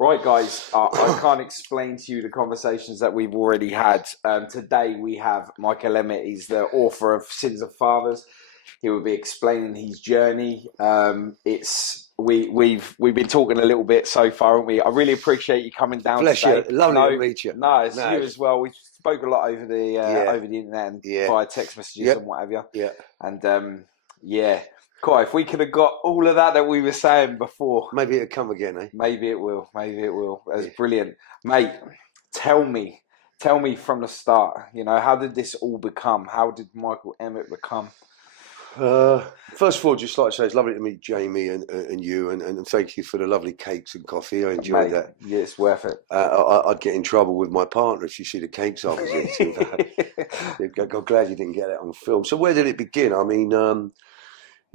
Right, guys, I can't explain to you the conversations that we've already had. Today we have Michael Emmett. He's the author of Sins of Fathers. He will be explaining his journey. We've been talking a little bit so far, haven't we? I really appreciate you coming down Bless today. you. Lovely to meet you. No, it's No. you as well. We spoke a lot Yeah. over the internet and Yeah. via text messages Yep. and what have you. Yeah. And yeah, cool. If we could have got all of that we were saying before. Maybe it'll come again, eh? Maybe it will. Maybe it will. That's Yeah. brilliant, mate. Tell me from the start. You know, how did this all become? How did Michael Emmett become? First of all, just like I say, it's lovely to meet Jamie and you, and thank you for the lovely cakes and coffee. I enjoyed that. Yeah, it's worth it. I'd get in trouble with my partner if she see the cakes I was eating. I'm glad you didn't get it on film. So where did it begin? I mean,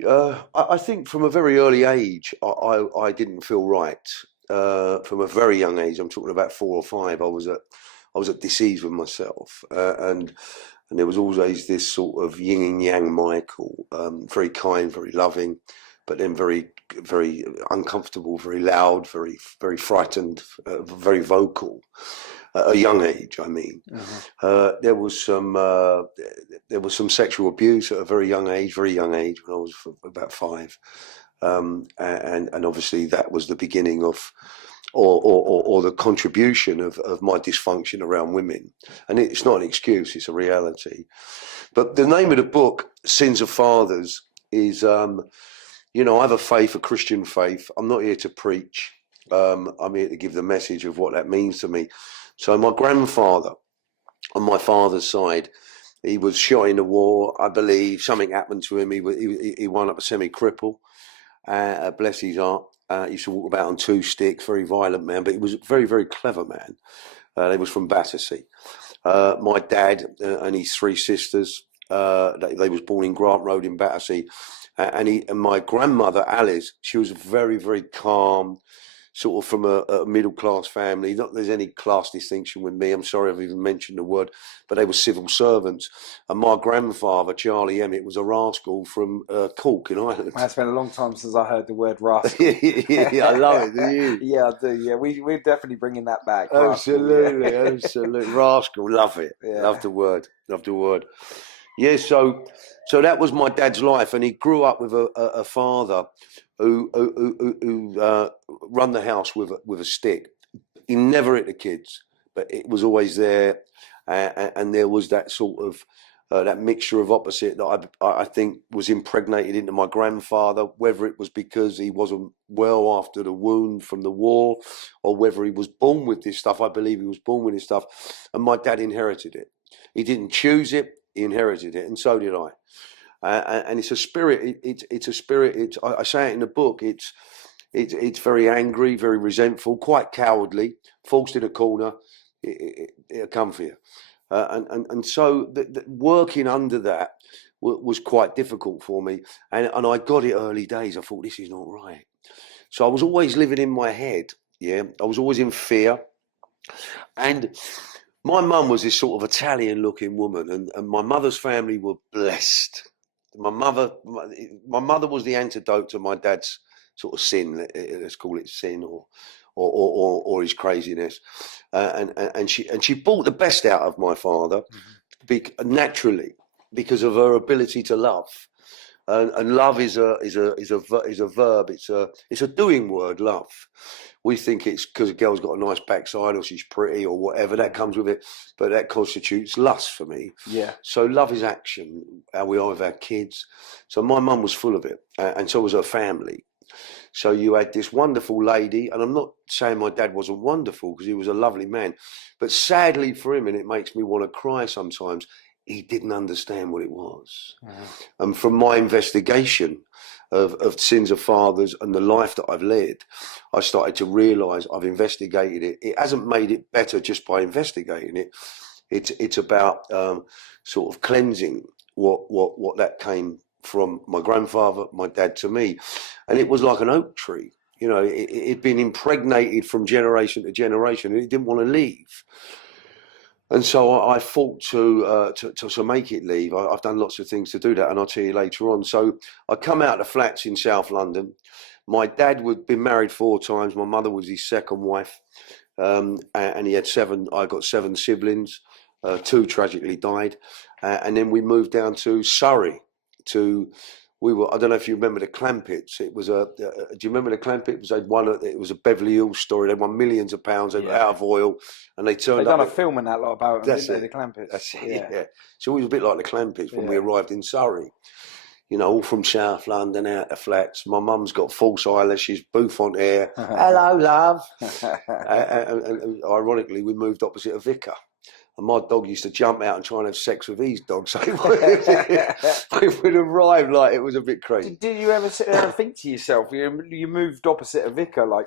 I think from a very early age, I didn't feel right. From a very young age, I'm talking about 4 or 5. I was at disease with myself, and there was always this sort of yin and yang Michael, very kind, very loving, but then very, very uncomfortable, very loud, very, very frightened, very vocal. At a young age, I mean. There was some sexual abuse at a very young age, when I was about 5, and obviously that was the beginning of, or the contribution of my dysfunction around women. And it's not an excuse; it's a reality. But the name of the book, Sins of Fathers, is I have a faith, a Christian faith. I'm not here to preach. I'm here to give the message of what that means to me. So my grandfather, on my father's side, he was shot in the war. I believe something happened to him. He wound up a semi-cripple. Bless his heart. He used to walk about on 2 sticks. Very violent man, but he was a very, very clever man. They was from Battersea. My dad and his 3 sisters. They was born in Grant Road in Battersea, and my grandmother Alice. She was very, very calm. Sort of from a middle-class family. Not that there's any class distinction with me. I'm sorry I've even mentioned the word, but they were civil servants. And my grandfather, Charlie Emmett, was a rascal from Cork in Ireland. It's been a long time since I heard the word rascal. Yeah, I love it, do you? Yeah, I do. Yeah, we're definitely bringing that back. Absolutely, rascal, yeah. absolutely. Rascal, love it. Yeah. Love the word. Yeah, so that was my dad's life, and he grew up with a father who run the house with a stick. He never hit the kids, but it was always there, and there was that sort of that mixture of opposite that I think was impregnated into my grandfather. Whether it was because he wasn't well after the wound from the war, or whether he was born with this stuff. I believe he was born with this stuff, and my dad inherited it. He didn't choose it; he inherited it, and so did I. And it's a spirit. It's a spirit. I say it in the book. It's very angry, very resentful, quite cowardly, forced in a corner. It'll come for you. And so working under that was quite difficult for me. And I got it early days. I thought, this is not right. So I was always living in my head. Yeah, I was always in fear. And my mum was this sort of Italian-looking woman, and my mother's family were blessed. My mother was the antidote to my dad's sort of sin. Let's call it sin, or his craziness. And she brought the best out of my father, naturally, because of her ability to love. And love is a verb. It's a doing word. Love. We think it's because a girl's got a nice backside or she's pretty or whatever that comes with it, but that constitutes lust for me. Yeah. So love is action. How we are with our kids. So my mum was full of it, and so was her family. So you had this wonderful lady, and I'm not saying my dad wasn't wonderful because he was a lovely man, but sadly for him, and it makes me want to cry sometimes, he didn't understand what it was. And from my investigation of Sins of Fathers and the life that I've led, I started to realise I've investigated it. It hasn't made it better just by investigating it. It's about sort of cleansing what that came from my grandfather, my dad to me. And it was like an oak tree. You know, it'd been impregnated from generation to generation, and it didn't want to leave. And so I fought to make it leave. I've done lots of things to do that, and I'll tell you later on. So I come out of the flats in South London. My dad had been married 4 times. My mother was his second wife, and he had 7. I got 7 siblings. 2 tragically died, and then we moved down to Surrey. I don't know if you remember the Clampets. It was do you remember the Clampets? It was a Beverly Hills story. They won millions of pounds out of oil, and they turned They've up. done a film and that lot about them, didn't they? The Clampets. That's it. Yeah. So it was a bit like the Clampets when we arrived in Surrey. You know, all from South London, out the flats. My mum's got false eyelashes, bouffant hair. Hello, love. And ironically, we moved opposite a vicar. And my dog used to jump out and try and have sex with his dog. So we would arrive like it was a bit crazy. Did you ever sit there and think to yourself, you moved opposite a vicar, like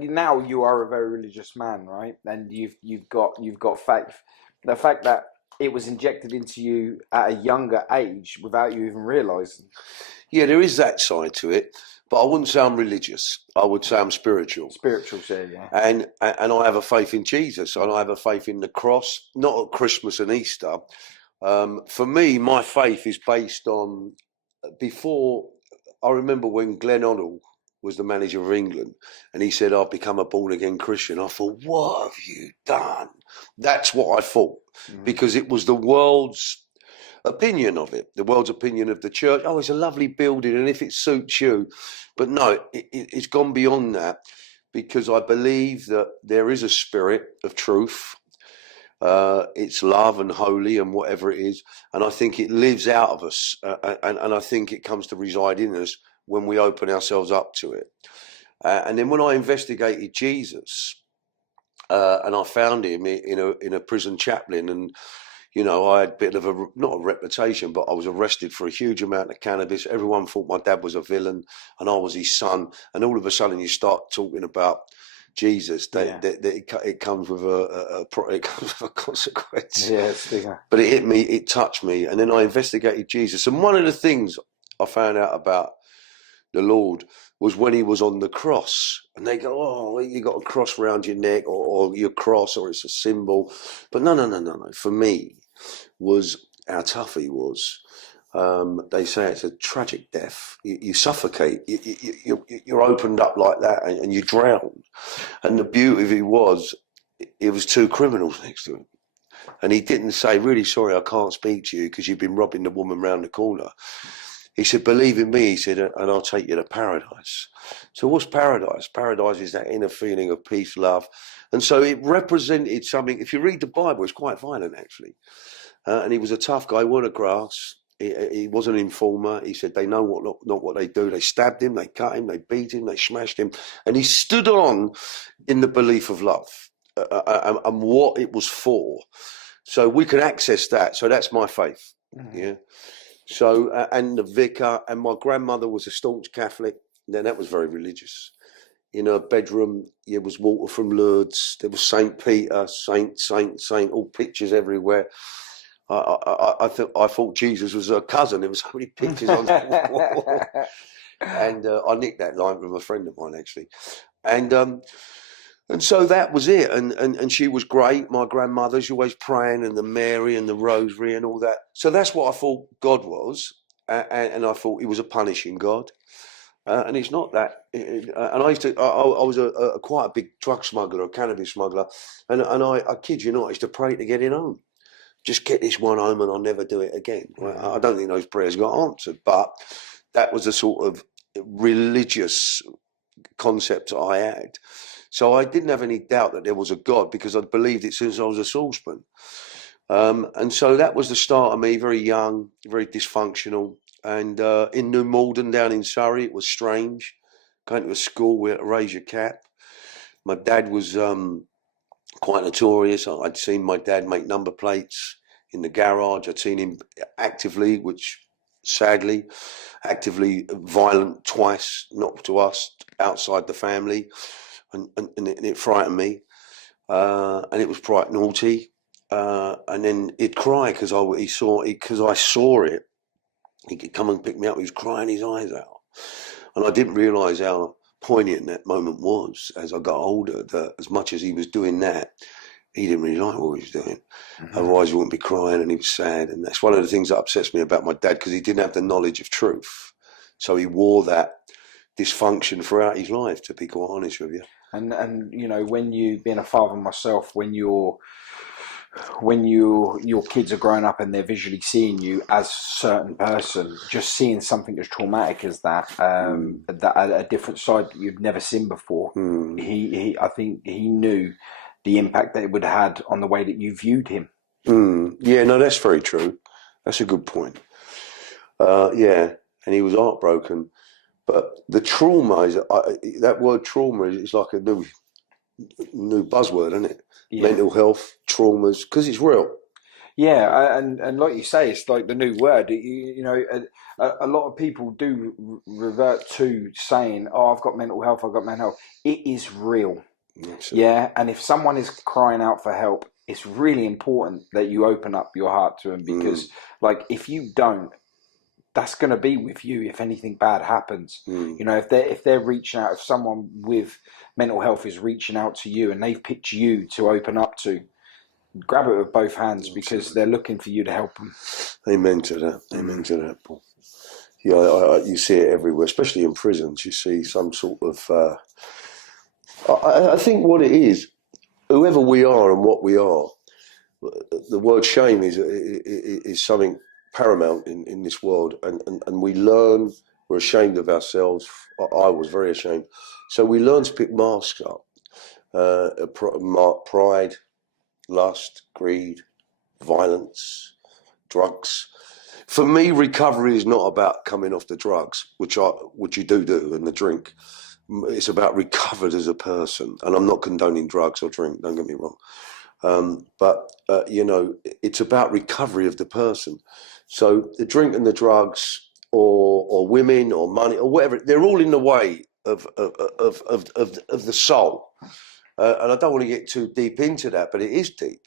now you are a very religious man, right? And you've got faith. The fact that it was injected into you at a younger age without you even realising. Yeah, there is that side to it. But I wouldn't say I'm religious. I would say I'm spiritual. Spiritual, yeah. And I have a faith in Jesus, and I have a faith in the cross, not at Christmas and Easter. For me, my faith is based on before. I remember when Glenn Hoddle was the manager of England, and he said, "I've become a born-again Christian." I thought, "What have you done?" That's what I thought, because it was the world's opinion of it, the world's opinion of the church. Oh, it's a lovely building, and if it suits you. But no, it's gone beyond that, because I believe that there is a spirit of truth. It's love and holy and whatever it is, and I think it lives out of us, and I think it comes to reside in us when we open ourselves up to it. And then when I investigated Jesus, and I found him in a prison chaplain, and you know, I had a bit of not a reputation, but I was arrested for a huge amount of cannabis. Everyone thought my dad was a villain and I was his son. And all of a sudden you start talking about Jesus, it comes with a consequence. Yeah, but it hit me, it touched me. And then I investigated Jesus. And one of the things I found out about the Lord was when he was on the cross, and they go, "Oh, you got a cross around your neck, or your cross, or it's a symbol." But no. For me, was how tough he was. They say it's a tragic death. You suffocate. You're opened up like that, and you drown. And the beauty of it was 2 criminals next to him, and he didn't say, "Really sorry, I can't speak to you because you've been robbing the woman round the corner." He said, "Believe in me," he said, "and I'll take you to paradise." So what's paradise? Paradise is that inner feeling of peace, love. And so it represented something. If you read the Bible, it's quite violent, actually. And he was a tough guy, wore the grass. He was an informer. He said, they know not what they do. They stabbed him, they cut him, they beat him, they smashed him. And he stood on in the belief of love and what it was for. So we can access that. So that's my faith. Mm-hmm. Yeah. So, and the vicar, and my grandmother was a staunch Catholic. Then that was very religious. In her bedroom, there was water from Lourdes. There was Saint Peter, Saint, all pictures everywhere. I thought Jesus was her cousin. There was so many pictures on the wall. And I nicked that line from a friend of mine, actually. And so that was it. And she was great. My grandmother, she always praying, and the Mary and the Rosary and all that. So that's what I thought God was. And I thought he was a punishing God. And it's not that. And I was quite a big drug smuggler, a cannabis smuggler. And I kid you not, I used to pray to get in home. Just get this one home and I'll never do it again. Well, I don't think those prayers got answered, but that was the sort of religious concept I had. So I didn't have any doubt that there was a God, because I'd believed it since I was a saucepan. And so that was the start of me, very young, very dysfunctional. And in New Malden, down in Surrey, it was strange. Going to a school where to raise your cap. My dad was quite notorious. I'd seen my dad make number plates in the garage. I'd seen him actively, actively violent twice, not to us, outside the family. And it frightened me. And it was quite naughty. And then he'd cry because I saw it. He could come and pick me up. He was crying his eyes out. And I didn't realise how poignant that moment was as I got older, that as much as he was doing that, he didn't really like what he was doing. Mm-hmm. Otherwise he wouldn't be crying, and he was sad. And that's one of the things that upsets me about my dad, because he didn't have the knowledge of truth. So he wore that dysfunction throughout his life, to be quite honest with you. And you know, when you, being a father myself, when your kids are growing up and they're visually seeing you as a certain person, just seeing something as traumatic as that, that a different side that you've never seen before, he I think he knew the impact that it would have had on the way that you viewed him. Yeah, no, that's very true. That's a good point. Yeah, and he was heartbroken. But the trauma is that word trauma is like a new buzzword, isn't it? Yeah. Mental health, traumas, because it's real. Yeah, and like you say, it's like the new word. You know, a lot of people do revert to saying, "Oh, I've got mental health. I've got mental health." It is real. Absolutely. Yeah, and if someone is crying out for help, it's really important that you open up your heart to them, because, like, if you don't, that's going to be with you if anything bad happens. You know, if they're reaching out, if someone with mental health is reaching out to you and they've picked you to open up to, grab it with both hands, because they're looking for you to help them. Amen to that. Amen to that, Paul. Yeah, you see it everywhere, especially in prisons. You see some sort of. I think what it is, whoever we are and what we are, the word shame is something paramount in this world, and we learn. We're ashamed of ourselves. I was very ashamed, so we learn to pick masks up: pride, lust, greed, violence, drugs. For me, recovery is not about coming off the drugs, which you do, and the drink. It's about recovered as a person, and I'm not condoning drugs or drink. Don't get me wrong, but you know, it's about recovery of the person. So the drink and the drugs, or women, or money, or whatever, they're all in the way of the soul. And I don't want to get too deep into that, but it is deep.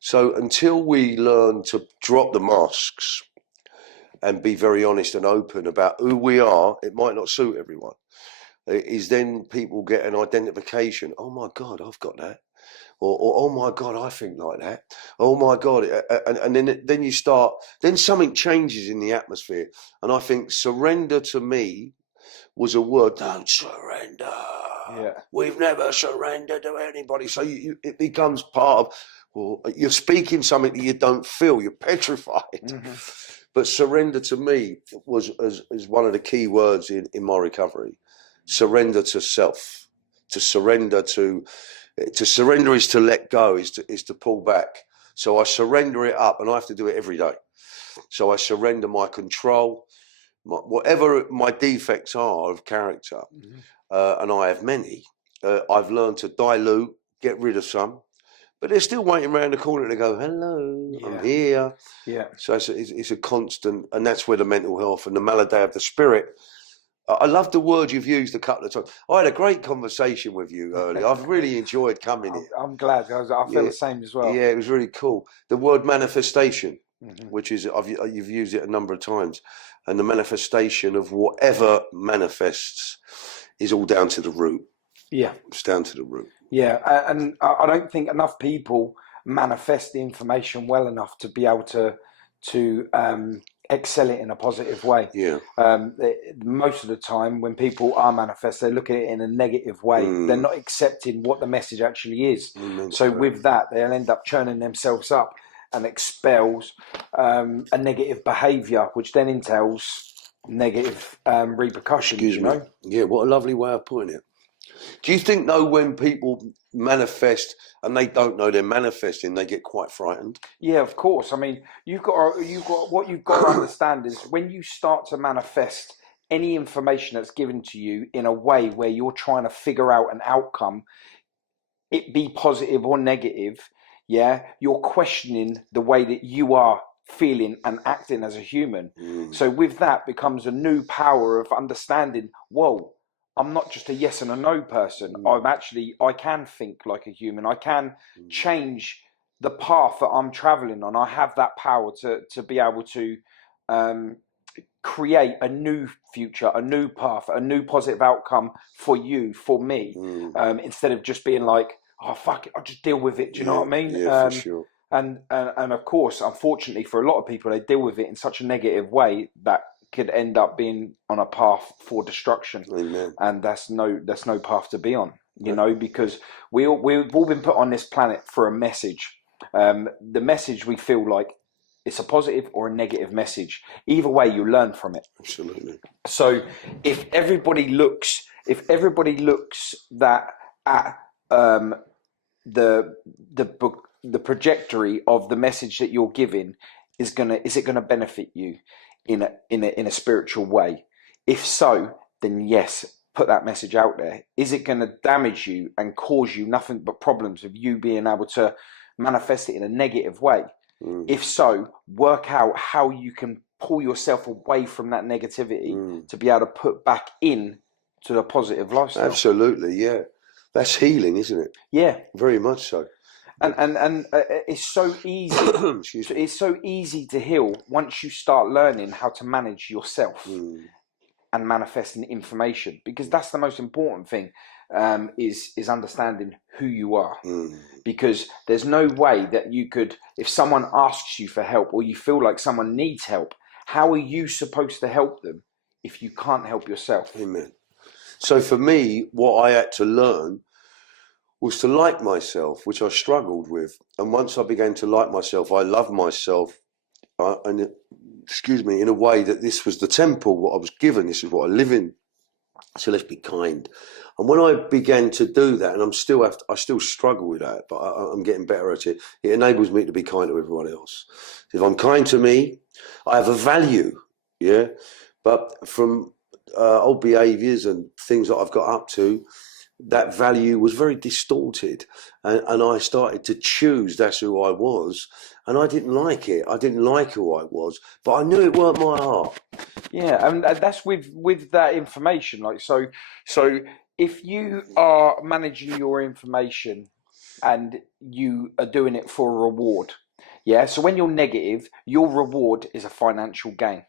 So until we learn to drop the masks and be very honest and open about who we are, it might not suit everyone. Is then people get an identification. Oh my God, I've got that. Or oh my God, I think like that. Oh my God, and then you start. Then something changes in the atmosphere, and I think surrender to me was a word. Don't surrender. Yeah. We've never surrendered to anybody. So it becomes part of. Well, you're speaking something that you don't feel. You're petrified. But surrender to me was as one of the key words in my recovery. Surrender to self. To surrender is to let go, is to pull back. So I surrender it up, and I have to do it every day. So I surrender my control, whatever my defects are of character, and I have many. I've learned to dilute, get rid of some, but they're still waiting around the corner to go, hello, I'm here. Yeah. So it's a constant, and that's where the mental health and the malady of the spirit. I love the word you've used a couple of times. I had a great conversation with you earlier. I've really enjoyed coming here. I'm glad. I feel the same as well. Yeah, it was really cool. The word manifestation, which is you've used it a number of times, and the manifestation of whatever manifests is all down to the root. Yeah, it's down to the root. Yeah, and I don't think enough people manifest the information well enough to be able to excel it in a positive way. Yeah. Most of the time, when people are manifest, they look at it in a negative way. They're not accepting what the message actually is. So with that, they'll end up churning themselves up and expels a negative behaviour, which then entails negative repercussions. Excuse me. Yeah, what a lovely way of putting it. Do you think, though, when people manifest and they don't know they're manifesting, they get quite frightened? Yeah, of course. I mean, you've got what you've got to understand is when you start to manifest any information that's given to you in a way where you're trying to figure out an outcome, it be positive or negative, yeah, you're questioning the way that you are feeling and acting as a human. So with that becomes a new power of understanding, whoa, I'm not just a yes and a no person. I can think like a human. I can change the path that I'm traveling on. I have that power to be able to create a new future, a new path, a new positive outcome for you, for me, instead of just being like, oh, fuck it, I'll just deal with it. Do you know what I mean? Yeah, for sure. And of course, unfortunately for a lot of people, they deal with it in such a negative way that could end up being on a path for destruction. Amen. And that's no path to be on, you know, because we've all been put on this planet for a message. The message, we feel like it's a positive or a negative message. Either way, you learn from it. Absolutely. So if everybody looks that at the trajectory of the message that you're giving is it gonna benefit you in a spiritual way? If so, then yes, put that message out there. Is it gonna damage you and cause you nothing but problems of you being able to manifest it in a negative way? If so, work out how you can pull yourself away from that negativity to be able to put back in to the positive lifestyle. Absolutely, yeah. That's healing, isn't it? Yeah, very much so. And it's so easy. It's so easy to heal once you start learning how to manage yourself and manifesting information, because that's the most important thing. Is understanding who you are, because there's no way that you could, if someone asks you for help or you feel like someone needs help, how are you supposed to help them if you can't help yourself? Amen. So for me, what I had to learn was to like myself, which I struggled with. And once I began to like myself, I loved myself, and in a way that this was the temple, what I was given, this is what I live in. So let's be kind. And when I began to do that, and I still struggle with that, but I'm getting better at it. It enables me to be kind to everyone else. If I'm kind to me, I have a value, yeah. But from old behaviours and things that I've got up to, that value was very distorted, and I started to choose that's who I was, and I didn't like it. I didn't like who I was, but I knew it weren't my heart. Yeah, and that's with that information. Like so if you are managing your information and you are doing it for a reward, yeah. So when you're negative, your reward is a financial gain,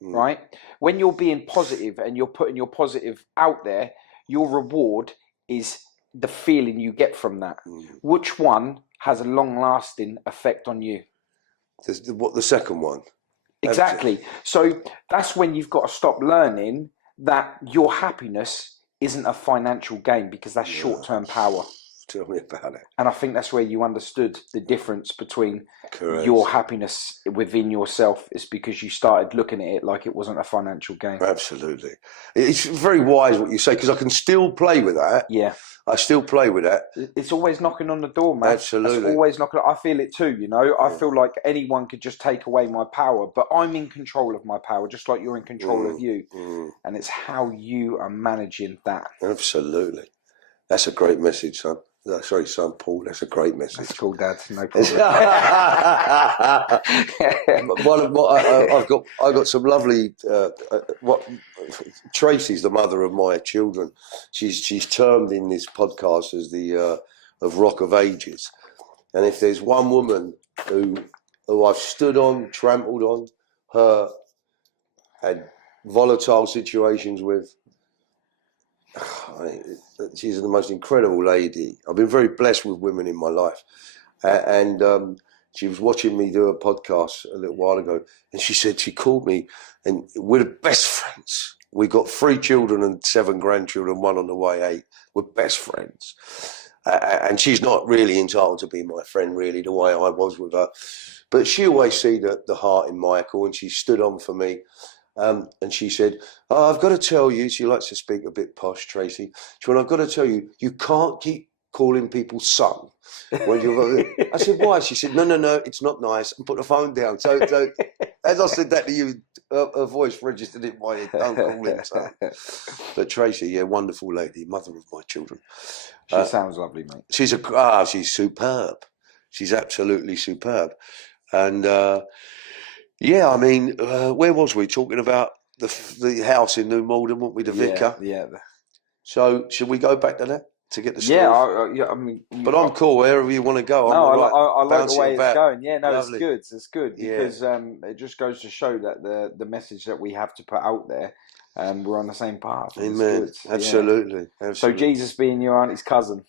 right? When you're being positive and you're putting your positive out there, your reward is the feeling you get from that. Which one has a long-lasting effect on you? The second one. Exactly. So that's when you've got to stop learning that your happiness isn't a financial gain, because that's short-term power. Tell me about it. And I think that's where you understood the difference between Correct. Your happiness within yourself is because you started looking at it like it wasn't a financial gain. Absolutely. It's very wise what you say, because I can still play with that. Yeah. I still play with that. It's always knocking on the door, man. Absolutely. It's always knocking. I feel it too, you know. I feel like anyone could just take away my power, but I'm in control of my power, just like you're in control of you. And it's how you are managing that. Absolutely. That's a great message, son. Sorry, son, Paul. That's a great message. That's cool, Dad. No problem. I've got some lovely. Tracy's the mother of my children. She's termed in this podcast as the of Rock of Ages. And if there's one woman who I've stood on, trampled on, had volatile situations with. She's the most incredible lady. I've been very blessed with women in my life, and she was watching me do a podcast a little while ago, and she called me, and we're the best friends. We got 3 children and 7 grandchildren, 1 on the way, 8. We're best friends, and she's not really entitled to be my friend, really, the way I was with her, but she always see the heart in Michael, and she stood on for me. And she said, I've got to tell you, she likes to speak a bit posh, Tracy. She went, I've got to tell you, you can't keep calling people son. I said, why? She said, no, it's not nice, and put the phone down. So as I said that to you, her voice registered in my head, don't call him son. But Tracy, yeah, wonderful lady, mother of my children. She sounds lovely, mate. She's superb. She's absolutely superb. And yeah, I mean, where was we talking about the house in New Malden? Weren't we, the vicar? Yeah. So should we go back to that to get the story? Yeah. I mean, but I'm cool wherever you want to go. I like the way it's going. Yeah, no, Lovely. It's good because it just goes to show that the message that we have to put out there, we're on the same path. Amen. Absolutely. So Jesus being your auntie's cousin.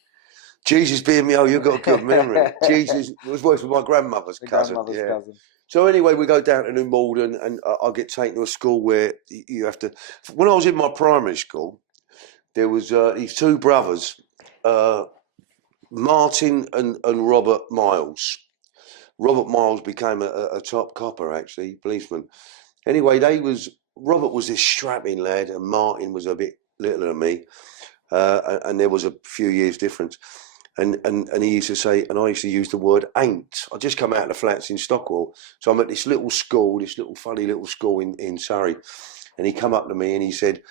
Jesus being me, oh, you've got a good memory. Jesus was working with my grandmother's The cousin. grandmother's cousin. So anyway, we go down to New Malden, and I get taken to a school where you have to. When I was in my primary school, there was these two brothers, Martin and Robert Miles. Robert Miles became a top copper, actually, policeman. Anyway, Robert was this strapping lad, and Martin was a bit littler than me, and there was a few years difference. And he used to say, and I used to use the word ain't. I just come out of the flats in Stockwell. So I'm at this little school, this little funny little school in Surrey. And he come up to me and he said,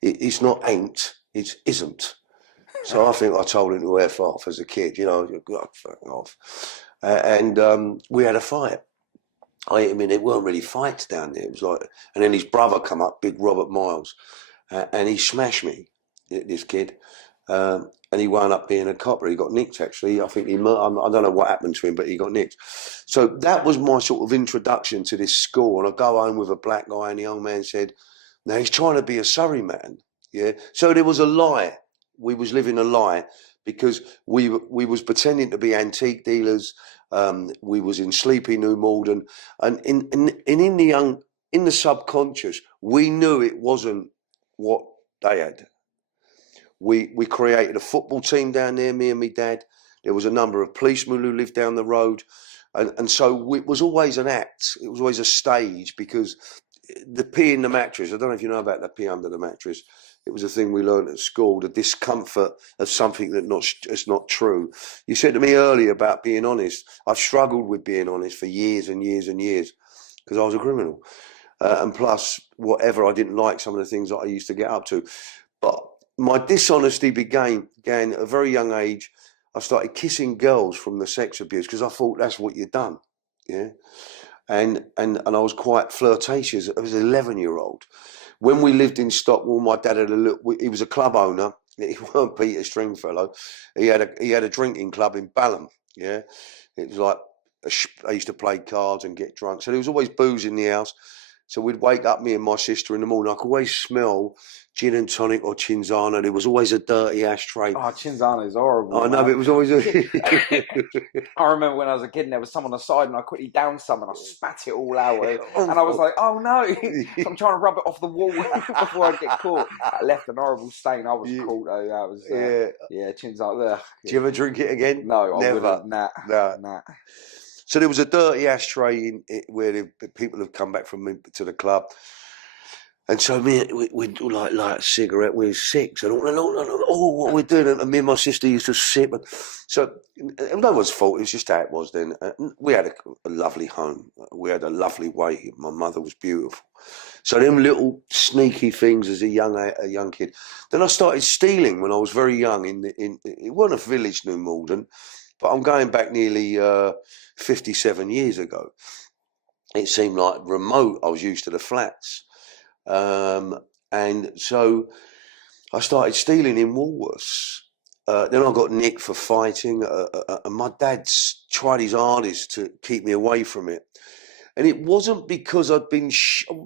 it's not ain't, it's isn't. So I think I told him to F off as a kid, you know, fuck off. And we had a fight. I mean, it weren't really fights down there. It was like, and then his brother come up, big Robert Miles, and he smashed me, this kid. And he wound up being a copper. He got nicked, actually. I think I don't know what happened to him, but he got nicked. So that was my sort of introduction to this school. And I go home with a black guy, and the young man said, now he's trying to be a Surrey man. Yeah. So there was a lie. We was living a lie because we was pretending to be antique dealers. We was in sleepy New Malden. And in the subconscious, we knew it wasn't what they had. We created a football team down there, me and my dad. There was a number of policemen who lived down the road. And so it was always an act. It was always a stage because the pee in the mattress, I don't know if you know about the pee under the mattress. It was a thing we learned at school, the discomfort of something that is not true. You said to me earlier about being honest. I've struggled with being honest for years and years and years because I was a criminal. And plus, whatever, I didn't like some of the things that I used to get up to. But my dishonesty began at a very young age. I started kissing girls from the sex abuse because I thought that's what you'd done, yeah. And I was quite flirtatious. I was an 11-year-old. When we lived in Stockwell, my dad had he was a club owner. He weren't Peter Stringfellow. He had a drinking club in Balham, yeah. It was like I used to play cards and get drunk. So there was always booze in the house. So we'd wake up, me and my sister, in the morning. I could always smell gin and tonic or Cinzano. There was always a dirty ashtray. Oh, Cinzano is horrible. I know, but it was always I remember when I was a kid and there was some on the side and I quickly downed some and I spat it all out. And I was like, oh no, I'm trying to rub it off the wall before I get caught. I left an horrible stain. I was caught though. That was, Cinzano. Do you ever drink it again? No, never. I wouldn't. Nah. So there was a dirty ashtray where the people have come back to the club. And so we'd like light a cigarette. We were 6, and what we're doing. And me and my sister used to sip. So no one's fault. It was just how it was then. We had a lovely home. We had a lovely way. My mother was beautiful. So them little sneaky things as a young kid. Then I started stealing when I was very young. It wasn't a village, New Malden, but I'm going back nearly 57 years ago. It seemed like remote. I was used to the flats. And so I started stealing in Woolworths. Then I got nicked for fighting, and my dad tried his hardest to keep me away from it. And it wasn't because I'd been,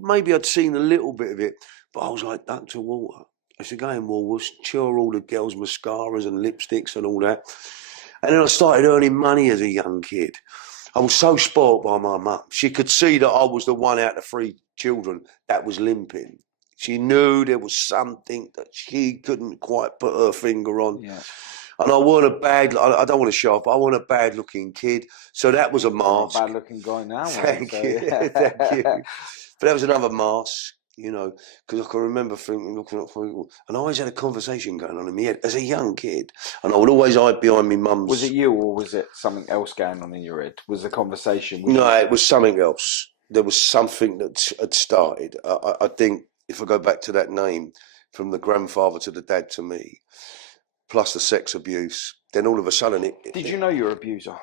maybe I'd seen a little bit of it, but I was like, duck to water. I used to go in Woolworths, chew all the girls' mascaras and lipsticks and all that. And then I started earning money as a young kid. I was so spoilt by my mum. She could see that I was the one out of 3 children that was limping. She knew there was something that she couldn't quite put her finger on. Yeah. And I wasn't I don't want to show off, but I wasn't a bad-looking kid. So that was a mask. You're a bad-looking guy now. Thank you. Thank you. But that was another mask, you know, because I can remember looking up for people. And I always had a conversation going on in my head as a young kid. And I would always hide behind my mum's. Was it you or was it something else going on in your head? Was the conversation? It was something else. There was something that had started. I think if I go back to that name, from the grandfather to the dad to me, plus the sex abuse, then all of a sudden Did you know your abuser?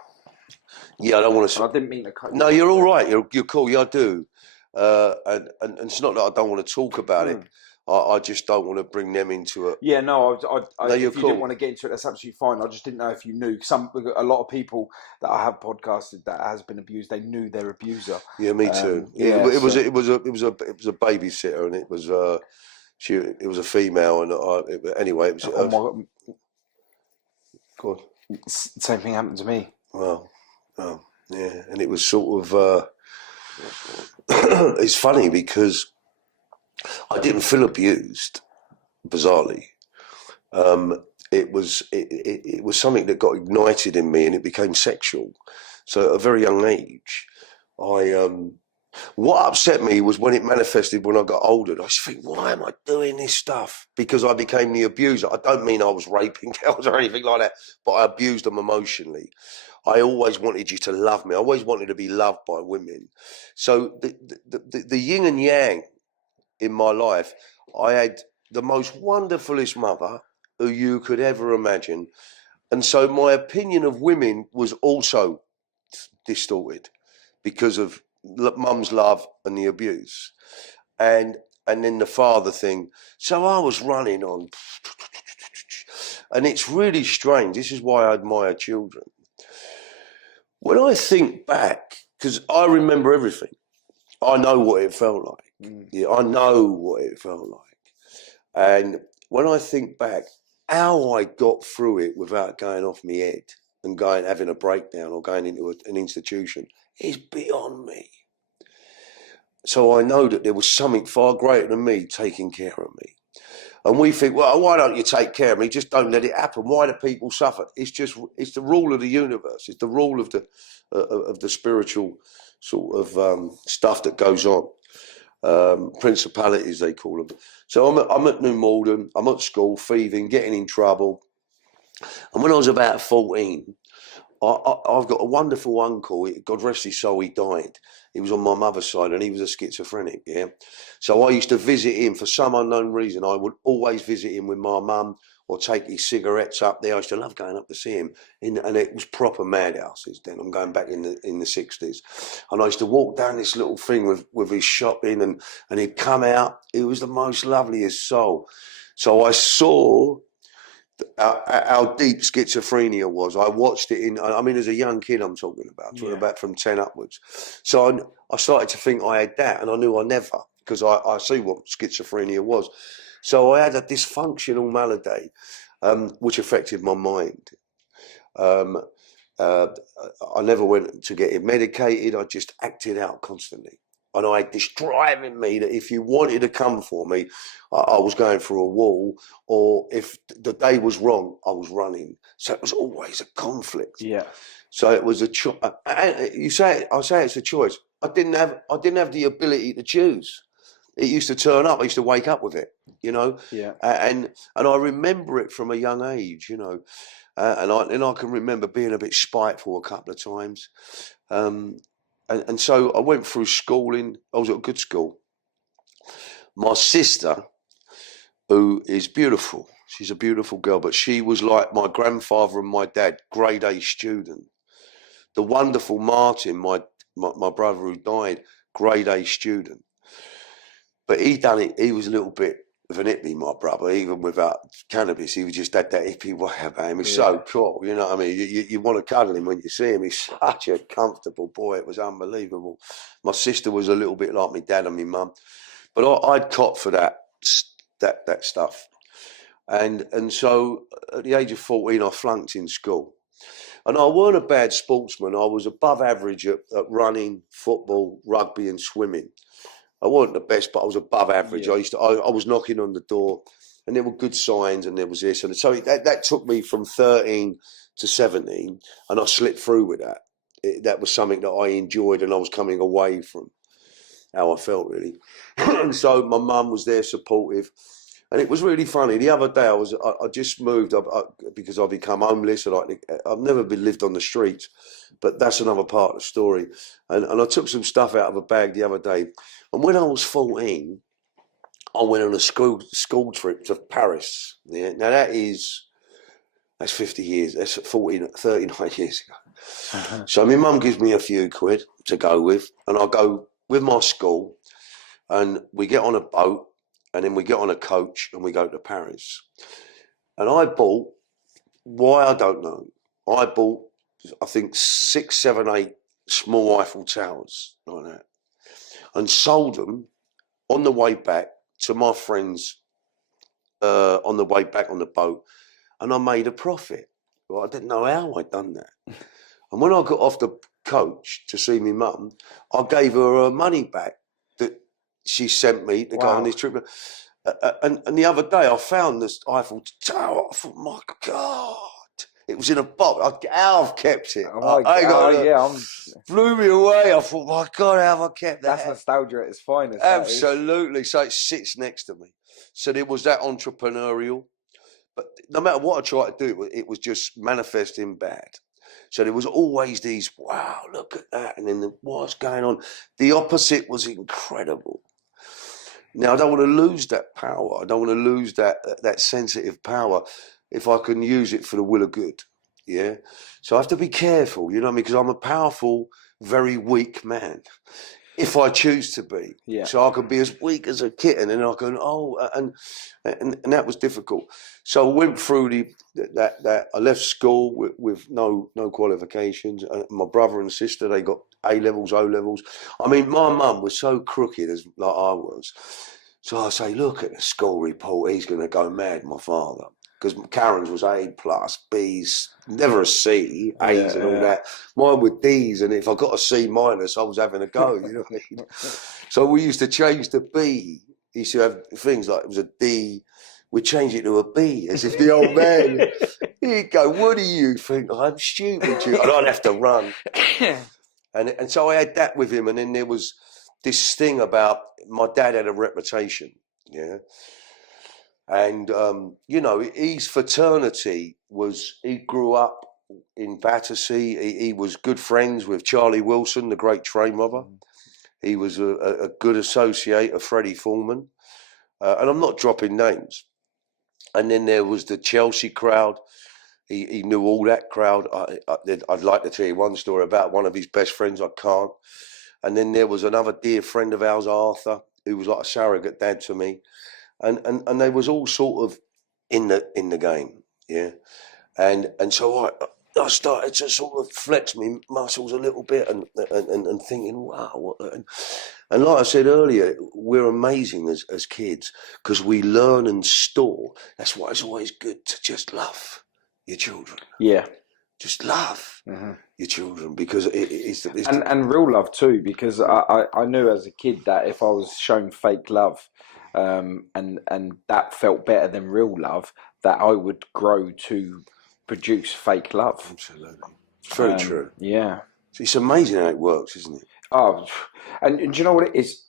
Yeah, I don't want to. I didn't mean to cut you. No, you're all right. You're cool. Yeah, I do. And it's not that I don't want to talk about it. I just don't want to bring them into it. Yeah, no, No, you're if you cool. didn't want to get into it, that's absolutely fine. I just didn't know if you knew. A lot of people that I have podcasted that has been abused, they knew their abuser. Yeah, me too. It was a babysitter, and it was a female, and anyway, it was. Oh my God. God. Same thing happened to me. Well, yeah, and it was sort of. It's funny because I didn't feel abused, bizarrely. It was something that got ignited in me, and it became sexual. So at a very young age, I what upset me was when it manifested when I got older. I just think, why am I doing this stuff? Because I became the abuser. I don't mean I was raping girls or anything like that, but I abused them emotionally. I always wanted you to love me. I always wanted to be loved by women. So the yin and yang in my life, I had the most wonderfulest mother who you could ever imagine. And so my opinion of women was also distorted because of mum's love and the abuse. And then the father thing. So I was running on. And it's really strange. This is why I admire children. When I think back, because I remember everything, I know what it felt like. Yeah, I know what it felt like. And when I think back, how I got through it without going off my head and having a breakdown or going into an institution is beyond me. So I know that there was something far greater than me taking care of me. And we think, well, why don't you take care of me? Just don't let it happen. Why do people suffer? It's the rule of the universe. It's the rule of the spiritual sort of stuff that goes on. Principalities, they call them. So I'm at New Malden. I'm at school, thieving, getting in trouble. And when I was about 14, I've got a wonderful uncle. God rest his soul, he died. He was on my mother's side, and he was a schizophrenic. Yeah, so I used to visit him for some unknown reason. I would always visit him with my mum, or take his cigarettes up there. I used to love going up to see him, and it was proper madhouses. Then I'm going back in the 60s, and I used to walk down this little thing with his shopping, and he'd come out. He was the most loveliest soul. So I saw how deep schizophrenia was. I watched it as a young kid I'm talking about, about from 10 upwards. So I started to think I had that, and I knew I never, because I see what schizophrenia was. So I had a dysfunctional malady, which affected my mind. I never went to get it medicated. I just acted out constantly. And I had this drive in me that if you wanted to come for me, I was going through a wall, or if the day was wrong, I was running. So it was always a conflict. Yeah. So it was a choice. I say it's a choice. I didn't have the ability to choose. It used to turn up. I used to wake up with it, Yeah. And I remember it from a young age, and I can remember being a bit spiteful a couple of times. And so I went through schooling. I was at a good school. My sister, who is beautiful, she's a beautiful girl, but she was like my grandfather and my dad, grade A student. The wonderful Martin, my brother who died, grade A student. But he was a little bit of an hippie, my brother, even without cannabis. He just had that hippie way about him. He's so cool, you know what I mean? You want to cuddle him when you see him. He's such a comfortable boy. It was unbelievable. My sister was a little bit like my dad and my mum. But I'd cop for that stuff. And so at the age of 14, I flunked in school. And I weren't a bad sportsman. I was above average at running, football, rugby and swimming. I wasn't the best, but I was above average. Yeah. I was knocking on the door, and there were good signs, and there was this. And so that took me from 13 to 17, and I slipped through with that. That was something that I enjoyed, and I was coming away from how I felt, really. And so my mum was there supportive. And it was really funny. The other day, I just moved up because I become homeless, and I've never been lived on the streets, but that's another part of the story. And I took some stuff out of a bag the other day, and when I was 14, I went on a school trip to Paris. Yeah, now that's 50 years. That's 39 years ago. So my mum gives me a few quid to go with, and I go with my school, and we get on a boat. And then we get on a coach and we go to Paris. And I bought, why I don't know, I bought, I think, 6, 7, 8 small Eiffel Towers like that, and sold them on the way back to my friends on the way back on the boat. And I made a profit. Well, I didn't know how I'd done that. And when I got off the coach to see my mum, I gave her money back that she sent me to go on Wow. this trip. And the other day I found this Eiffel Tower. I thought, my God, it was in a box. How I've kept it. Oh my I God. got Yeah, blew me away. I thought, my God, how have I kept that's that? nostalgia at its finest. That is. Absolutely. So it sits next to me. So there was that entrepreneurial. But no matter what I tried to do, it was just manifesting bad. So there was always these, wow, look at that. And then what's going on? The opposite was incredible. Now, I don't want to lose that power. I don't want to lose that sensitive power if I can use it for the will of good. Yeah. So I have to be careful, you know what I mean? Because I'm a powerful, very weak man. If I choose to be. Yeah. So I can be as weak as a kitten and I can, and that was difficult. So I went through that I left school with no qualifications. My brother and sister, they got A levels, O levels. I mean, my mum was so crooked as like I was. So I say, look at the school report, he's going to go mad, my father. Because Karen's was A plus, B's, never a C, A's and all that. Mine were D's, and if I got a C minus, I was having a go, you know what I mean? So we used to change the B. He used to have things like it was a D, we'd change it to a B, as if the old man, he'd go, what do you think? I'm stupid, and I'd have to run. And so I had that with him, and then there was this thing about my dad had a reputation, yeah. And, you know, his fraternity was, he grew up in Battersea. He was good friends with Charlie Wilson, the great train robber. He was a good associate of Freddie Foreman. And I'm not dropping names. And then there was the Chelsea crowd. He knew all that crowd. I'd like to tell you one story about one of his best friends. I can't. And then there was another dear friend of ours, Arthur, who was like a surrogate dad to me. And they was all sort of in the game, yeah. And so I started to sort of flex my muscles a little bit and thinking, wow. And like I said earlier, we're amazing as kids because we learn and store. That's why it's always good to just love your children. Yeah. Just love your children because it's and real love too, because I knew as a kid that if I was shown fake love, and that felt better than real love, that I would grow to produce fake love. Absolutely. It's very true. Yeah. It's amazing how it works, isn't it? Oh, and do you know what it is?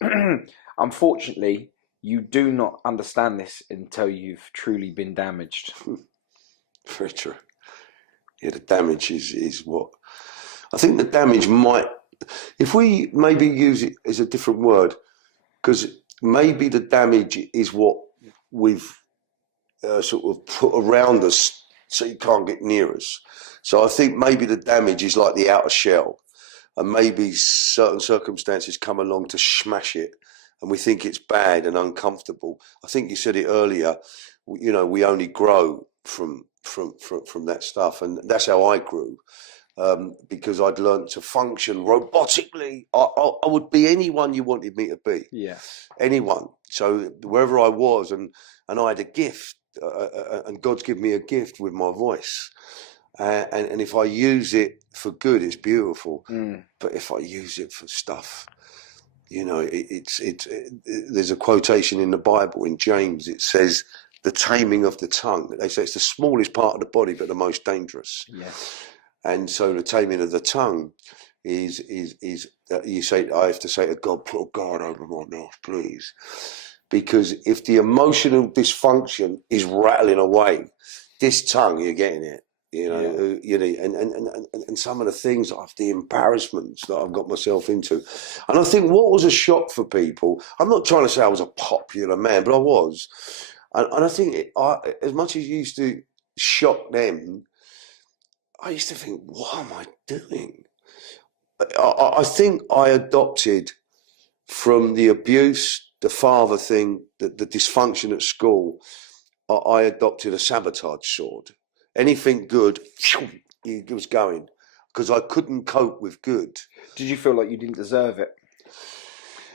Unfortunately, you do not understand this until you've truly been damaged. Very true. Yeah, the damage is what I think the damage might, if we maybe use it as a different word, because maybe the damage is what we've sort of put around us so you can't get near us. So I think maybe the damage is like the outer shell, and maybe certain circumstances come along to smash it, and we think it's bad and uncomfortable. I think you said it earlier, you know, we only grow from that stuff, and that's how I grew. Because I'd learned to function robotically. I would be anyone you wanted me to be. Yeah. Anyone. So wherever I was, and I had a gift, and God's given me a gift with my voice. And if I use it for good, it's beautiful. But if I use it for stuff, you know, there's a quotation in the Bible in James. It says, "The taming of the tongue." They say it's the smallest part of the body, but the most dangerous. Yes. And so the taming of the tongue is you say, I have to say to God, put a guard over my mouth, please. Because if the emotional dysfunction is rattling away, this tongue, you're getting it. You know, and some of the things, the embarrassments that I've got myself into. And I think what was a shock for people, I'm not trying to say I was a popular man, but I was. And I think as much as it used to shock them, I used to think, what am I doing? I think I adopted from the abuse, the father thing, the dysfunction at school, I adopted a sabotage sword. Anything good, it was going, because I couldn't cope with good. Did you feel like you didn't deserve it?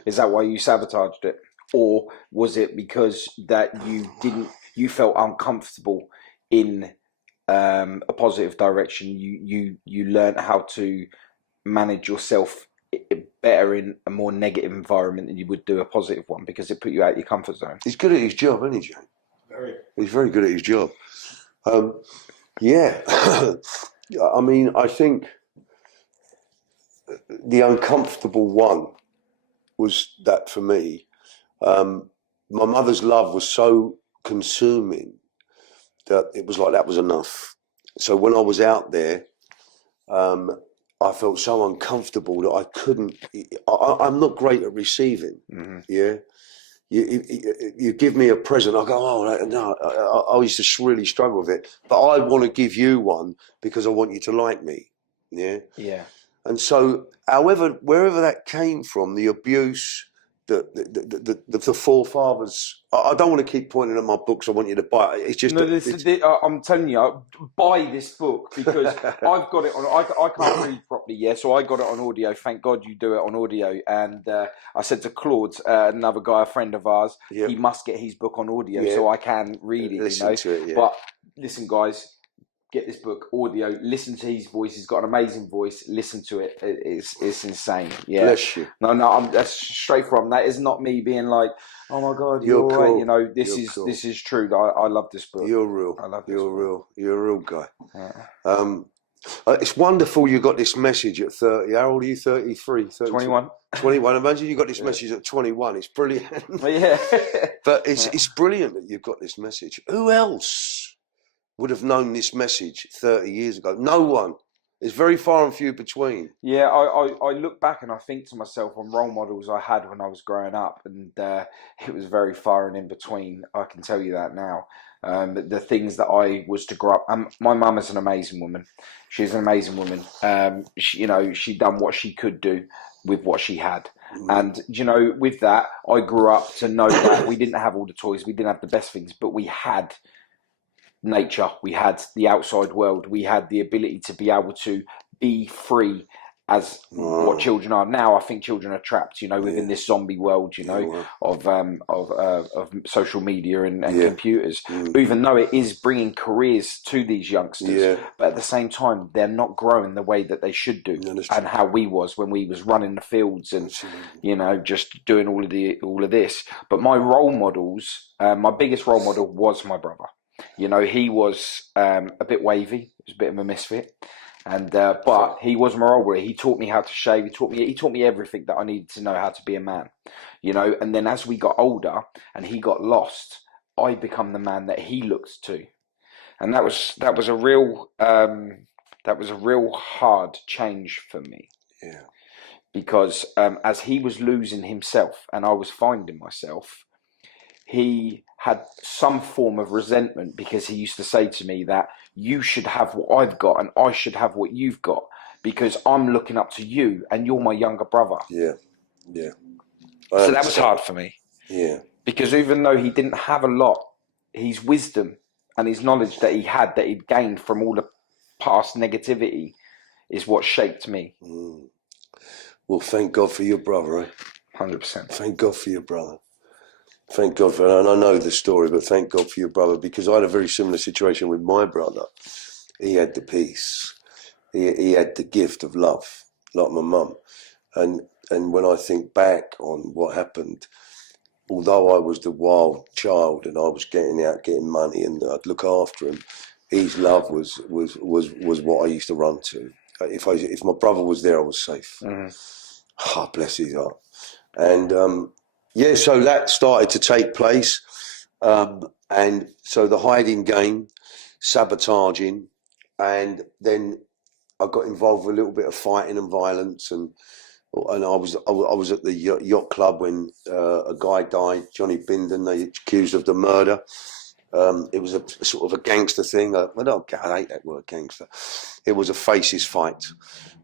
Is that why you sabotaged it? Or was it because that you felt uncomfortable in a positive direction, you learn how to manage yourself better in a more negative environment than you would do a positive one, because it put you out your comfort zone. He's good at his job, isn't he, Jane? Very. He's very good at his job. Yeah. I mean, I think the uncomfortable one was that for me. My mother's love was so consuming that it was like that was enough. So when I was out there, I felt so uncomfortable that I couldn't. I'm not great at receiving. Mm-hmm. Yeah, you give me a present, I go, oh no, I used to really struggle with it. But I want to give you one because I want you to like me. Yeah, Yeah. And so, however, wherever that came from, the abuse, the forefathers. I don't want to keep pointing at my books. I want you to buy it. It's just no. I'm telling you, buy this book, because I've got it on. I can't read properly, so I got it on audio. Thank God you do it on audio. And I said to Claude, another guy, a friend of ours, he must get his book on audio so I can read it. Listen to it. Yeah. But listen, guys. Get this book audio. Listen to his voice. He's got an amazing voice. Listen to it. It's insane. Yeah. Bless you. No. That's straight from. That is not me being like, oh my God, you're cool. right. You know, this You're is true. I love this book. You're real. I love this You're book. real. You're a real guy. Yeah. It's wonderful you got this message at 30. How old are you? 33? 21. 21. Imagine you got this message at 21. It's brilliant. Yeah. But it's brilliant that you've got this message. Who else would have known this message 30 years ago? No one. It's very far and few between. Yeah, I look back and I think to myself on role models I had when I was growing up, and it was very far and in between. I can tell you that now. The things that I was to grow up. My mum is an amazing woman. She's an amazing woman. She done what she could do with what she had. And, with that, I grew up to know that we didn't have all the toys, we didn't have the best things, but we had nature, we had the outside world, we had the ability to be able to be free as what children are now. I think children are trapped, within this zombie world, of social media and computers. Even though it is bringing careers to these youngsters, but at the same time, they're not growing the way that they should do, and how we was when we was running the fields and just doing all of this. But my role models, my biggest role model was my brother. He was a bit wavy. He was a bit of a misfit, and but he was my role model. He taught me how to shave. He taught me everything that I needed to know how to be a man. And then as we got older and he got lost, I become the man that he looked to, and that was a real hard change for me. Yeah, because as he was losing himself and I was finding myself, he had some form of resentment, because he used to say to me that you should have what I've got and I should have what you've got, because I'm looking up to you and you're my younger brother. Yeah. So that was hard for me. Yeah. Because even though he didn't have a lot, his wisdom and his knowledge that he'd gained from all the past negativity is what shaped me. Well, thank God for your brother, 100%. Thank God for your brother. Thank God for, and I know the story, but thank God for your brother, because I had a very similar situation with my brother. He had the peace. He had the gift of love, like my mum. And when I think back on what happened, although I was the wild child and I was getting out, getting money, and I'd look after him, his love was what I used to run to. If my brother was there, I was safe. Oh, bless his heart. And so that started to take place. And so the hiding game, sabotaging, and then I got involved with a little bit of fighting and violence, and I was at the yacht club when a guy died, Johnny Bindon. They accused of the murder. It was a sort of a gangster thing. I hate that word, gangster. It was a faces fight,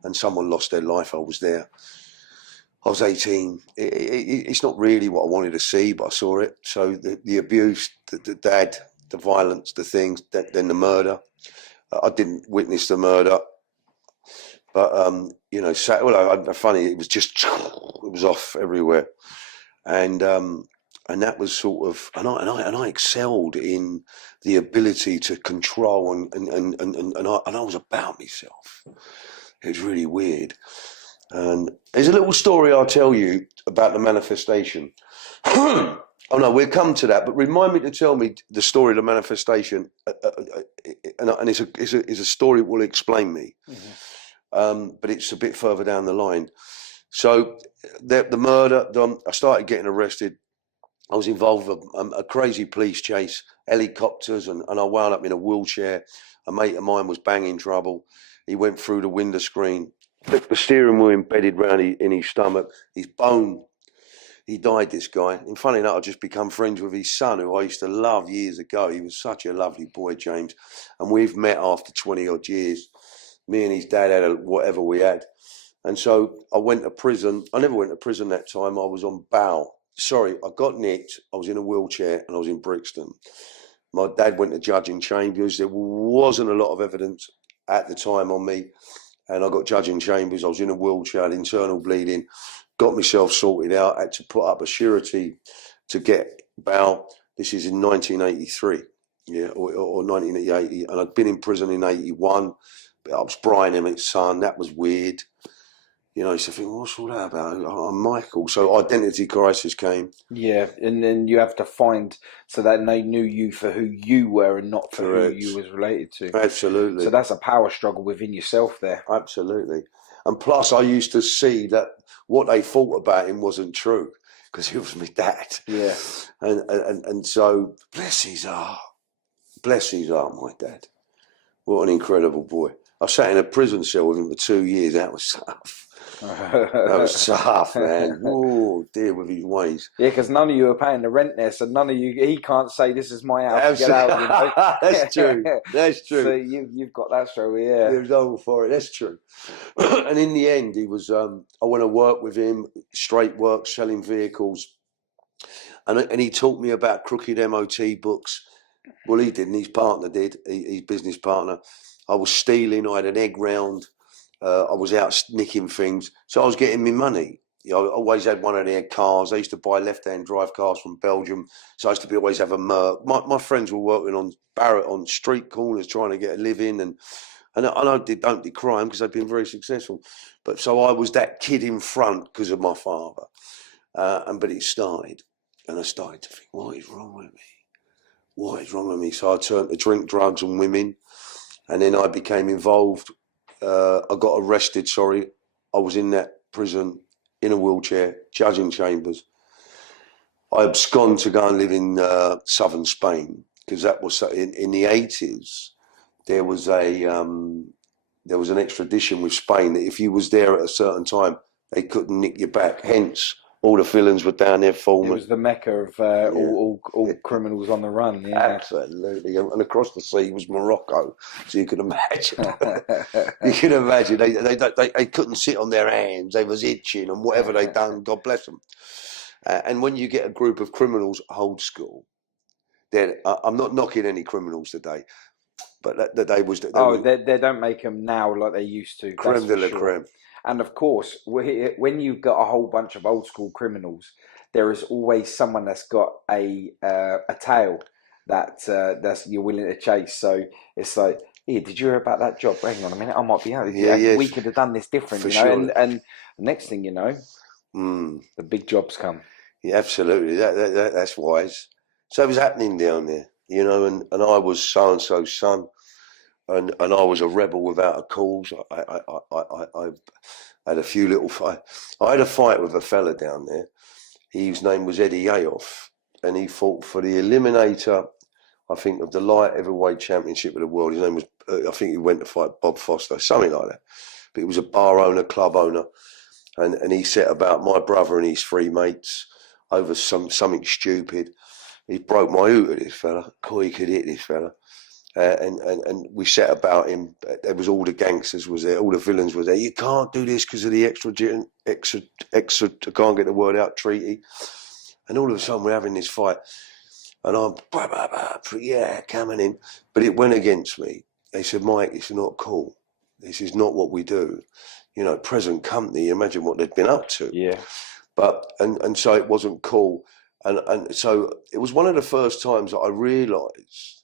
and someone lost their life. I was there. I was 18. It's not really what I wanted to see, but I saw it. So the abuse, the dad, the violence, the things, then the murder. I didn't witness the murder, but funny. It was off everywhere, and and that was sort of, and I excelled in the ability to control and I was about myself. It was really weird. And there's a little story I'll tell you about the manifestation. Oh no, we'll come to that. But remind me to tell me the story of the manifestation, and it's a story that will explain me. But it's a bit further down the line. So the murder, I started getting arrested. I was involved with a crazy police chase, helicopters, and I wound up in a wheelchair. A mate of mine was banging trouble. He went through the window screen, the steering wheel embedded round in his stomach, his bone. He died, this guy. And funny enough, I've just become friends with his son, who I used to love years ago. He was such a lovely boy, James. And we've met after 20 odd years. Me and his dad had whatever we had. And so I went to prison. I never went to prison that time. I was on bail. Sorry, I got nicked. I was in a wheelchair and I was in Brixton. My dad went to judging chambers. There wasn't a lot of evidence at the time on me. And I got judging chambers. I was in a wheelchair, had internal bleeding, got myself sorted out, had to put up a surety to get bail. This is in 1983, or 1980. And I'd been in prison in 81. I was Brian Emmett's son. That was weird. You know, so I think, what's all that about? I'm Michael. So identity crisis came. Yeah, and then you have to find so that they knew you for who you were and not for Correct. who you was related to. Absolutely. So that's a power struggle within yourself there. Absolutely. And plus, I used to see that what they thought about him wasn't true because he was my dad. Yeah. And so, bless his heart, my dad. What an incredible boy. I sat in a prison cell with him for 2 years. That was tough. That was tough, man. Oh, dear, with his ways. Yeah, because none of you are paying the rent there, so none of you. He can't say this is my house. Get out. You know? That's true. That's true. So you've got that story, yeah. He was all for it. That's true. And in the end, he was. I went to work with him, straight work, selling vehicles, and he taught me about crooked MOT books. Well, he didn't. His partner did. His business partner. I was stealing. I had an egg round. I was out nicking things, so I was getting me money. You know, I always had one of their cars. I used to buy left-hand drive cars from Belgium, so I used to always have a Merc. My friends were working on Barrett on street corners trying to get a living, and I don't decry them because they've been very successful. But so I was that kid in front because of my father, but it started, and I started to think, what is wrong with me? What is wrong with me? So I turned to drink, drugs, and women, and then I became involved. I got arrested, I was in that prison in a wheelchair, judging chambers. I absconded to go and live in southern Spain because that was in the 80s. There was an extradition with Spain that if you was there at a certain time, they couldn't nick you back. Hence, all the villains were down there filming. It was the mecca of all criminals on the run. Yeah, absolutely. And across the sea was Morocco, so you could imagine. You could imagine they couldn't sit on their hands. They was itching, and whatever they done, God bless them. And when you get a group of criminals old school, then I'm not knocking any criminals today, but they was. They don't make them now like they used to. Creme de la creme. And of course, when you've got a whole bunch of old school criminals, there is always someone that's got a tail that's you're willing to chase. So it's like, hey, did you hear about that job? Hang on a minute, I might be out. Yeah, we could have done this different, for you know. sure. And next thing you know, the big jobs come. Yeah, absolutely. That's wise. So it was happening down there, you know, and I was so and so's son. And I was a rebel without a cause. I had a few little fight. I had a fight with a fella down there. His name was Eddie Ayoff, and he fought for the eliminator, I think, of the light heavyweight championship of the world. His name was, I think he went to fight Bob Foster, something like that. But he was a bar owner, club owner, and he set about my brother and his three mates over something stupid. He broke my hooter, this fella. He could hit this fella. And we set about him. There was all the gangsters was there, all the villains were there. You can't do this because of the extra, I can't get the word out, treaty. And all of a sudden we're having this fight. And I'm, coming in. But it went against me. They said, Mike, it's not cool. This is not what we do. You know, present company, imagine what they'd been up to. Yeah. But, and so it wasn't cool. And so it was one of the first times that I realised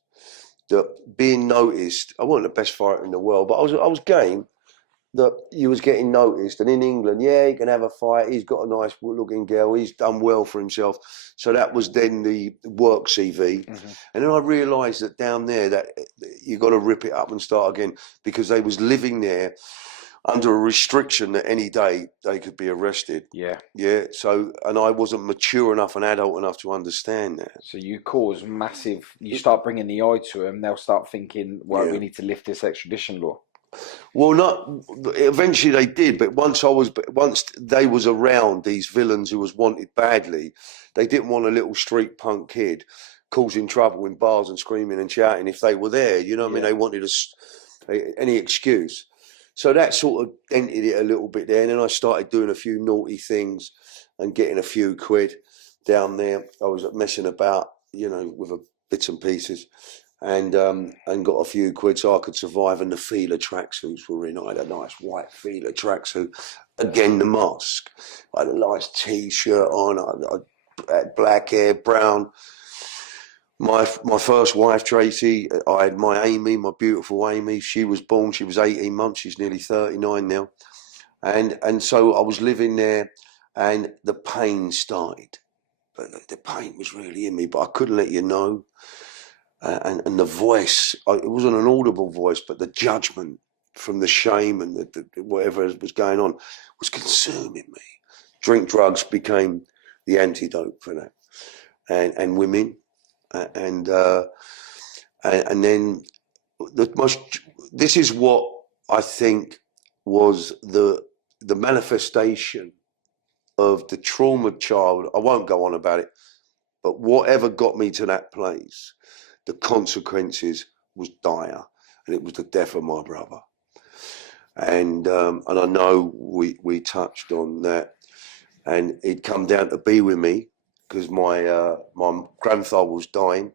that being noticed, I wasn't the best fighter in the world, but I was game, that you was getting noticed. And in England, yeah, he can have a fight. He's got a nice looking girl. He's done well for himself. So that was then the work CV. Mm-hmm. And then I realised that down there that you got to rip it up and start again, because they was living there under a restriction that any day they could be arrested. Yeah. Yeah. So, and I wasn't mature enough and adult enough to understand that. So you cause massive. You start bringing the eye to them. They'll start thinking, "Well, Yeah. we need to lift this extradition law." Well, not eventually they did, but once they was around these villains who was wanted badly, they didn't want a little street punk kid causing trouble in bars and screaming and shouting if they were there. You know what I mean? Yeah. They wanted any excuse. So that sort of dented it a little bit there. And then I started doing a few naughty things and getting a few quid down there. I was messing about, with bits and pieces. And got a few quid so I could survive. And the Fila tracksuits were in. I had a nice white Fila tracksuit. Again, the mask. I had a nice T-shirt on. I had black hair, brown. My first wife, Tracy, I had my Amy, my beautiful Amy. She was born, she was 18 months. She's nearly 39 now. And so I was living there, and the pain started. But the pain was really in me, but I couldn't let you know. And the voice, it wasn't an audible voice, but the judgment from the shame and the whatever was going on was consuming me. Drink, drugs became the antidote for that, and women, and then this is what I think was the manifestation of the trauma child. I won't go on about it, but whatever got me to that place, the consequences was dire, and it was the death of my brother. And I know we touched on that, and he'd come down to be with me because my grandfather was dying.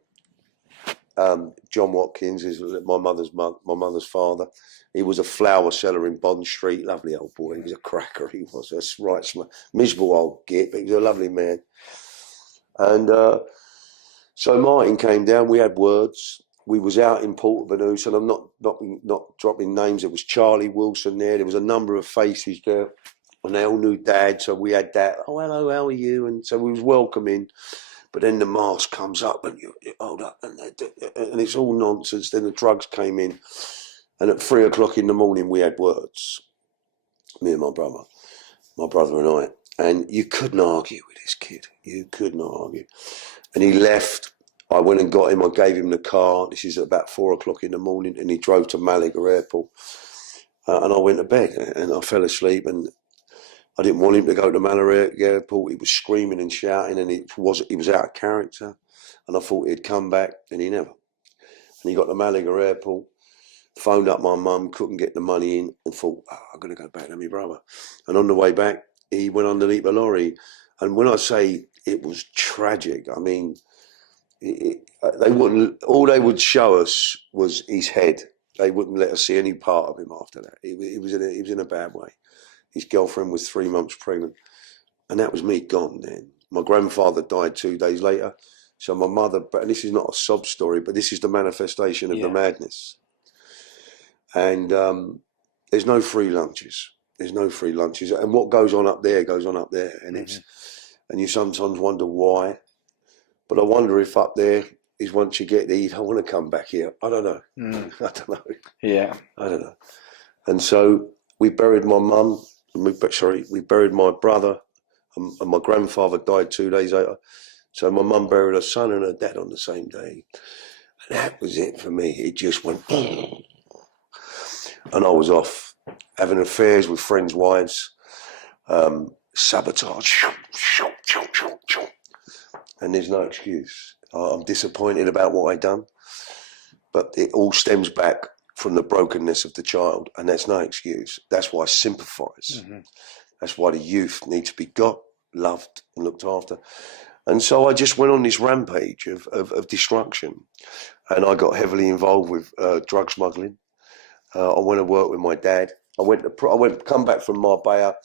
John Watkins is my mother's father. He was a flower seller in Bond Street. Lovely old boy. He was a cracker. He was a right miserable old git, but he was a lovely man. And so Martin came down. We had words. We was out in Portobello, and I'm not dropping names. There was Charlie Wilson there. There was a number of faces there, and they all knew Dad. So we had Dad. Oh, hello, how are you? And so we was welcoming. But then the mask comes up, and you hold up, and it's all nonsense. Then the drugs came in, and at 3 o'clock in the morning, we had words. Me and my brother and I, and you couldn't argue with this kid. You couldn't argue. And he left. I went and got him. I gave him the car. This is at about 4 o'clock in the morning, and he drove to Malaga Airport. And I went to bed, and I fell asleep. And I didn't want him to go to Malaga Airport. He was screaming and shouting, and he was out of character. And I thought he'd come back, and he never. And he got to Malaga Airport, phoned up my mum, couldn't get the money in, and thought, I'm going to go back to my brother. And on the way back, he went underneath a lorry. And when I say it was tragic, I mean, all they would show us was his head. They wouldn't let us see any part of him after that. He was in a bad way. His girlfriend was 3 months pregnant, and that was me gone then. My grandfather died 2 days later. So my mother, and this is not a sob story, but this is the manifestation of the madness. And there's no free lunches. There's no free lunches. And what goes on up there goes on up there. And and you sometimes wonder why. But I wonder if up there is once you get there, you don't want to come back here. I don't know. I don't know. Yeah. I don't know. And so we buried my mum. We buried my brother, and my grandfather died 2 days later. So my mum buried her son and her dad on the same day. And that was it for me. It just went, and I was off having affairs with friends' wives, sabotage, and there's no excuse. I'm disappointed about what I done, but it all stems back from the brokenness of the child, and that's no excuse. That's why I sympathise. That's why the youth need to be got, loved, and looked after. And so I just went on this rampage of destruction, and I got heavily involved with drug smuggling. I went to work with my dad. Come back from Marbella,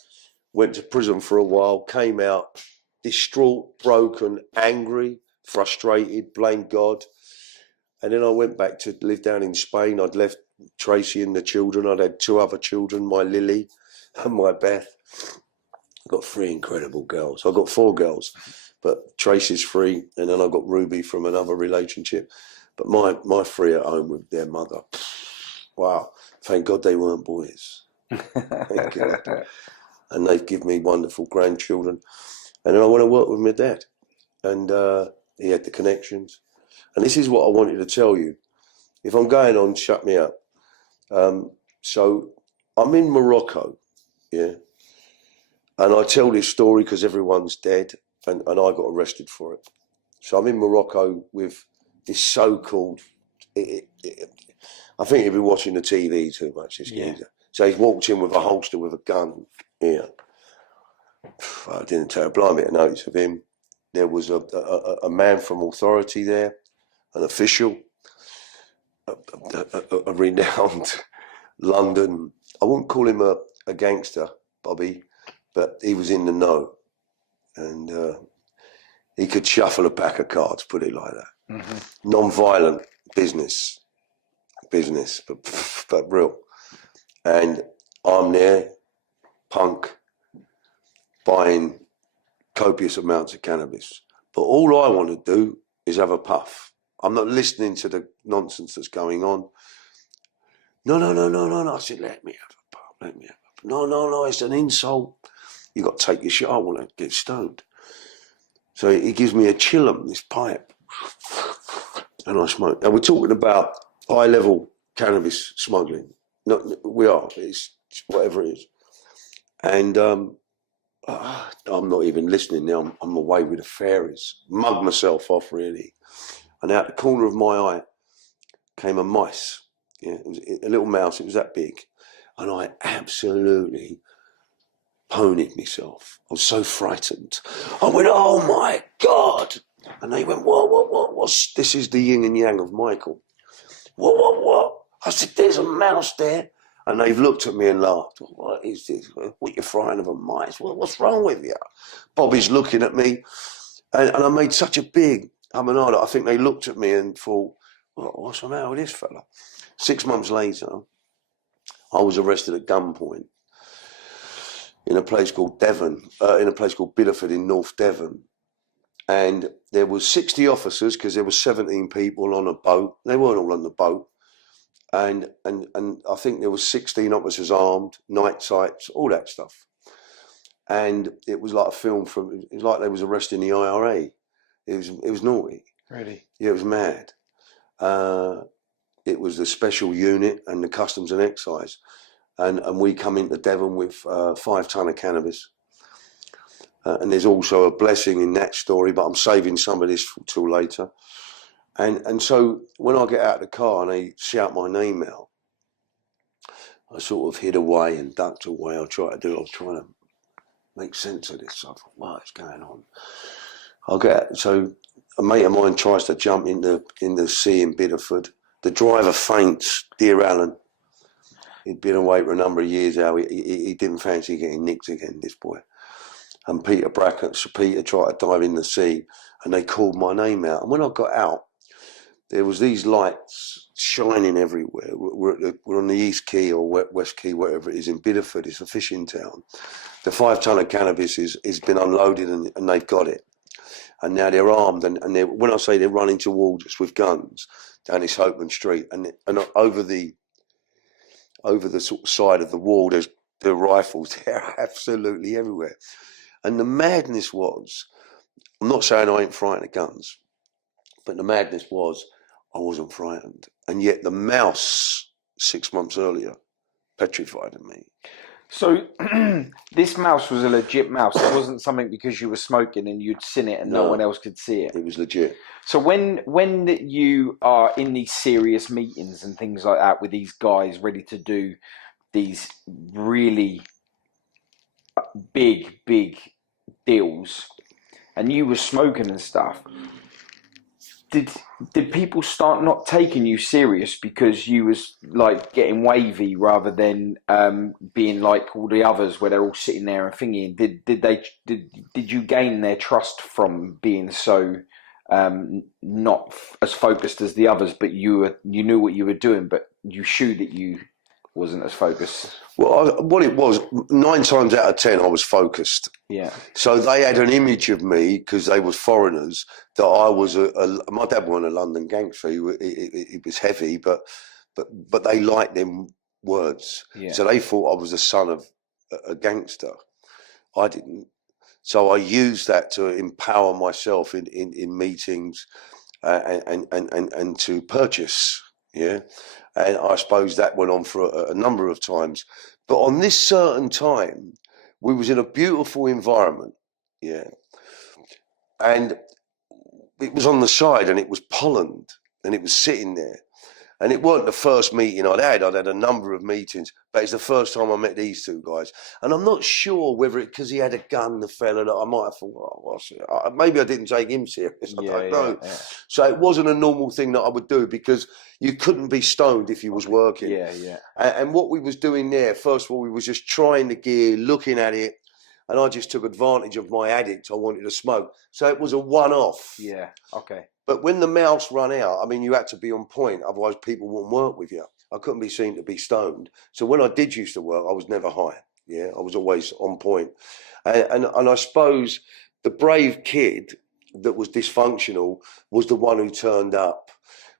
went to prison for a while, came out, distraught, broken, angry, frustrated, blamed God. And then I went back to live down in Spain. I'd left Tracy and the children. I'd had 2 other children, my Lily and my Beth. I've got 3 incredible girls. I've got 4 girls, but Tracy's 3, and then I've got Ruby from another relationship. But my 3 at home with their mother. Wow. Thank God they weren't boys. Thank God. And they've given me wonderful grandchildren. And then I went to work with my dad. And he had the connections. And this is what I wanted to tell you. If I'm going on, shut me up. So I'm in Morocco, yeah. And I tell this story because everyone's dead, and I got arrested for it. So I'm in Morocco with this so-called, I think he'd been watching the TV too much, this geezer. So he's walked in with a holster with a gun here. I didn't take a blind bit of notice of him. There was a man from authority there, an official, a renowned London, I wouldn't call him a gangster, Bobby, but he was in the know. And he could shuffle a pack of cards, put it like that. Mm-hmm. Non-violent business, but real. And I'm there, punk, buying copious amounts of cannabis. But all I want to do is have a puff. I'm not listening to the nonsense that's going on. No. I said, let me have a puff, No, it's an insult. You got to take your shit. I want to get stoned. So he gives me a chillum, this pipe, and I smoke. And we're talking about high-level cannabis smuggling. No, we are. It's whatever it is. And I'm not even listening now. I'm away with the fairies. Mug myself off, really. And out the corner of my eye came a mice. Yeah, it was a little mouse. It was that big. And I absolutely ponied myself. I was so frightened. I went, oh my God. And they went, what's this? Is the yin and yang of Michael. What? I said, there's a mouse there. And they've looked at me and laughed. What is this? What, you're frightened of a mice? What's wrong with you? Bobby's looking at me. And I made such a big amanada. I think they looked at me and thought, what's the matter with this fella? 6 months later, I was arrested at gunpoint in a place called Devon, in a place called Bideford in North Devon. And there was 60 officers because there were 17 people on a boat. They weren't all on the boat. And I think there was 16 officers armed, night sights, all that stuff. And it was like a film it was like they was arresting the IRA. It was naughty. Really? Yeah, it was mad. It was the special unit and the customs and excise. And we come into Devon with 5 ton of cannabis. And there's also a blessing in that story, but I'm saving some of this till later. And so when I get out of the car and they shout my name out, I sort of hid away and ducked away. I was trying to make sense of this. I thought, what's going on? So a mate of mine tries to jump in the sea in Bideford. The driver faints, dear Alan. He'd been away for a number of years now. He didn't fancy getting nicked again, this boy. And Peter tried to dive in the sea, and they called my name out. And when I got out, there was these lights shining everywhere. We're on the East Quay or West Quay, whatever it is, in Bideford. It's a fishing town. The 5 ton of cannabis has been unloaded, and they've got it. And now they're armed, and when I say they're running towards us with guns down this open street, and over the sort of side of the wall, there's the rifles. They're absolutely everywhere. And the madness was, I'm not saying I ain't frightened of guns, but the madness was I wasn't frightened. And yet the mouse 6 months earlier petrified of me. So this mouse was a legit mouse. It wasn't something because you were smoking and you'd seen it and no one else could see it. It was legit. So when you are in these serious meetings and things like that with these guys ready to do these really big deals, and you were smoking and stuff, did did people start not taking you serious because you was like getting wavy rather than being like all the others where they're all sitting there and thinking? Did you gain their trust from being so not as focused as the others, but you knew what you were doing, but you showed that you wasn't as focused? Well, what it was, 9 times out of 10, I was focused. Yeah. So they had an image of me, because they were foreigners, that I was my dad wasn't a London gangster. He was heavy, but they liked them words. Yeah. So they thought I was the son of a gangster. I didn't. So I used that to empower myself in meetings and to purchase. Yeah. And I suppose that went on for a number of times. But on this certain time, we was in a beautiful environment, yeah, and it was on the side, and it was pollened, and it was sitting there, and it weren't the first meeting I'd had a number of meetings, but it's the first time I met these two guys, and I'm not sure whether it because he had a gun, the fella, that I might have thought, well, maybe I didn't take him serious, I don't know. Yeah. So it wasn't a normal thing that I would do, because you couldn't be stoned if you was working. Yeah, yeah. And what we was doing there, first of all, we was just trying the gear, looking at it, and I just took advantage of my addict. I wanted to smoke. So it was a one-off. Yeah, okay. But when the mouse ran out, I mean, you had to be on point, otherwise people wouldn't work with you. I couldn't be seen to be stoned. So when I did used to work, I was never high. Yeah, I was always on point. And I suppose the brave kid that was dysfunctional was the one who turned up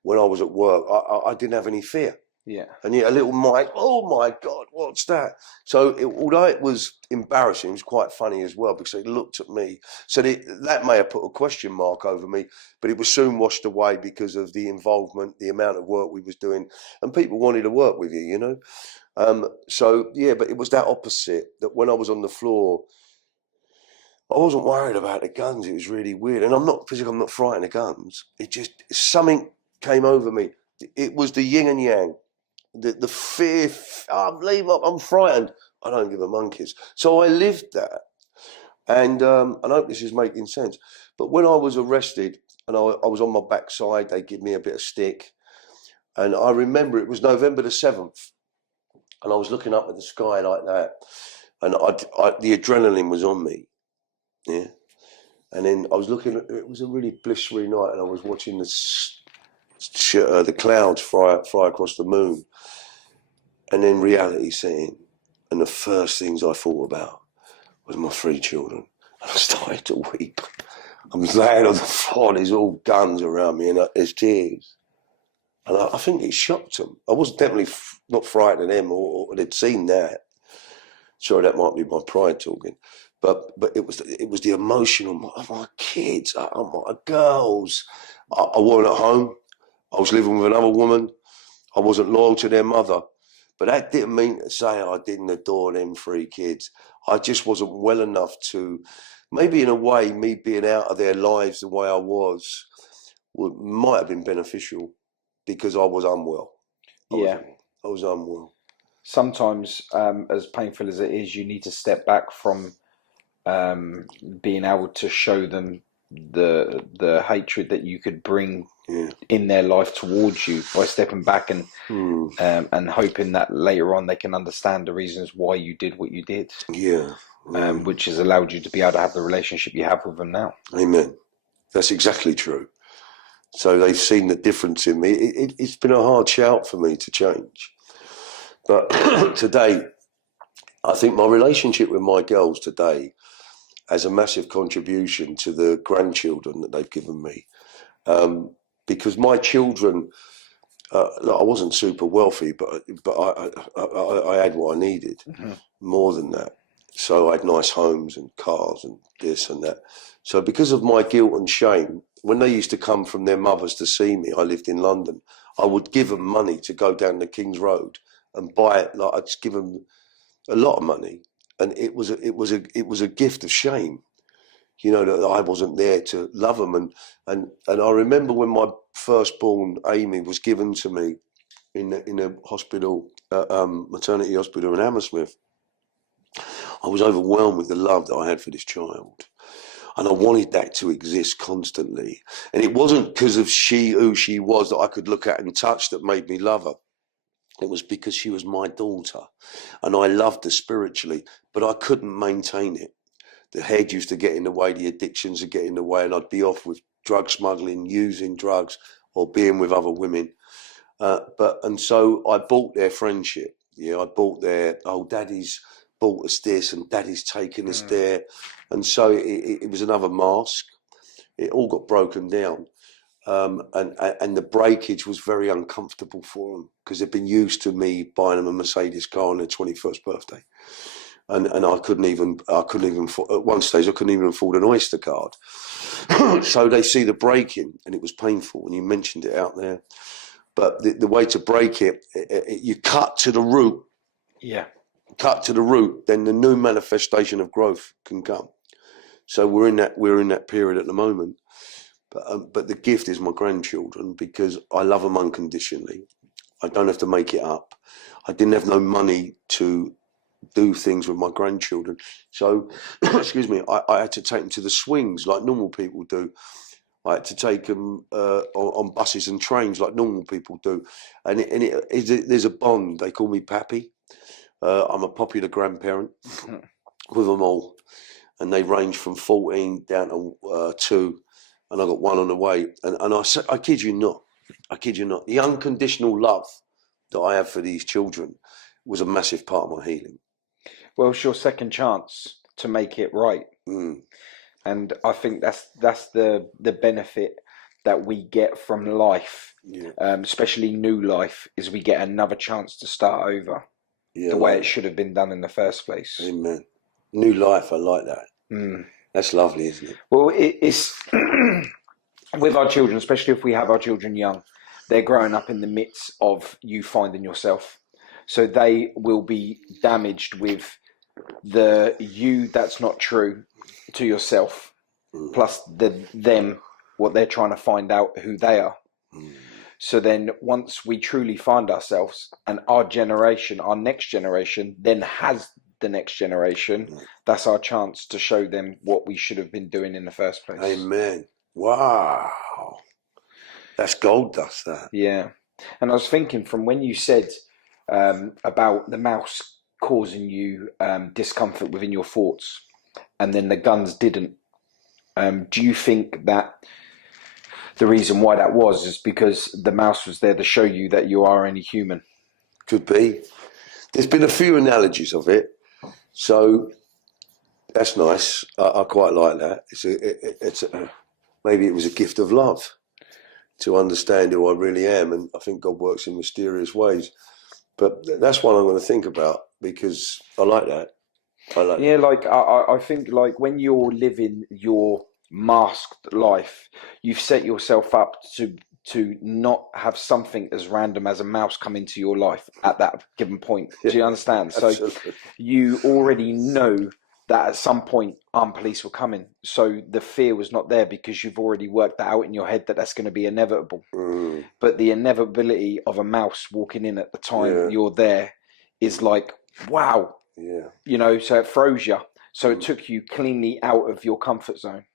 when I was at work. I didn't have any fear. Yeah. And yet a little Mike, oh my God, what's that? So although it was embarrassing, it was quite funny as well, because they looked at me. So that may have put a question mark over me, but it was soon washed away because of the involvement, the amount of work we was doing, and people wanted to work with you, you know. So yeah, but it was that opposite, that when I was on the floor, I wasn't worried about the guns. It was really weird. And I'm not frightened of guns. It just, something came over me. It was the yin and yang. The fear, I'm frightened. I don't give a monkeys. So I lived that. And I hope this is making sense. But when I was arrested and I was on my backside, they give me a bit of stick. And I remember it was November the 7th. And I was looking up at the sky like that. And the adrenaline was on me. Yeah. And then I was looking, it was a really blissful night, and I was watching the clouds fly across the moon. And then reality set in, and the first things I thought about was my 3 children. And I started to weep. I'm laying on the floor, there's all guns around me, and there's tears. And I think it shocked them. I was definitely not frightened of them, or they'd seen that. Sorry, that might be my pride talking. But it was the emotional, my kids, my girls. I wasn't at home. I was living with another woman. I wasn't loyal to their mother. But that didn't mean to say I didn't adore them 3 kids. I just wasn't well enough to, maybe in a way, me being out of their lives the way I was, might have been beneficial, because I was unwell. I was unwell. Sometimes, as painful as it is, you need to step back from being able to show them the hatred that you could bring in their life towards you, by stepping back and hoping that later on they can understand the reasons why you did what you did. Which has allowed you to be able to have the relationship you have with them now. Amen. That's exactly true. So they've seen the difference in me. It's been a hard shout for me to change. But today, I think my relationship with my girls today has a massive contribution to the grandchildren that they've given me. Because my children, I wasn't super wealthy, but I had what I needed, more than that. So I had nice homes and cars and this and that. So because of my guilt and shame, when they used to come from their mothers to see me, I lived in London, I would give them money to go down the King's Road and buy it. Like, I'd give them a lot of money, and it was a gift of shame, you know, that I wasn't there to love them. And I remember when my firstborn Amy was given to me in a hospital, maternity hospital in Hammersmith, I was overwhelmed with the love that I had for this child. And I wanted that to exist constantly. And it wasn't because of who she was that I could look at and touch that made me love her. It was because she was my daughter and I loved her spiritually, but I couldn't maintain it. The head used to get in the way, the addictions would get in the way, and I'd be off with drug smuggling, using drugs, or being with other women. And so I bought their friendship. Yeah, I bought their, oh, daddy's bought us this and daddy's taken us there. And so it was another mask. It all got broken down. And the breakage was very uncomfortable for them because they'd been used to me buying them a Mercedes car on their 21st birthday. And I couldn't even, at one stage, I couldn't even afford an Oyster card. So they see the breaking, and it was painful when you mentioned it out there. But the way to break it, you cut to the root. Yeah. Cut to the root, then the new manifestation of growth can come. So we're in that period at the moment. But the gift is my grandchildren because I love them unconditionally. I don't have to make it up. I didn't have no money to do things with my grandchildren. So, excuse me, I had to take them to the swings like normal people do. I had to take them on buses and trains like normal people do. And there's a bond. They call me Pappy. I'm a popular grandparent with them all. And they range from 14 down to 2. And I got one on the way. And I kid you not. The unconditional love that I have for these children was a massive part of my healing. Well, it's your second chance to make it right. And I think that's the benefit that we get from life, especially new life, is we get another chance to start over the way it should have been done in the first place. Amen. New life, I like that. That's lovely, isn't it? Well, it's with our children, especially if we have our children young, they're growing up in the midst of you finding yourself. So they will be damaged with the you that's not true to yourself, plus them, what they're trying to find out who they are. So then once we truly find ourselves and our generation, our next generation, then has the next generation, that's our chance to show them what we should have been doing in the first place. Amen. Wow. That's gold dust, that. Yeah. And I was thinking from when you said about the mouse causing you discomfort within your thoughts and then the guns didn't, do you think that the reason why that was is because the mouse was there to show you that you are only human? Could be. There's been a few analogies of it, so that's nice. I quite like that. Maybe it was a gift of love to understand who I really am, and I think God works in mysterious ways. But that's one I'm going to think about because I like that. Yeah, like I think like when you're living your masked life, you've set yourself up to not have something as random as a mouse come into your life at that given point. Do you understand? So you already know that at some point armed police were coming. So the fear was not there because you've already worked that out in your head that that's going to be inevitable. But the inevitability of a mouse walking in at the time you're there is like, wow. Yeah. You know, so it froze you. So it took you cleanly out of your comfort zone.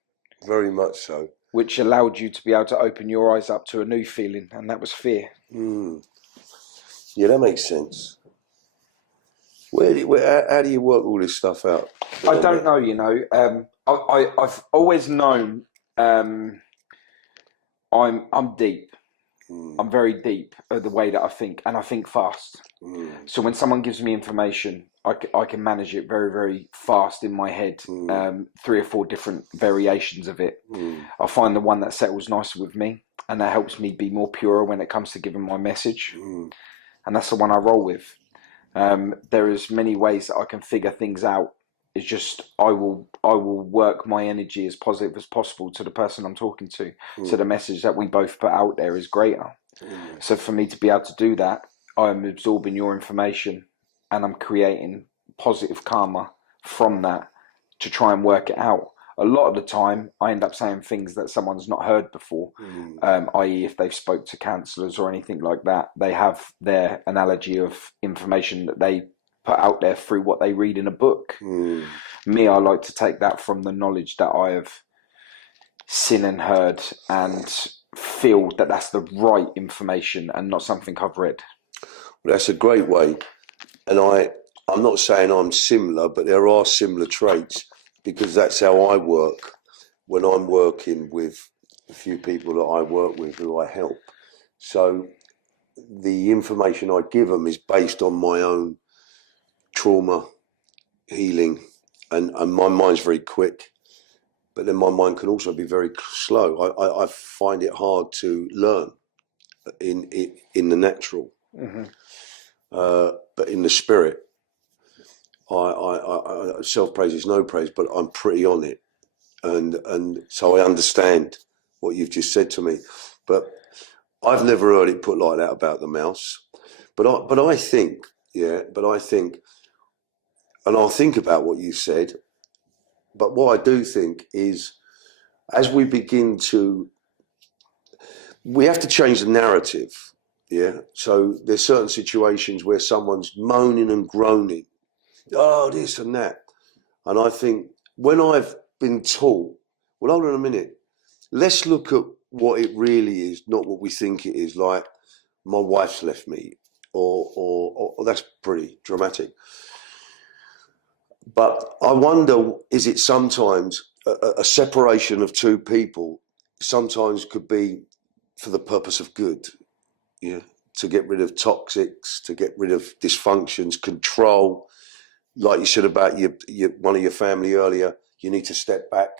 Very much so. Which allowed you to be able to open your eyes up to a new feeling, and that was fear. Yeah, that makes sense. How do you work all this stuff out? I don't know, you know. I've always known I'm deep. I'm very deep the way that I think, and I think fast. So when someone gives me information, I can manage it very, very fast in my head, 3 or 4 different variations of it. I find the one that settles nicer with me, and that helps me be more pure when it comes to giving my message. And that's the one I roll with. There is many ways that I can figure things out. It's just I will work my energy as positive as possible to the person I'm talking to. So the message that we both put out there is greater. So for me to be able to do that, I'm absorbing your information and I'm creating positive karma from that to try and work it out. A lot of the time, I end up saying things that someone's not heard before, i.e. if they've spoke to counsellors or anything like that, they have their analogy of information that they put out there through what they read in a book. Me, I like to take that from the knowledge that I have seen and heard and feel that that's the right information and not something I've read. That's a great way. And I'm not saying I'm similar, but there are similar traits because that's how I work when I'm working with a few people that I work with who I help. So the information I give them is based on my own trauma healing, and my mind's very quick, but then my mind can also be very slow. I find it hard to learn in the natural, but in the spirit, I self-praise is no praise, but I'm pretty on it, and so I understand what you've just said to me, but I've never heard it put like that about the mouse. But I think, and I'll think about what you said. But what I do think is, as we begin to, we have to change the narrative. Yeah. So there's certain situations where someone's moaning and groaning, oh, this and that, and I think when I've been taught, well, hold on a minute, let's look at what it really is, not what we think it is. Like, my wife's left me, or that's pretty dramatic. But I wonder, is it sometimes a separation of two people sometimes could be for the purpose of good, yeah, to get rid of toxics, to get rid of dysfunctions, control, like you said about your one of your family earlier, you need to step back.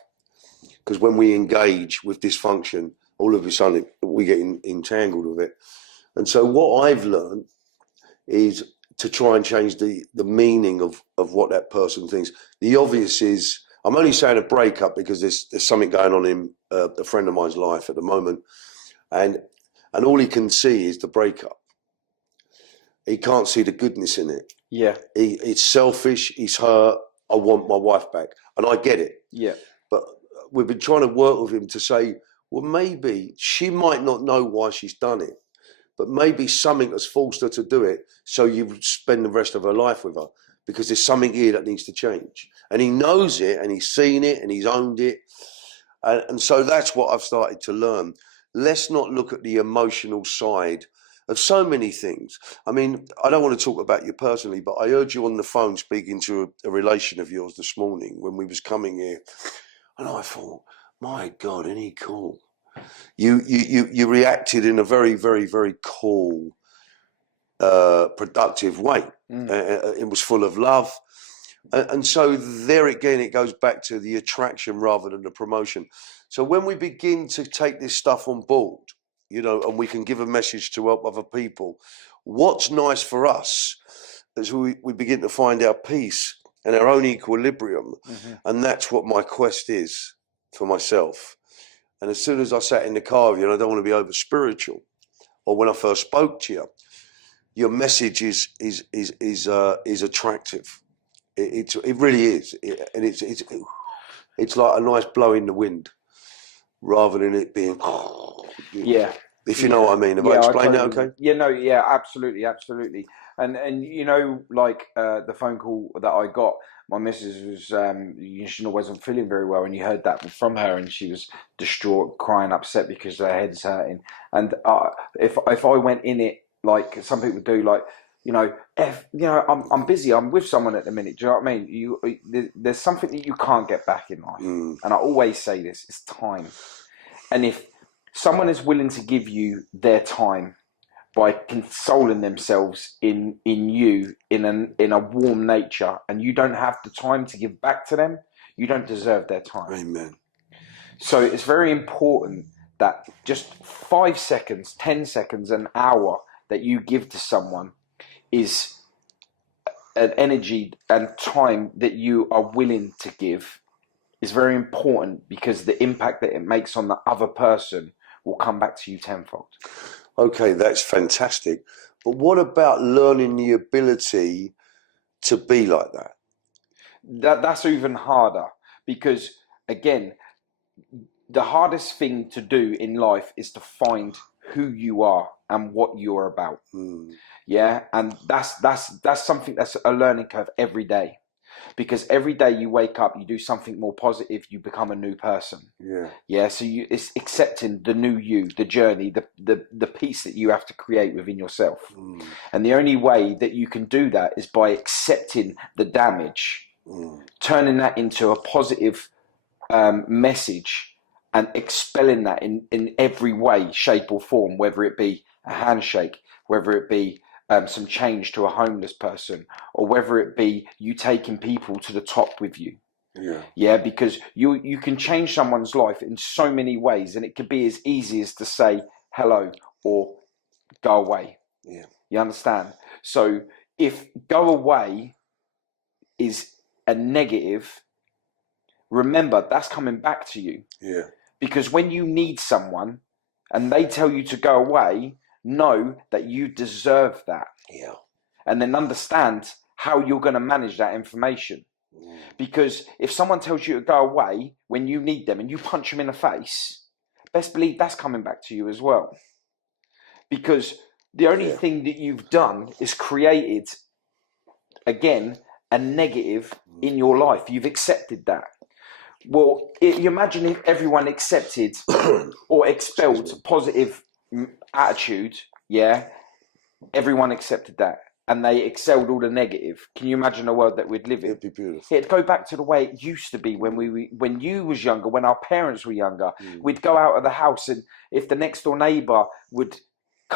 Because when we engage with dysfunction, all of a sudden we get entangled with it. And so what I've learned is to try and change the meaning of what that person thinks. The obvious is, I'm only saying a breakup because there's something going on in a friend of mine's life at the moment, and all he can see is the breakup. He can't see the goodness in it. Yeah. It's selfish, he's hurt, I want my wife back. And I get it. Yeah. But we've been trying to work with him to say, well, maybe she might not know why she's done it, but maybe something has forced her to do it, so you spend the rest of her life with her, because there's something here that needs to change. And he knows it, and he's seen it, and he's owned it. And so that's what I've started to learn. Let's not look at the emotional side of so many things. I mean, I don't want to talk about you personally, but I heard you on the phone speaking to a relation of yours this morning when we was coming here. And I thought, my God, isn't he cool? You reacted in a very, very, very cool, productive way. It was full of love. And so there again, it goes back to the attraction rather than the promotion. So when we begin to take this stuff on board, you know, and we can give a message to help other people, what's nice for us is we begin to find our peace and our own equilibrium. And that's what my quest is for myself. And as soon as I sat in the car with you, and I don't want to be over spiritual, or when I first spoke to you, your message is attractive. It really is, and it's like a nice blow in the wind, rather than it being Yeah. If you know what I mean. Have I explained that okay? Yeah, no, yeah, absolutely, absolutely. And you know, like the phone call that I got, my missus was she wasn't feeling very well, and you heard that from her, and she was distraught, crying, upset because her head's hurting. And if I went in it like some people do, like, you know, I'm busy, I'm with someone at the minute. Do you know what I mean? There's something that you can't get back in life, and I always say this: it's time. And if someone is willing to give you their time by consoling themselves in you in a warm nature, and you don't have the time to give back to them, you don't deserve their time. Amen. So it's very important that just 5 seconds, 10 seconds, an hour that you give to someone is an energy and time that you are willing to give is very important, because the impact that it makes on the other person will come back to you tenfold. Okay, that's fantastic. But what about learning the ability to be like that? That's even harder, because, again, the hardest thing to do in life is to find who you are and what you're about. Yeah, and that's something that's a learning curve every day. because every day you wake up, you do something more positive, you become a new person. Yeah. So it's accepting the new you, the journey, the peace that you have to create within yourself. And the only way that you can do that is by accepting the damage, turning that into a positive message, and expelling that in every way, shape or form, whether it be a handshake, whether it be some change to a homeless person, or whether it be you taking people to the top with you. Yeah, because you can change someone's life in so many ways, and it could be as easy as to say hello or go away. You understand? So if go away is a negative, remember that's coming back to you. Because when you need someone and they tell you to go away, know that you deserve that. And then understand how you're going to manage that information. Because if someone tells you to go away when you need them and you punch them in the face, best believe that's coming back to you as well. Because the only thing that you've done is created, again, a negative in your life. You've accepted that. Well, you imagine if everyone accepted or expelled positive attitude, everyone accepted that, and they excelled all the negative. Can you imagine a world that we'd live in? It'd be beautiful. It'd go back to the way it used to be when you was younger, when our parents were younger. We'd go out of the house, and if the next door neighbour would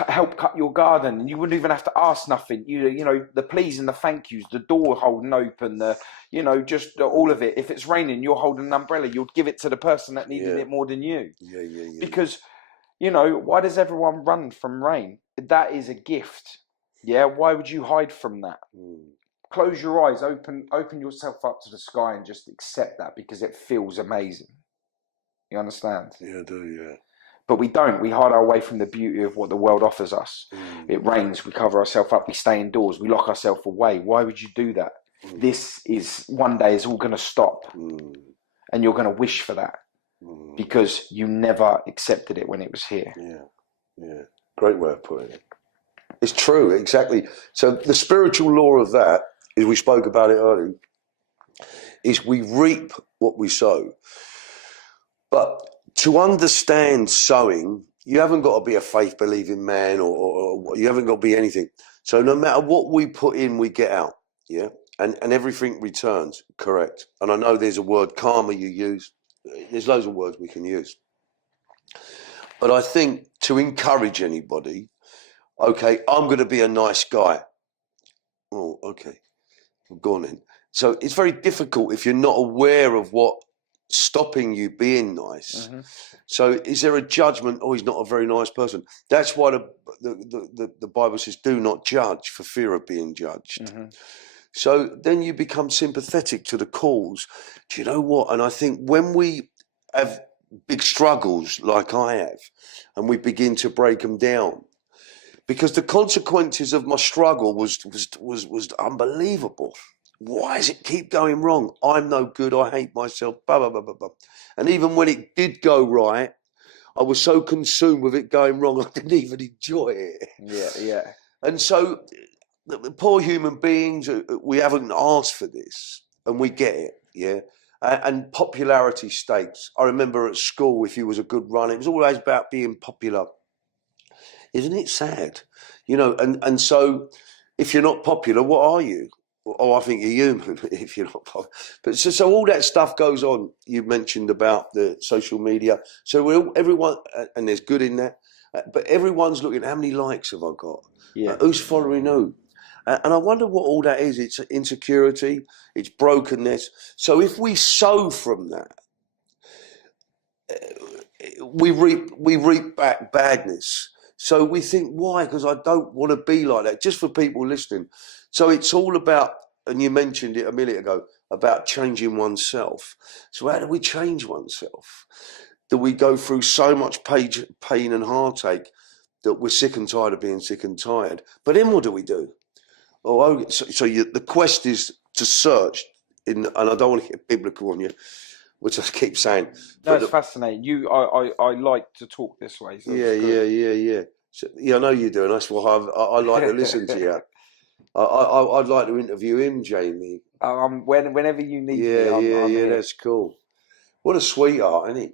help cut your garden, and you wouldn't even have to ask nothing. You know the please and the thank yous, the door holding open, just all of it. If it's raining, you're holding an umbrella. You'd give it to the person that needed it more than you. Because why does everyone run from rain? That is a gift. Yeah. Why would you hide from that? Close your eyes, open yourself up to the sky, and just accept that, because it feels amazing. You understand? Yeah, I do. Yeah. But we don't. We hide our way from the beauty of what the world offers us. It rains, we cover ourselves up, we stay indoors, we lock ourselves away. Why would you do that? This is, one day is all going to stop. And you're going to wish for that. Because you never accepted it when it was here. Yeah. Great way of putting it. It's true, exactly. So the spiritual law of that, as we spoke about it earlier, is we reap what we sow. But to understand sowing, you haven't got to be a faith-believing man, or you haven't got to be anything. So no matter what we put in, we get out, and everything returns, correct. And I know there's a word, karma, you use. There's loads of words we can use. But I think to encourage anybody, okay, I'm going to be a nice guy. Oh, okay, go on then. So it's very difficult if you're not aware of what's stopping you being nice. So is there a judgment? Oh, he's not a very nice person. That's why the Bible says, do not judge for fear of being judged. So then you become sympathetic to the cause. Do you know what? And I think when we have big struggles like I have, and we begin to break them down, because the consequences of my struggle was unbelievable. Why does it keep going wrong? I'm no good. I hate myself. Blah, blah, blah, blah, blah. And even when it did go right, I was so consumed with it going wrong, I didn't even enjoy it. Yeah. And so the poor human beings, we haven't asked for this, and we get it, And popularity stakes. I remember at school, if you was a good runner, it was always about being popular. Isn't it sad? And so if you're not popular, what are you? Oh, I think you're human if you're not popular. But so all that stuff goes on. You mentioned about the social media. So everyone, and there's good in that, but everyone's looking, how many likes have I got? Who's following who? And I wonder what all that is. It's insecurity, it's brokenness. So if we sow from that, we reap back badness. So we think, why? Because I don't want to be like that. Just for people listening. So it's all about, and you mentioned it a minute ago, about changing oneself. So how do we change oneself? Do we go through so much pain and heartache that we're sick and tired of being sick and tired? But then what do we do? The quest is to search, and I don't want to get biblical on you, which I keep saying. No, it's fascinating. I like to talk this way. So yeah. So, I know you do, and that's why I like to listen to you. I'd like to interview him, Jamie. Whenever you need me, Yeah, I'm here. that's cool. What a sweetheart, isn't he?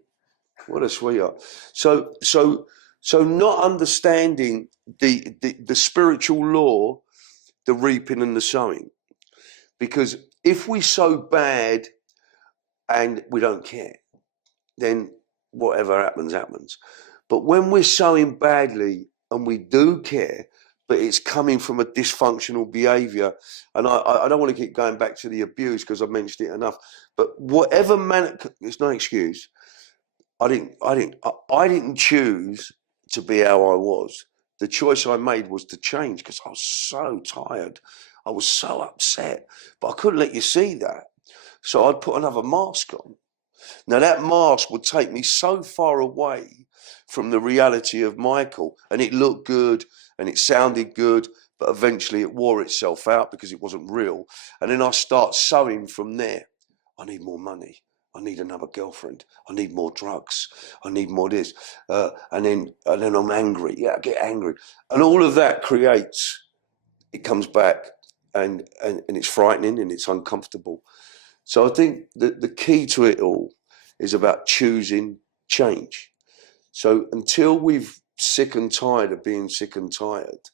What a sweetheart. So not understanding the spiritual law, the reaping and the sowing. Because if we sow bad and we don't care, then whatever happens, happens. But when we're sowing badly and we do care, but it's coming from a dysfunctional behaviour, and I don't want to keep going back to the abuse because I've mentioned it enough. But whatever manner, it's no excuse. I didn't choose to be how I was. The choice I made was to change because I was so tired. I was so upset, but I couldn't let you see that. So I'd put another mask on. Now that mask would take me so far away from the reality of Michael, and it looked good and it sounded good, but eventually it wore itself out because it wasn't real. And then I start sowing from there. I need more money. I need another girlfriend. I need more drugs. I need more this. And then I'm angry. Yeah, I get angry. And all of that creates, it comes back and it's frightening and it's uncomfortable. So I think that the key to it all is about choosing change. So until we've sick and tired of being sick and tired,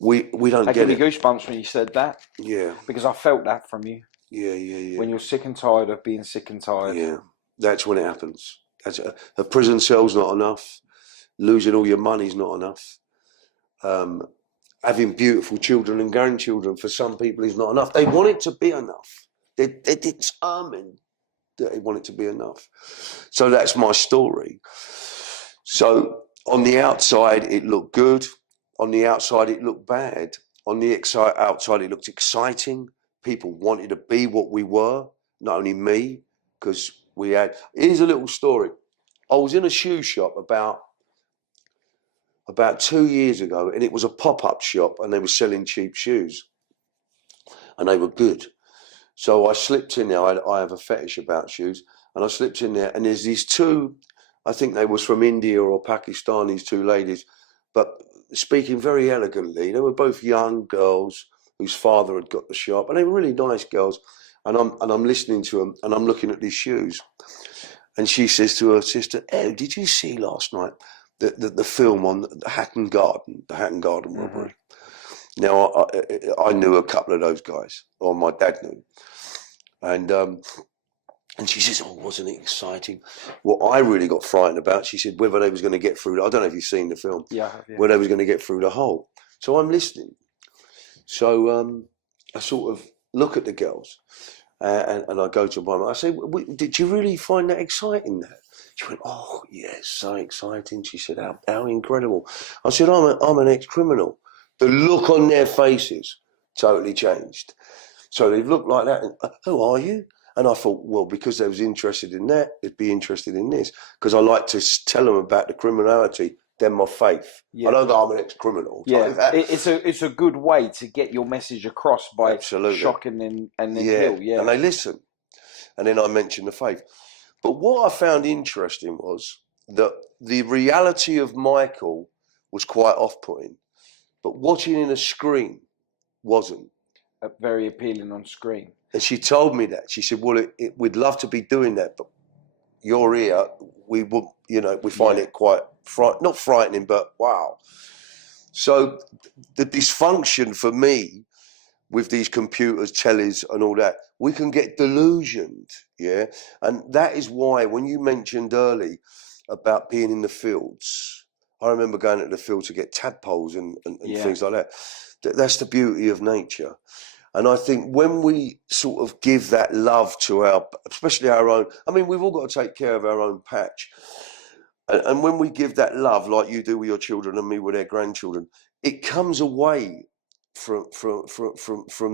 we don't That get gave me it. goosebumps when you said that. Yeah. Because I felt that from you. Yeah. When you're sick and tired of being sick and tired. Yeah. That's when it happens. A prison cell's not enough. Losing all your money's not enough. Having beautiful children and grandchildren for some people is not enough. They want it to be enough. They're determined that they want it to be enough. So that's my story. So on the outside, it looked good. On the outside, it looked bad. On the outside, it looked exciting. People wanted to be what we were, not only me, because we had. Here's a little story. I was in a shoe shop about 2 years ago, and it was a pop-up shop, and they were selling cheap shoes, and they were good. So I slipped in there. I have a fetish about shoes, and I slipped in there, and there's these two. I think they was from India or Pakistan. These two ladies, but speaking very elegantly. They were both young girls whose father had got the shop, and they were really nice girls. And I'm listening to them, and I'm looking at these shoes. And she says to her sister, "Oh, did you see last night the film on the Hatton Garden robbery?" Now I knew a couple of those guys, or my dad knew, and she says, "Oh, wasn't it exciting?" What I really got frightened about, she said, whether they was going to get through. I don't know if you've seen the film. Yeah. Whether they was going to get through the hole. So I'm listening. So I sort of look at the girls, and I go to one. I say, "Did you really find that exciting?" That she went, "Oh, yes, so exciting." She said, "How incredible." I said, "I'm an ex-criminal." The look on their faces totally changed. So they looked like that. And, "Who are you?" And I thought, well, because they was interested in that, they'd be interested in this. Because I like to tell them about the criminality, then my faith. Yeah. I don't know I'm an ex-criminal. Yeah, it's a good way to get your message across by shocking and then kill. Yeah, and they listen. And then I mentioned the faith. But what I found interesting was that the reality of Michael was quite off-putting, but watching in a screen wasn't. Very appealing on screen. And she told me that. She said, "Well, we'd love to be doing that, but you're here. We would, we find it quite not frightening, but wow." So the dysfunction for me with these computers, tellies, and all that, we can get delusioned, yeah. And that is why when you mentioned early about being in the fields, I remember going to the field to get tadpoles and things like that. That's the beauty of nature. And I think when we sort of give that love to especially our own, I mean, we've all got to take care of our own patch. And when we give that love, like you do with your children and me with their grandchildren, it comes away from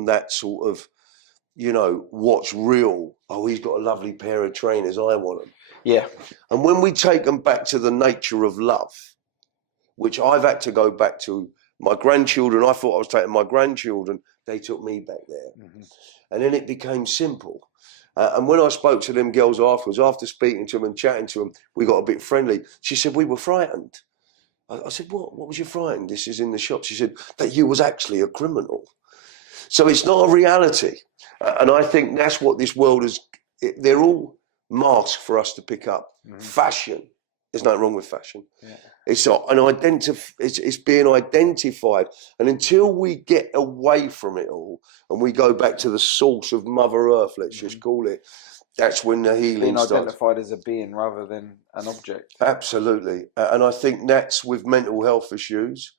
that sort of, what's real. Oh, he's got a lovely pair of trainers. I want them. Yeah. And when we take them back to the nature of love, which I've had to go back to my grandchildren. I thought I was taking my grandchildren. They took me back there. Mm-hmm. And then it became simple. And when I spoke to them girls afterwards, after speaking to them and chatting to them, we got a bit friendly. She said, "We were frightened. I said, what was you frightened? This is in the shop. She said, that you was actually a criminal. So it's not a reality. And I think that's what this world is. They're all masks for us to pick up. Mm-hmm. Fashion. There's nothing wrong with fashion. Yeah. It's it's being identified. And until we get away from it all and we go back to the source of Mother Earth, let's just call it, that's when the healing being starts. identified as a being rather than an object. Absolutely. And I think that's with mental health issues.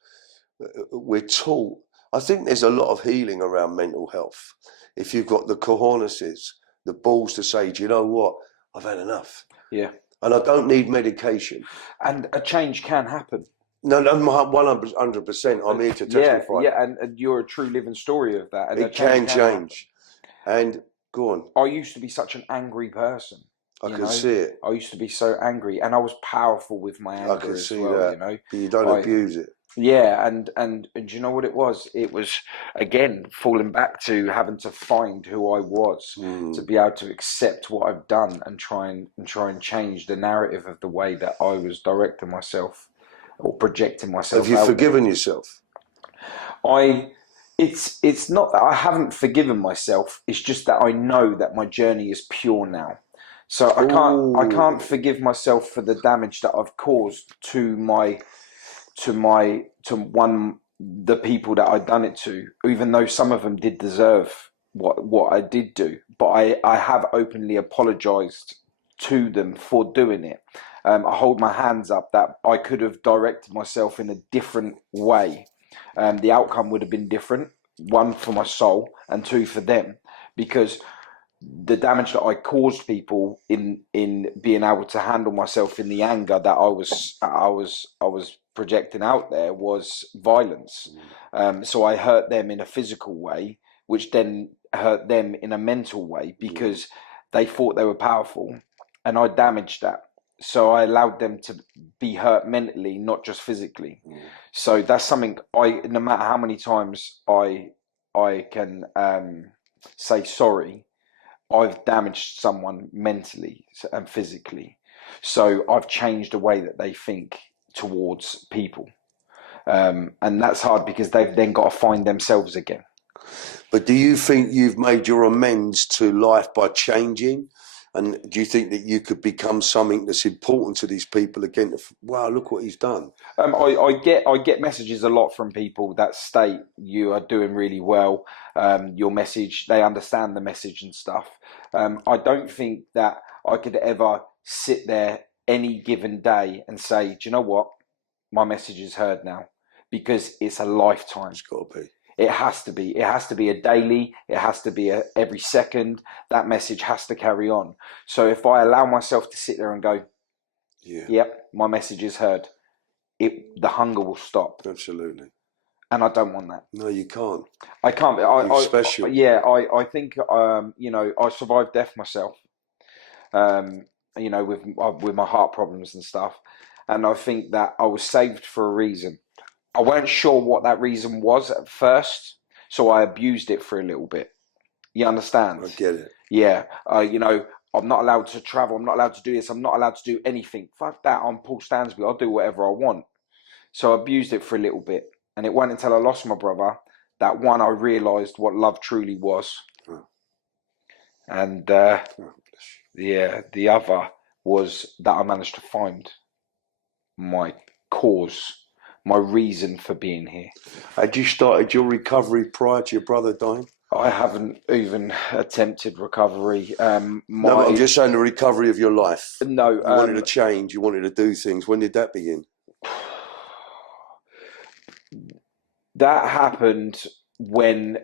We're taught. I think there's a lot of healing around mental health. If you've got the cojones, the balls to say, do you know what? I've had enough. Yeah. And I don't need medication. And a change can happen. No, 100%. I'm here to testify. Yeah, and you're a true living story of that. And it can change. And go on. I used to be such an angry person. I can see it. I used to be so angry, and I was powerful with my anger. I can see well, that. You know, but you don't abuse it. Yeah, and do you know what it was? It was again falling back to having to find who I was to be able to accept what I've done and try and change the narrative of the way that I was directing myself or projecting myself. Have you forgiven yourself? It's not that I haven't forgiven myself. It's just that I know that my journey is pure now. So I can't forgive myself for the damage that I've caused to the people that I'd done it to, even though some of them did deserve what I did do. But I have openly apologized to them for doing it. I hold my hands up that I could have directed myself in a different way. The outcome would have been different, one for my soul and two for them, because the damage that I caused people in being able to handle myself in the anger that I was projecting out there was violence. So I hurt them in a physical way, which then hurt them in a mental way because they thought they were powerful, and I damaged that. So I allowed them to be hurt mentally, not just physically. So that's something no matter how many times I can say sorry, I've damaged someone mentally and physically. So I've changed the way that they think towards people. And that's hard because they've then got to find themselves again. But do you think you've made your amends to life by changing? And do you think that you could become something that's important to these people again? Wow, look what he's done. I get messages a lot from people that state you are doing really well. Your message, they understand the message and stuff. I don't think that I could ever sit there any given day and say, do you know what? My message is heard now, because it's a lifetime. It's got to be. It has to be. It has to be a daily. It has to be every second. That message has to carry on. So if I allow myself to sit there and go, yep, my message is heard, the hunger will stop. Absolutely. And I don't want that. No, you can't. I can't. You're special. I think I survived death myself. With my heart problems and stuff, and I think that I was saved for a reason. I weren't sure what that reason was at first, so I abused it for a little bit. You understand? I get it. Yeah. I'm not allowed to travel. I'm not allowed to do this. I'm not allowed to do anything. Fuck that. I'm Paul Stansby. I'll do whatever I want. So I abused it for a little bit. And it wasn't until I lost my brother that I realised what love truly was. Oh. And the other was that I managed to find my cause, my reason for being here. Had you started your recovery prior to your brother dying? I haven't even attempted recovery. No, I'm just saying the recovery of your life. No. You wanted to change, you wanted to do things. When did that begin? That happened when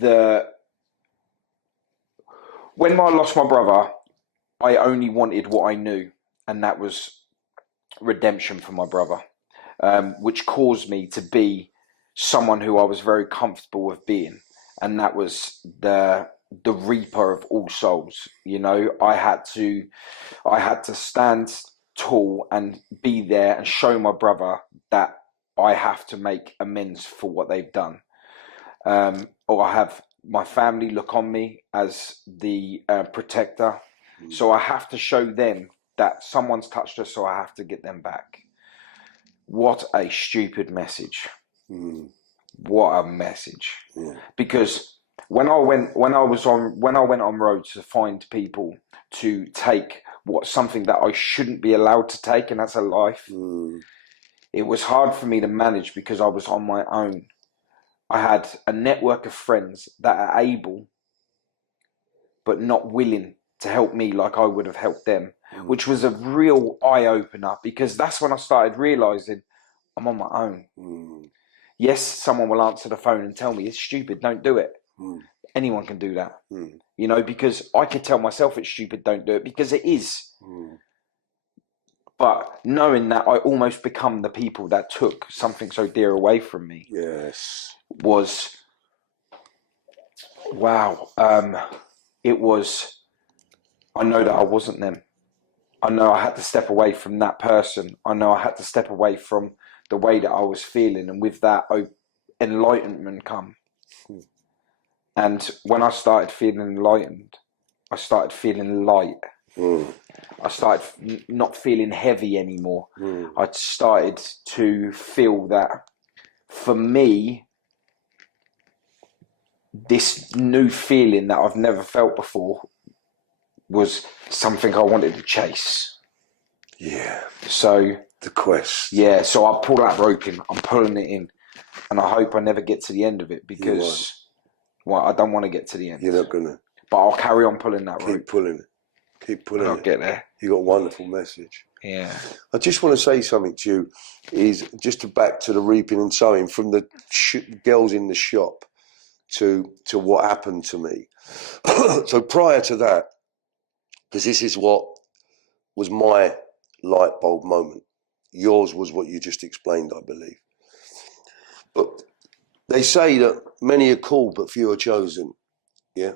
I lost my brother, I only wanted what I knew, and that was redemption for my brother, which caused me to be someone who I was very comfortable with being, and that was the reaper of all souls. I had to stand tall and be there and show my brother that I have to make amends for what they've done, or I have my family look on me as the protector. So I have to show them that someone's touched us, so I have to get them back. what a stupid message. Mm. What a message. Yeah. Because when I went on road to find people to take something that I shouldn't be allowed to take, and that's a life, it was hard for me to manage because I was on my own. I had a network of friends that are able but not willing to help me like I would have helped them, which was a real eye-opener, because that's when I started realising I'm on my own. Yes, someone will answer the phone and tell me it's stupid, don't do it. Anyone can do that. You know, because I could tell myself it's stupid, don't do it, because it is. But knowing that I almost become the people that took something so dear away from me, was, wow. It was, I know that I wasn't them. I know I had to step away from that person. I know I had to step away from the way that I was feeling, and with that, enlightenment come. And when I started feeling enlightened, I started feeling light. I started not feeling heavy anymore. I started to feel that, for me, this new feeling that I've never felt before was something I wanted to chase. Yeah. So the quest. Yeah, so I pull that rope in, I'm pulling it in, and I hope I never get to the end of it, because I don't want to get to the end. You're not gonna. But I'll carry on pulling that rope. Keep pulling it. Keep pulling I'll it. get there. You got a wonderful message. Yeah. I just want to say something to you, is just back to the reaping and sowing, from the girls in the shop to what happened to me. So prior to that, because this is what was my light bulb moment. Yours was what you just explained, I believe. But they say that many are called, but few are chosen. Yeah.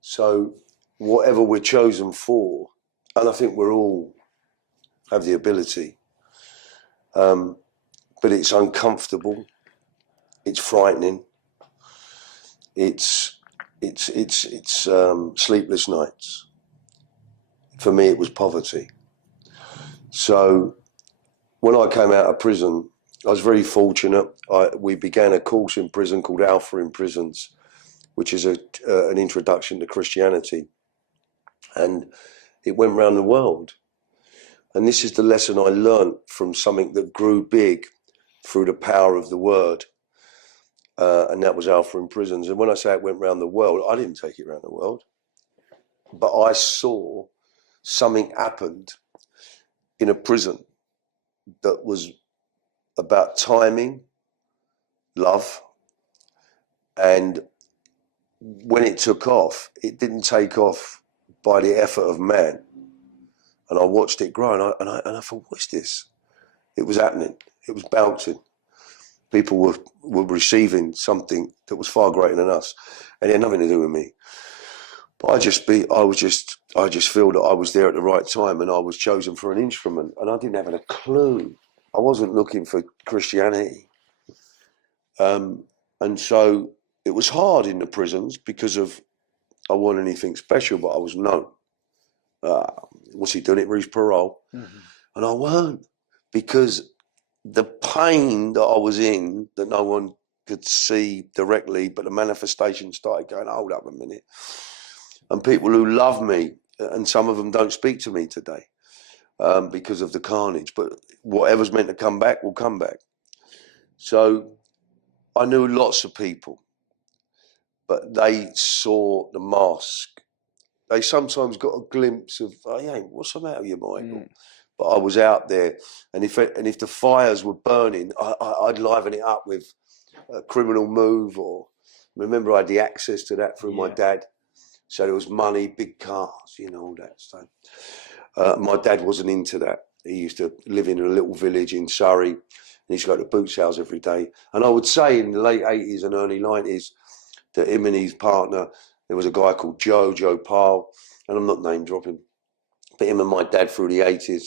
So whatever we're chosen for, and I think we're all have the ability, but it's uncomfortable, it's frightening, it's sleepless nights. For me, it was poverty. So when I came out of prison, I was very fortunate. We began a course in prison called Alpha in Prisons, which is an introduction to Christianity, and it went round the world. And this is the lesson I learnt from something that grew big through the power of the word, and that was Alpha in Prisons. And when I say it went round the world, I didn't take it round the world, but I saw something happened in a prison that was about timing, love, and when it took off, it didn't take off by the effort of man. And I watched it grow, and I thought, what's this? It was happening. It was bouncing. People were receiving something that was far greater than us, and it had nothing to do with me. But I just feel that I was there at the right time, and I was chosen for an instrument, and I didn't have a clue. I wasn't looking for Christianity, and so it was hard in the prisons because I wasn't anything special, but I was known. What's he doing it for his parole? Mm-hmm. And I weren't, because the pain that I was in, that no one could see directly, but the manifestation started going, hold up a minute. And people who love me, and some of them don't speak to me today because of the carnage, but whatever's meant to come back will come back. So I knew lots of people, but they saw the mask. They sometimes got a glimpse of, hey, what's the matter with you, Michael? But I was out there, and if the fires were burning, I'd liven it up with a criminal move, or remember I had the access to that through my dad. So there was money, big cars, all that stuff. My dad wasn't into that. He used to live in a little village in Surrey, and he used to go to boot sales every day. And I would say in the late 80s and early 90s that him and his partner, there was a guy called Joe Pyle, and I'm not name dropping, but him and my dad through the 80s,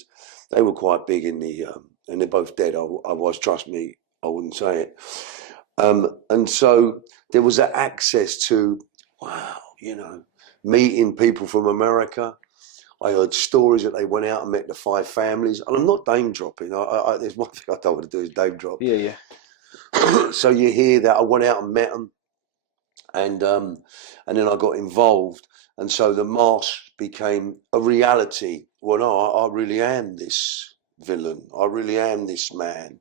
they were quite big in the, and they're both dead. Otherwise, trust me, I wouldn't say it. And so there was that access to, wow, meeting people from America. I heard stories that they went out and met the 5 families. And I'm not name dropping. There's one thing I don't want to do is name drop. Yeah. So you hear that I went out and met them, and then I got involved, and so the mask became a reality. Well, no, I really am this villain. I really am this man,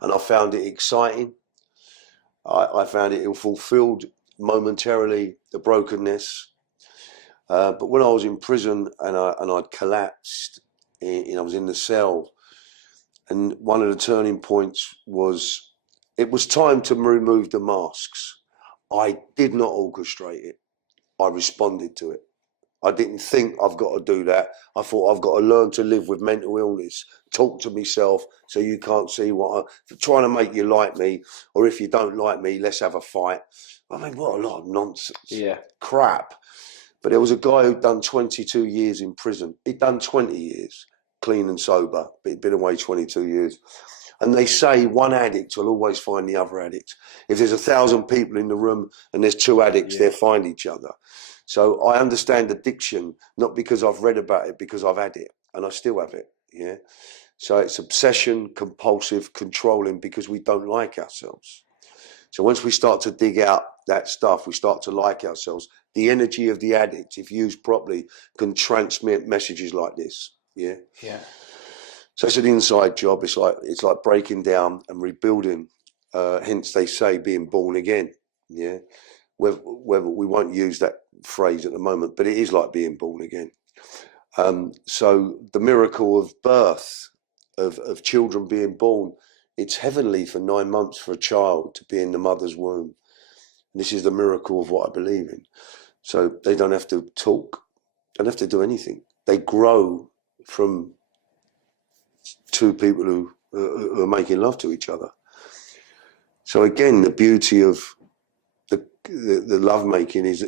and I found it exciting. I found it fulfilled momentarily the brokenness. But when I was in prison and I'd collapsed, I was in the cell, and one of the turning points was it was time to remove the masks. I did not orchestrate it. I responded to it. I didn't think I've got to do that. I thought I've got to learn to live with mental illness, talk to myself so you can't see what I'm trying to make you like me, or if you don't like me, let's have a fight. I mean, what a lot of nonsense. Yeah. Crap. But there was a guy who'd done 22 years in prison. He'd done 20 years, clean and sober, but he'd been away 22 years. And they say one addict will always find the other addict. If there's 1,000 people in the room and there's 2 addicts, they'll find each other. So I understand addiction, not because I've read about it, because I've had it, and I still have it. Yeah. So it's obsession, compulsive, controlling, because we don't like ourselves. So once we start to dig out that stuff, we start to like ourselves. The energy of the addict, if used properly, can transmit messages like this. Yeah. Yeah. So it's an inside job. It's like breaking down and rebuilding. Hence, they say being born again. Yeah. Whether we won't use that phrase at the moment, but it is like being born again. So the miracle of birth, of children being born, it's heavenly for 9 months for a child to be in the mother's womb. And this is the miracle of what I believe in. So they don't have to talk, don't have to do anything. They grow from 2 people who are making love to each other. So again, the beauty of the love making is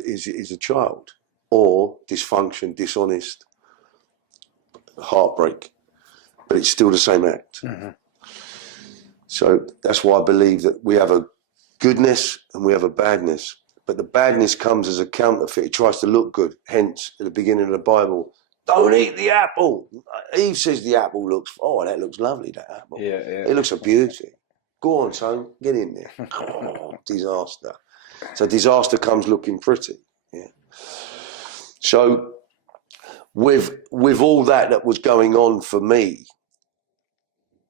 a child, or dysfunction, dishonest, heartbreak, but it's still the same act. Mm-hmm. So that's why I believe that we have a goodness and we have a badness, but the badness comes as a counterfeit. It tries to look good. Hence, at the beginning of the Bible, don't eat the apple. Eve says the apple looks, that looks lovely, that apple. Yeah. It looks a beauty. Go on, son, get in there. Oh, disaster. So disaster comes looking pretty. Yeah. So with all that was going on for me,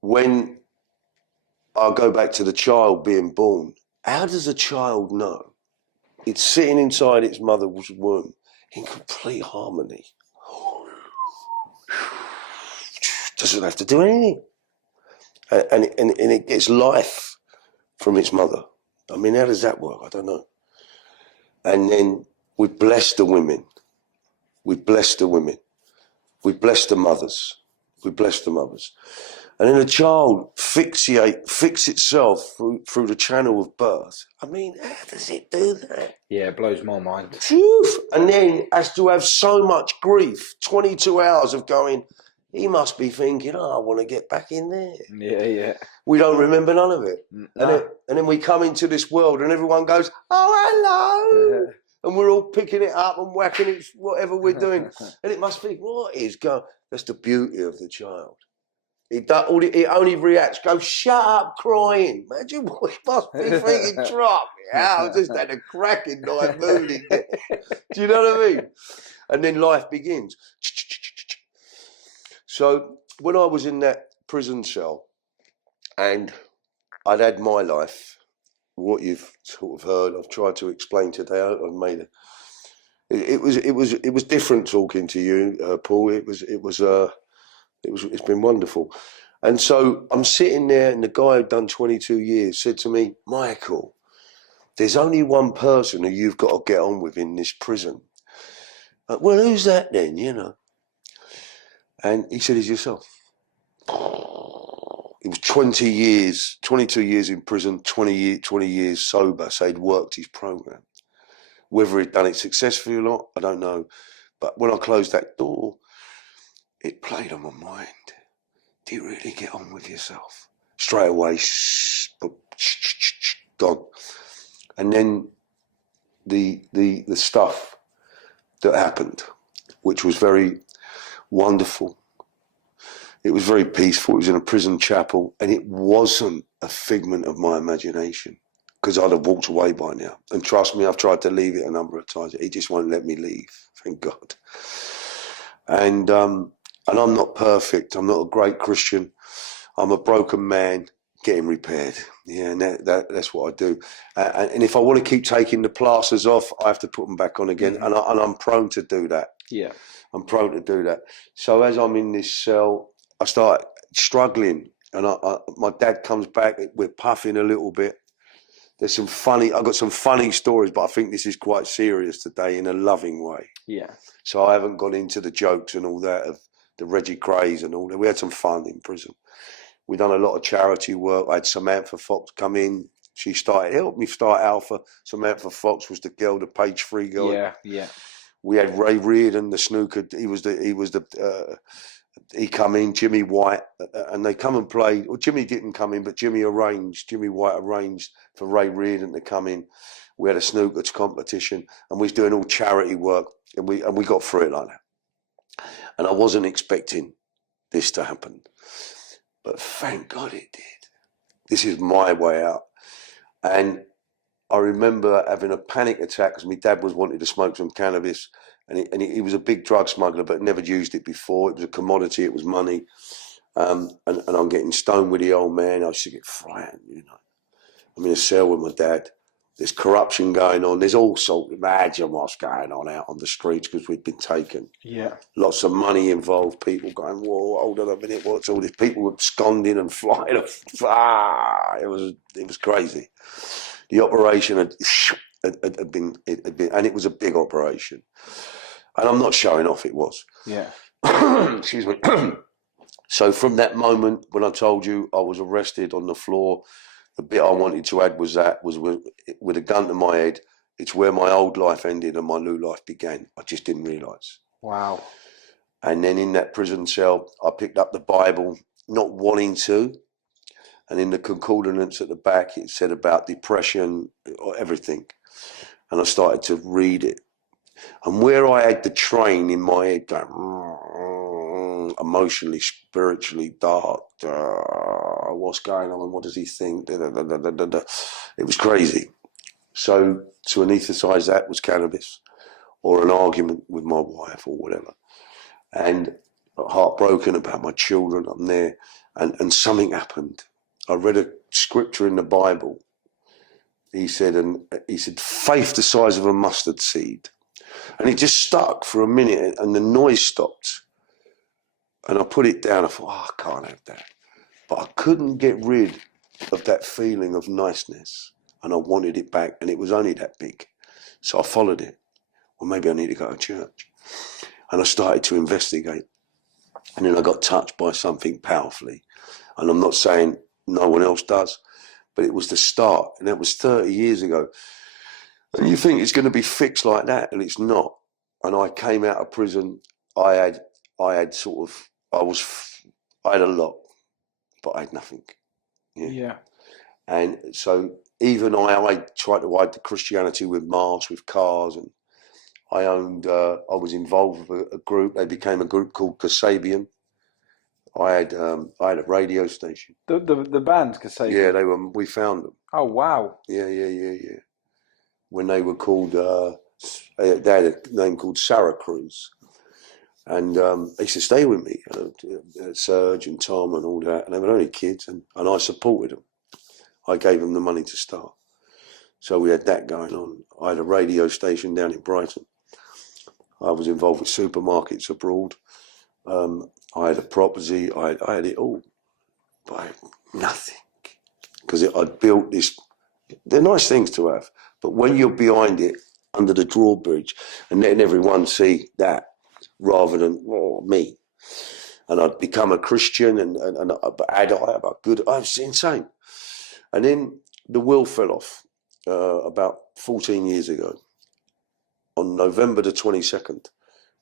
when I go back to the child being born, how does a child know? It's sitting inside its mother's womb in complete harmony. Doesn't have to do anything. And it gets life from its mother. I mean, how does that work? I don't know. And then we bless the women. We bless the women. We bless the mothers. We bless the mothers. And then the child fix itself through the channel of birth. I mean, how does it do that? Yeah, it blows my mind. And then has to have so much grief, 22 hours of going, he must be thinking, I want to get back in there. Yeah. We don't remember none of it. No. And then we come into this world and everyone goes, hello. And we're all picking it up and whacking it, whatever we're doing. And it must be, what is going? That's the beauty of the child. It only reacts, goes, shut up crying. Imagine what he must be thinking, drop me out. I just had a cracking night mood in there. Do you know what I mean? And then life begins. So when I was in that prison cell and I'd had my life, what you've sort of heard, I've tried to explain today. I've made it. It was different talking to you, Paul. It's been wonderful. And so I'm sitting there, and the guy who'd done 22 years said to me, Michael, there's only one person who you've got to get on with in this prison. Well, who's that then, you know? And he said, it's yourself. It was 22 years in prison, 20 years sober, so he'd worked his program. Whether he'd done it successfully or not, I don't know. But when I closed that door, it played on my mind. Do you really get on with yourself? Straight away, gone. And then the stuff that happened, which was very wonderful. It was very peaceful. It was in a prison chapel, and it wasn't a figment of my imagination, because I'd have walked away by now. And trust me, I've tried to leave it a number of times. He just won't let me leave, thank God. And I'm not perfect. I'm not a great Christian. I'm a broken man getting repaired. Yeah, and that's what I do. And if I want to keep taking the plasters off, I have to put them back on again. And I'm prone to do that. Yeah. I'm prone to do that. So as I'm in this cell, I start struggling. And my dad comes back. We're puffing a little bit. I've got some funny stories, but I think this is quite serious today in a loving way. Yeah. So I haven't gone into the jokes and all that of the Reggie Craze and all that. We had some fun in prison. We've done a lot of charity work. I had Samantha Fox come in. She helped me start Alpha. Samantha Fox was the girl, the page 3 girl. Yeah, yeah. We had Ray Reardon, the snooker. He come in, Jimmy White, and they come and played. Well, Jimmy didn't come in, but Jimmy White arranged for Ray Reardon to come in. We had a snooker competition, and we was doing all charity work, and we got through it like that. And I wasn't expecting this to happen, but thank God it did. This is my way out. And I remember having a panic attack because my dad was wanting to smoke some cannabis, and he was a big drug smuggler, but never used it before. It was a commodity. It was money. And I'm getting stoned with the old man. I used to get frightened, you know. I'm in a cell with my dad. There's corruption going on. There's all sorts. Imagine what's going on out on the streets because we'd been taken. Yeah. Lots of money involved. People going, whoa, hold on a minute. What's all this? People absconding and flying. It was crazy. The operation had been, and it was a big operation. And I'm not showing off, it was. Yeah. Excuse me. So from that moment, when I told you I was arrested on the floor, the bit I wanted to add was with a gun to my head. It's where my old life ended and my new life began. I just didn't realise. Wow. And then in that prison cell, I picked up the Bible, not wanting to. And in the concordance at the back, it said about depression, everything. And I started to read it. And where I had the train in my head going, emotionally, spiritually dark, what's going on? What does he think? It was crazy. So to anaesthetise that was cannabis or an argument with my wife or whatever. And heartbroken about my children, I'm there. And something happened. I read a scripture in the Bible. He said, faith the size of a mustard seed. And it just stuck for a minute and the noise stopped. And I put it down. I thought, I can't have that. But I couldn't get rid of that feeling of niceness. And I wanted it back. And it was only that big. So I followed it. Well, maybe I need to go to church. And I started to investigate. And then I got touched by something powerfully. And I'm not saying no one else does, but it was the start. And that was 30 years ago. And you think it's going to be fixed like that, and it's not. And I came out of prison. I had a lot, but I had nothing. Yeah. And so even I tried to hide the Christianity with masks, with cars, and I was involved with a group. They became a group called Kasabian. I had a radio station. The band Kasabian? Yeah, we found them. Oh, wow. Yeah. When they were called, they had a name called Sarah Cruz. And they used to stay with me, Serge and Tom and all that. And they were only kids, and I supported them. I gave them the money to start. So we had that going on. I had a radio station down in Brighton. I was involved with supermarkets abroad. I had a property. I had it all. But I had nothing. Because I'd built this. They're nice things to have. But when you're behind it, under the drawbridge, and letting everyone see that rather than me. And I'd become a Christian and about good. I was insane. And then the wheel fell off about 14 years ago. On November the 22nd,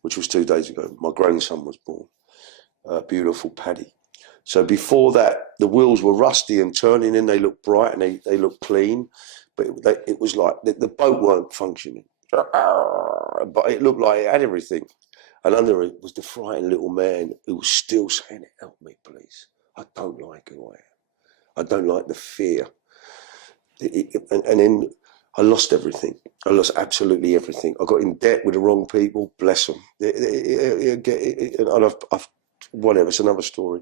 which was 2 days ago, my grandson was born. Beautiful Paddy. So before that, the wheels were rusty and turning in. They looked bright and they looked clean. But it was like the boat weren't functioning. But it looked like it had everything. And under it was the frightened little man who was still saying, help me, please. I don't like who I am. I don't like the fear. And then I lost everything. I lost absolutely everything. I got in debt with the wrong people. Bless them. And whatever, it's another story.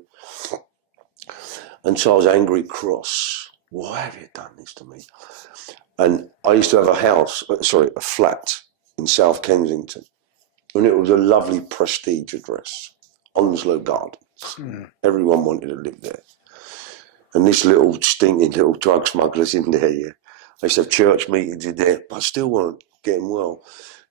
And so I was angry, cross. Why have you done this to me? And I used to have a flat in South Kensington. And it was a lovely prestige address, Onslow Gardens. Everyone wanted to live there. And this little stinking little drug smugglers in there, yeah. I used to have church meetings in there, but I still weren't getting well.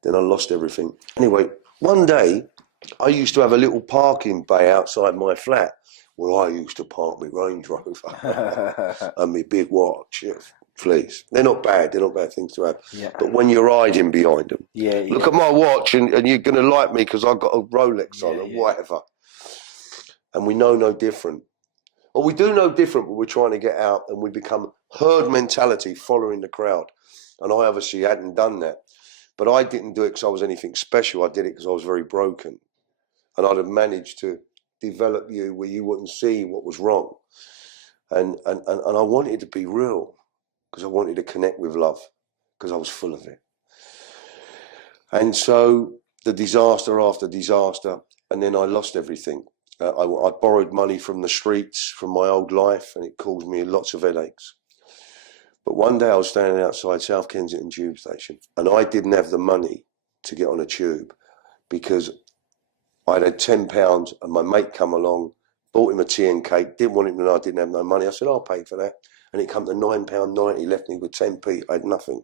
Then I lost everything. Anyway, one day, I used to have a little parking bay outside my flat where I used to park my Range Rover and my big watch. Yeah. Please. They're not bad things to have. Yeah. But when you're hiding behind them, look yeah. at my watch and you're going to like me because I've got a Rolex on or whatever. And we know no different. Or we do know different, but we're trying to get out and we become herd mentality following the crowd. And I obviously hadn't done that. But I didn't do it because I was anything special. I did it because I was very broken. And I'd have managed to develop you where you wouldn't see what was wrong. And I wanted to be real. Because I wanted to connect with love, because I was full of it. And so the disaster after disaster, and then I lost everything. I borrowed money from the streets, from my old life, and it caused me lots of headaches. But one day I was standing outside South Kensington tube station, and I didn't have the money to get on a tube because I'd had £10 and my mate come along, bought him a tea and cake, didn't want him to know I didn't have no money. I said, I'll pay for that. And it come to £9.90, left me with 10p. I had nothing.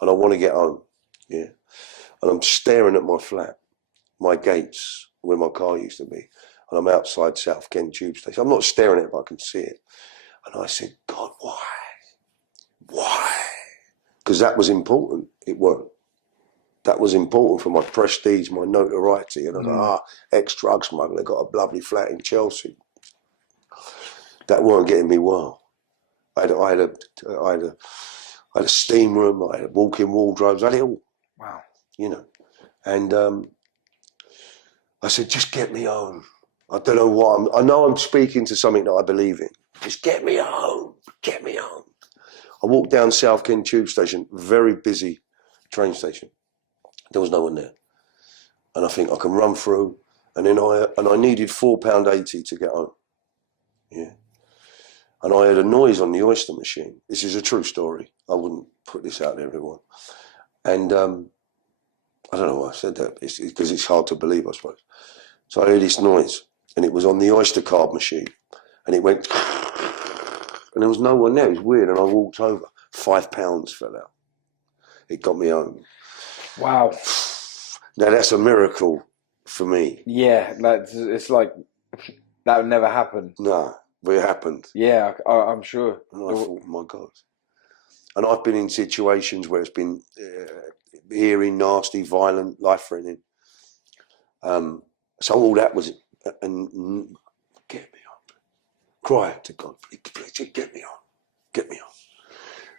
And I want to get home. Yeah. And I'm staring at my flat, my gates, where my car used to be. And I'm outside South Kent tube station. I'm not staring at it, but I can see it. And I said, God, why? Why? Because that was important. It weren't. That was important for my prestige, my notoriety. And I thought, ex-drug smuggler, got a lovely flat in Chelsea. That weren't getting me well. I had a steam room, I had walk-in wardrobes, I had it all. Wow. You know. And I said, just get me home. I don't know what I know I'm speaking to something that I believe in. Just get me home. Get me home. I walked down South Kent tube station, very busy train station. There was no one there. And I think I can run through. And then I needed £4.80 to get home. Yeah. And I heard a noise on the oyster machine. This is a true story. I wouldn't put this out there, everyone. And I don't know why I said that. It's because it's hard to believe, I suppose. So I heard this noise, and it was on the oyster card machine. And it went, and there was no one there. It was weird. And I walked over. £5 fell out. It got me home. Wow. Now that's a miracle for me. Yeah, it's like that would never happen. No, but it happened. Yeah, I'm sure. And I thought, my God. And I've been in situations where it's been eerie, nasty, violent, life-threatening. So all that was, and get me on. Cry out to God, please, get me on. Get me on.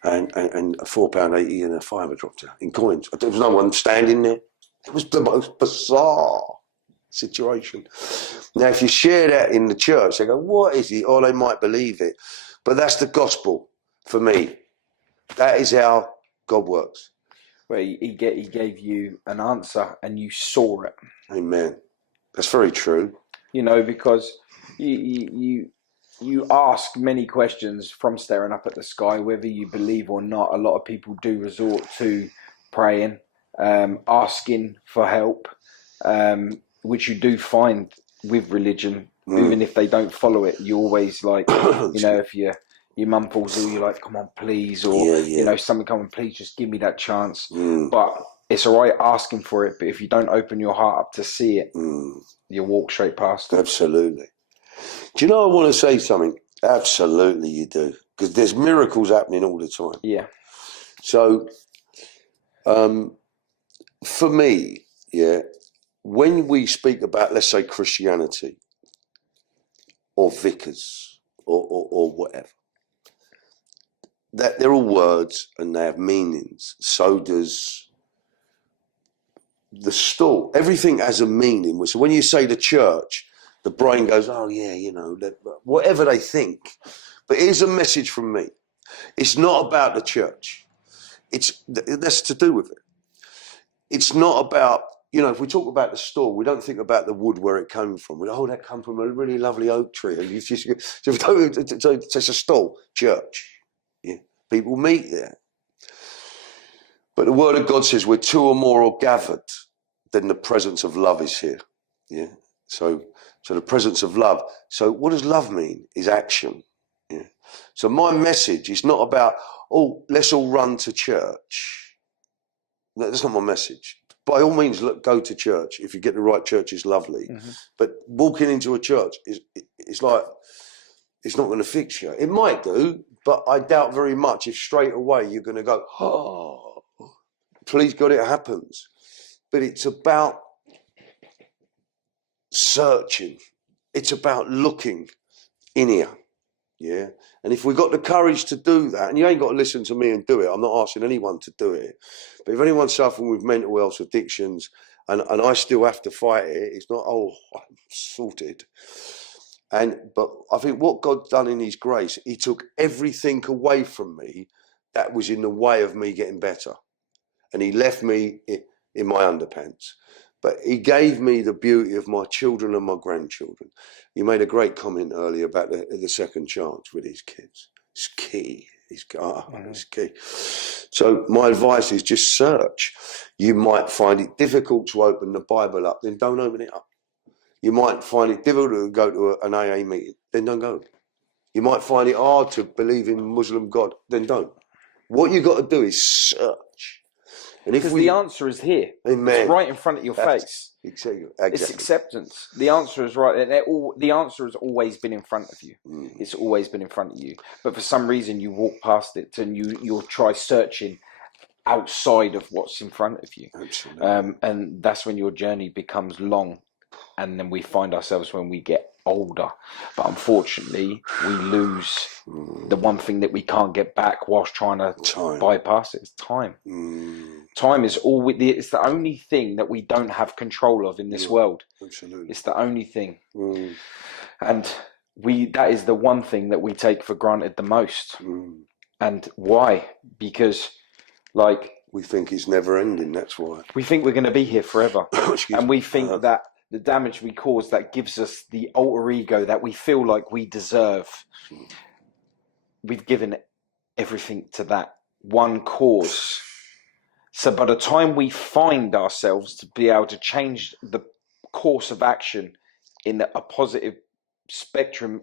And a £4.80 and a fiver dropped out in coins. There was no one standing there. It was the most bizarre situation. Now, if you share that in the church, they go, what is it? Or they might believe it. But that's the gospel for me. That is how God works. Well, he gave you an answer and you saw it. Amen. That's very true. You know, because you ask many questions from staring up at the sky, whether you believe or not. A lot of people do resort to praying, asking for help, which you do find with religion. Even if they don't follow it, you always like, you know, if your mum falls ill, you're like, come on, please, or you know, something, come on, please, just give me that chance. But it's all right asking for it, but if you don't open your heart up to see it, you walk straight past it. Absolutely. Do you know I want to say something? Absolutely, you do, because there's miracles happening all the time. Yeah. So, for me, yeah, when we speak about, let's say, Christianity or vicars or whatever, that they're all words and they have meanings. So does the stall, everything has a meaning. So when you say the church, the brain goes, oh yeah, you know, whatever they think. But here's a message from me. It's not about the church. That's to do with it. It's not about, you know, if we talk about the stall, we don't think about the wood where it came from. We go, oh, that come from a really lovely oak tree. And you just, so it's a stall, church. Yeah. People meet there. But the word of God says where two or more are gathered, then the presence of love is here. Yeah. So the presence of love. So what does love mean? Is action. Yeah. So my message is not about, oh, let's all run to church. No, that's not my message. By all means, look, go to church. If you get the right church, it's lovely. Mm-hmm. But walking into a church it's like, it's not going to fix you. It might do, but I doubt very much if straight away you're going to go, oh, please God, it happens. But it's about searching. It's about looking in here. Yeah. And if we've got the courage to do that, and you ain't got to listen to me and do it, I'm not asking anyone to do it. But if anyone's suffering with mental health addictions and I still have to fight it, it's not, oh, I'm sorted. But I think what God's done in his grace, he took everything away from me that was in the way of me getting better. And he left me in my underpants. But he gave me the beauty of my children and my grandchildren. You made a great comment earlier about the second chance with these kids. It's key. It's key. So my advice is just search. You might find it difficult to open the Bible up, then don't open it up. You might find it difficult to go to an AA meeting, then don't go. You might find it hard to believe in Muslim God, then don't. What you got to do is search. Because the answer is here. Amen. It's right in front of your face. Exactly. It's acceptance. The answer is right. The answer has always been in front of you. Mm. It's always been in front of you. But for some reason, you walk past it and you'll try searching outside of what's in front of you. Absolutely. And that's when your journey becomes long. And then we find ourselves when we get older. But unfortunately, we lose the one thing that we can't get back whilst trying to bypass it. It's time. Time is it's the only thing that we don't have control of in this world. Absolutely. It's the only thing. And that is the one thing that we take for granted the most. And why? Because we think it's never ending, that's why. We think we're going to be here forever. And we think that the damage we cause that gives us the alter ego that we feel like we deserve. We've given everything to that one cause. So by the time we find ourselves to be able to change the course of action in a positive spectrum,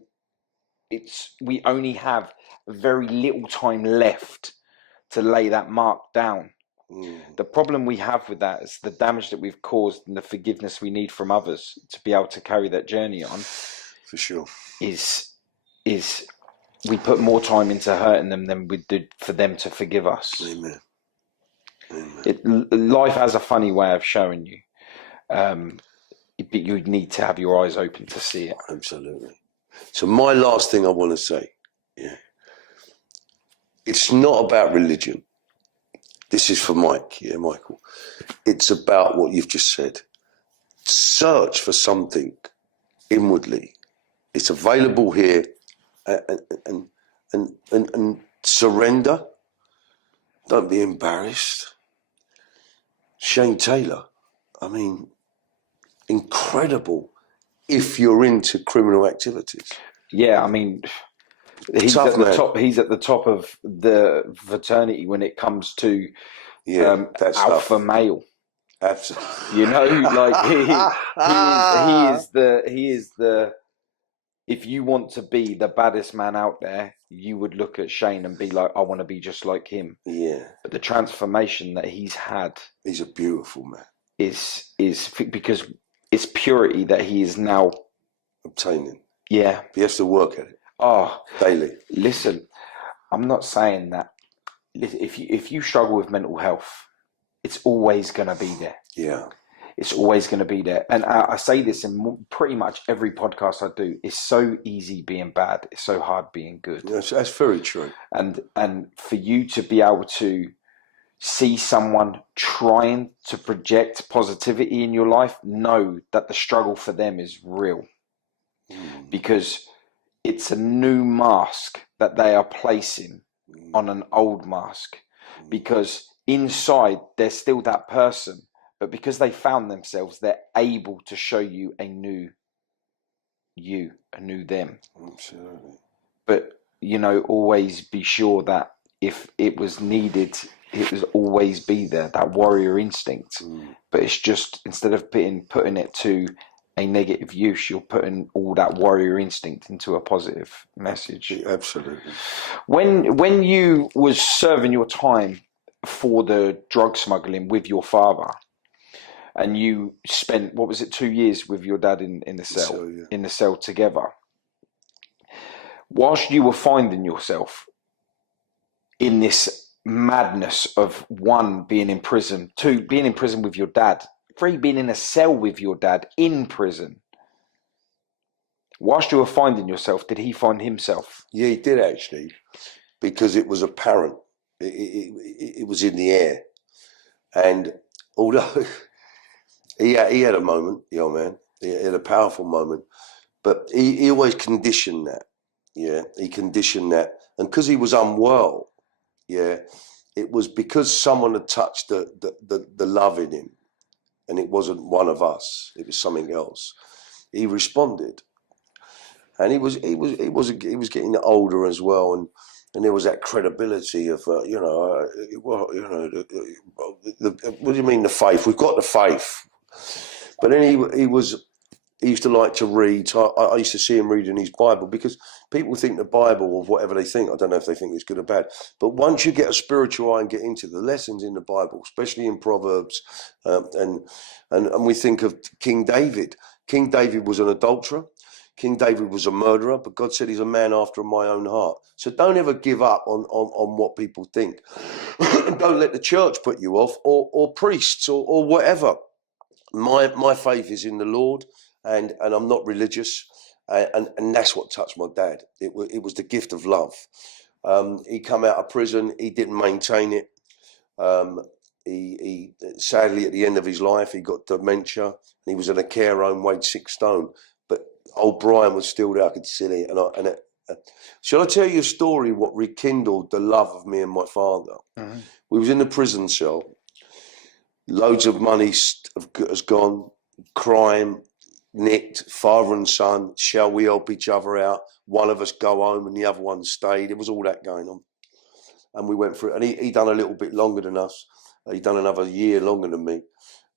we only have very little time left to lay that mark down. The problem we have with that is the damage that we've caused and the forgiveness we need from others to be able to carry that journey on. For sure. Is we put more time into hurting them than we did for them to forgive us. Amen. Life has a funny way of showing you. But you need to have your eyes open to see it. Absolutely. So my last thing I want to say, it's not about religion. This is for Mike, Michael. It's about what you've just said. Search for something inwardly. It's available here, and surrender. Don't be embarrassed. Shane Taylor, I mean, incredible if you're into criminal activities. Yeah, I mean, he's at the top. He's at the top of the fraternity when it comes to alpha male. Absolutely. You know, like he is the. If you want to be the baddest man out there, you would look at Shane and be like, I want to be just like him. Yeah. But the transformation that he's had, he's a beautiful man. Is because it's purity that he is now obtaining. Yeah. He has to work at it. Oh, daily. Listen, I'm not saying that. If you struggle with mental health, it's always going to be there. Yeah. It's always going to be there. And I say this in pretty much every podcast I do. It's so easy being bad. It's so hard being good. That's very true. And for you to be able to see someone trying to project positivity in your life, know that the struggle for them is real, because it's a new mask that they are placing on an old mask, because inside they're still that person, but because they found themselves, they're able to show you a new you, a new them. Absolutely. But, you know, always be sure that if it was needed, it was always be there, that warrior instinct. But it's just, instead of putting it to a negative use, you're putting all that warrior instinct into a positive message. Absolutely. When you was serving your time for the drug smuggling with your father, and you spent, what was it, 2 years with your dad in the cell, So, yeah. in the cell together, whilst you were finding yourself in this madness of, one, being in prison, two, being in prison with your dad, three, being in a cell with your dad in prison, whilst you were finding yourself, did he find himself? Yeah, he did actually, because it was apparent. It was in the air. And although he had a moment, the old man, he had a powerful moment, but he always conditioned that. Yeah, he conditioned that. And because he was unwell, yeah, it was because someone had touched the love in him, and it wasn't one of us, it was something else. He responded. And he was getting older as well, and there was that credibility of what do you mean, the faith? We've got the faith, but then he used to like to read. I used to see him reading his Bible, because people think the Bible of whatever they think. I don't know if they think it's good or bad, but once you get a spiritual eye and get into the lessons in the Bible, especially in Proverbs, and we think of King David. King David was an adulterer. King David was a murderer, but God said he's a man after my own heart. So don't ever give up on what people think. Don't let the church put you off, or priests, or whatever. My faith is in the Lord, and I'm not religious, and that's what touched my dad. It was the gift of love. He come out of prison. He didn't maintain it. He sadly, at the end of his life, he got dementia, and he was in a care home, weighed 6 stone. But old Brian was still there. I could see it. Shall I tell you a story? What rekindled the love of me and my father? Mm-hmm. We was in the prison cell. Loads of money has gone. Crime, nicked. Father and son. Shall we help each other out? One of us go home and the other one stayed. It was all that going on, and we went through it. And he done a little bit longer than us. He done another year longer than me.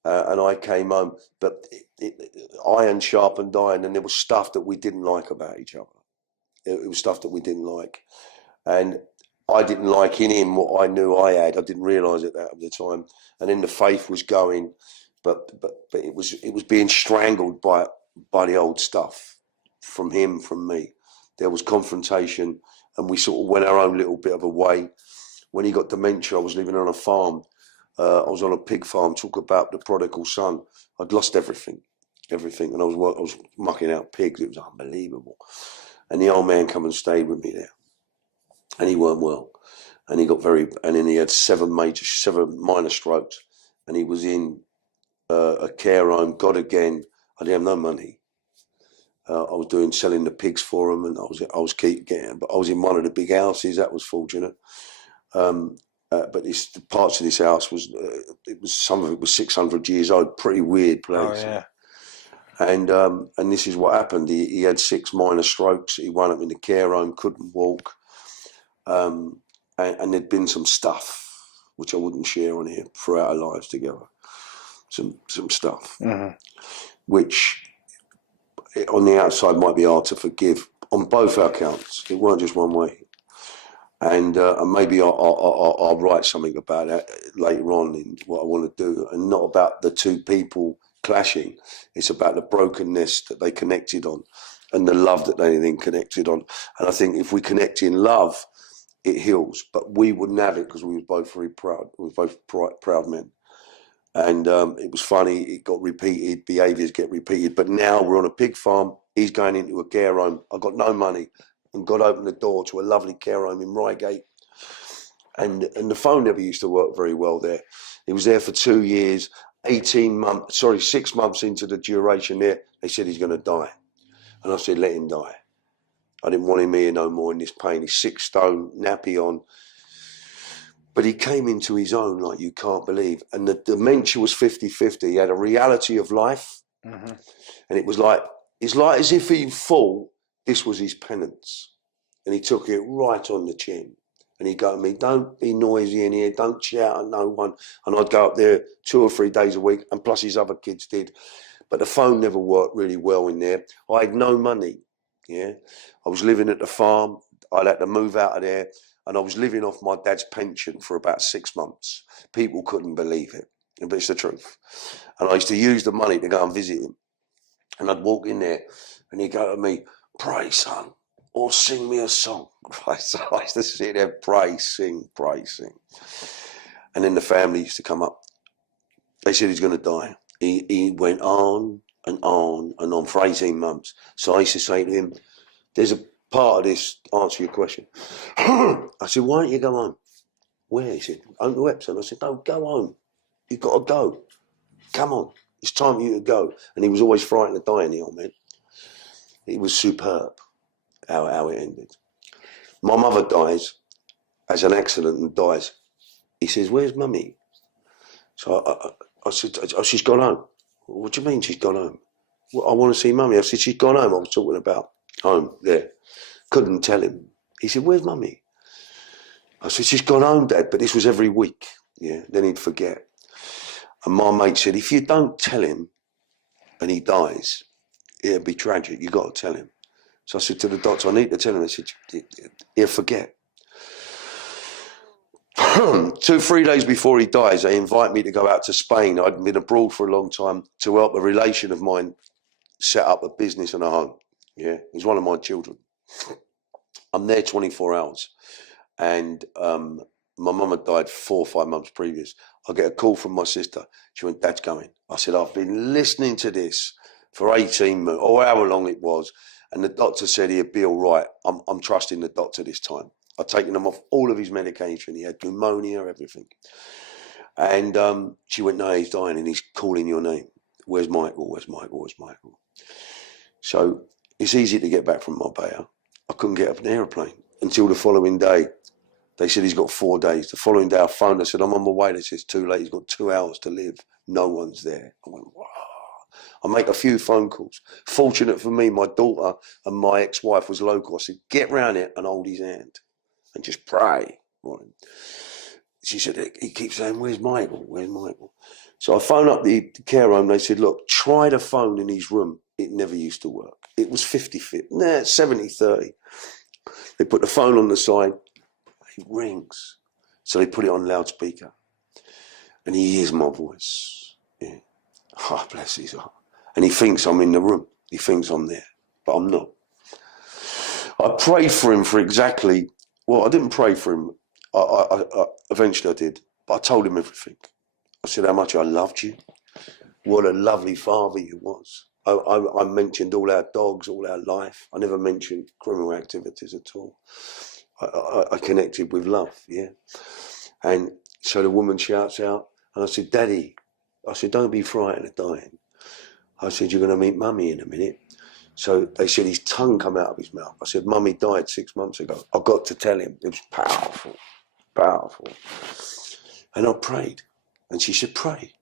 And I came home, but iron sharpened iron, and there was stuff that we didn't like about each other. It was stuff that we didn't like, and I didn't like in him what I knew I had. I didn't realise it at the time, and then the faith was going, but it was being strangled by the old stuff from him, from me. There was confrontation, and we sort of went our own little bit of a way. When he got dementia, I was living on a farm. I was on a pig farm. Talk about the prodigal son. I'd lost everything, and I was mucking out pigs. It was unbelievable. And the old man come and stayed with me there, and he weren't well, and he got and then he had 7 minor strokes, and he was in a care home. God again, I didn't have no money. I was selling the pigs for him, and I was keep getting, but I was in one of the big houses. That was fortunate. But parts of this house some of it was 600 years old, pretty weird place. Oh, yeah. And this is what happened. He had 6 minor strokes. He wound up in the care home, couldn't walk, and there'd been some stuff which I wouldn't share on here throughout our lives together. Some stuff, mm-hmm. which on the outside might be hard to forgive on both our counts. It weren't just one way. And maybe I'll write something about that later on in what I want to do, and not about the two people clashing. It's about the brokenness that they connected on, and the love that they then connected on. And I think if we connect in love, it heals. But we wouldn't have it because we were both very proud. We were both proud men. And it was funny. It got repeated. Behaviours get repeated. But now we're on a pig farm. He's going into a care home. I've got no money. And God opened the door to a lovely care home in Reigate. And the phone never used to work very well there. It was there for 2 years, 6 months into the duration there, they said he's going to die. And I said, let him die. I didn't want him here no more in this pain. He's 6 stone, nappy on. But he came into his own like you can't believe. And the dementia was 50-50. He had a reality of life. Mm-hmm. And it's like as if he thought this was his penance. And he took it right on the chin. And he'd go to me, don't be noisy in here, don't shout at no one. And I'd go up there 2 or 3 days a week, and plus his other kids did. But the phone never worked really well in there. I had no money, yeah. I was living at the farm. I had to move out of there, and I was living off my dad's pension for about 6 months. People couldn't believe it, but it's the truth. And I used to use the money to go and visit him. And I'd walk in there, and he'd go to me, pray, son, or sing me a song. So I used to sit there, pray, sing. And then the family used to come up. They said he's going to die. He went on and on and on for 18 months. So I used to say to him, there's a part of this, answer your question. I said, why don't you go home? Where? He said, Uncle Epsom. I said, no, go home. You've got to go. Come on. It's time for you to go. And he was always frightened of dying, the old man. It was superb how it ended. My mother dies, has an accident and dies. He says, where's mummy? So I said, oh, she's gone home. What do you mean she's gone home? Well, I want to see mummy. I said, she's gone home. I was talking about home there. Couldn't tell him. He said, where's mummy? I said, she's gone home, Dad, but this was every week. Yeah, then he'd forget. And my mate said, if you don't tell him and he dies, it'll be tragic. You've got to tell him. So I said to the doctor, I need to tell him. I said, he'll forget. 2-3 days before he dies, they invite me to go out to Spain. I'd been abroad for a long time to help a relation of mine set up a business and a home. Yeah, he's one of my children. I'm there 24 hours. And my mum had died 4 or 5 months previous. I get a call from my sister. She went, Dad's going. I said, I've been listening to this for 18 months, or however long it was. And the doctor said he'd be all right. I'm trusting the doctor this time. I've taken him off all of his medication. He had pneumonia, everything. And she went, no, he's dying and he's calling your name. Where's Michael? Where's Michael? Where's Michael? So it's easy to get back from Marbella. I couldn't get up an aeroplane until the following day. They said he's got 4 days. The following day I phoned. I said, I'm on my way. They said, it's too late. He's got 2 hours to live. No one's there. I went, wow. I make a few phone calls. Fortunate for me, my daughter and my ex-wife was local. I said, get round it and hold his hand and just pray. She said, he keeps saying, where's Michael? Where's Michael? So I phoned up the care home. They said, look, try the phone in his room. It never used to work. It was 50-50. Nah, 70-30. They put the phone on the side. It rings. So they put it on loudspeaker. And he hears my voice. Yeah. Oh, bless his heart. And he thinks I'm in the room. He thinks I'm there. But I'm not. I prayed for him for exactly... Well, I didn't pray for him. I eventually I did. But I told him everything. I said how much I loved you. What a lovely father you was. I mentioned all our dogs, all our life. I never mentioned criminal activities at all. I connected with love, yeah. And so the woman shouts out, and I said, Daddy, I said, don't be frightened of dying. I said, you're going to meet Mummy in a minute. So they said his tongue come out of his mouth. I said, Mummy died 6 months ago. I got to tell him. It was powerful, powerful. And I prayed. And she said, pray.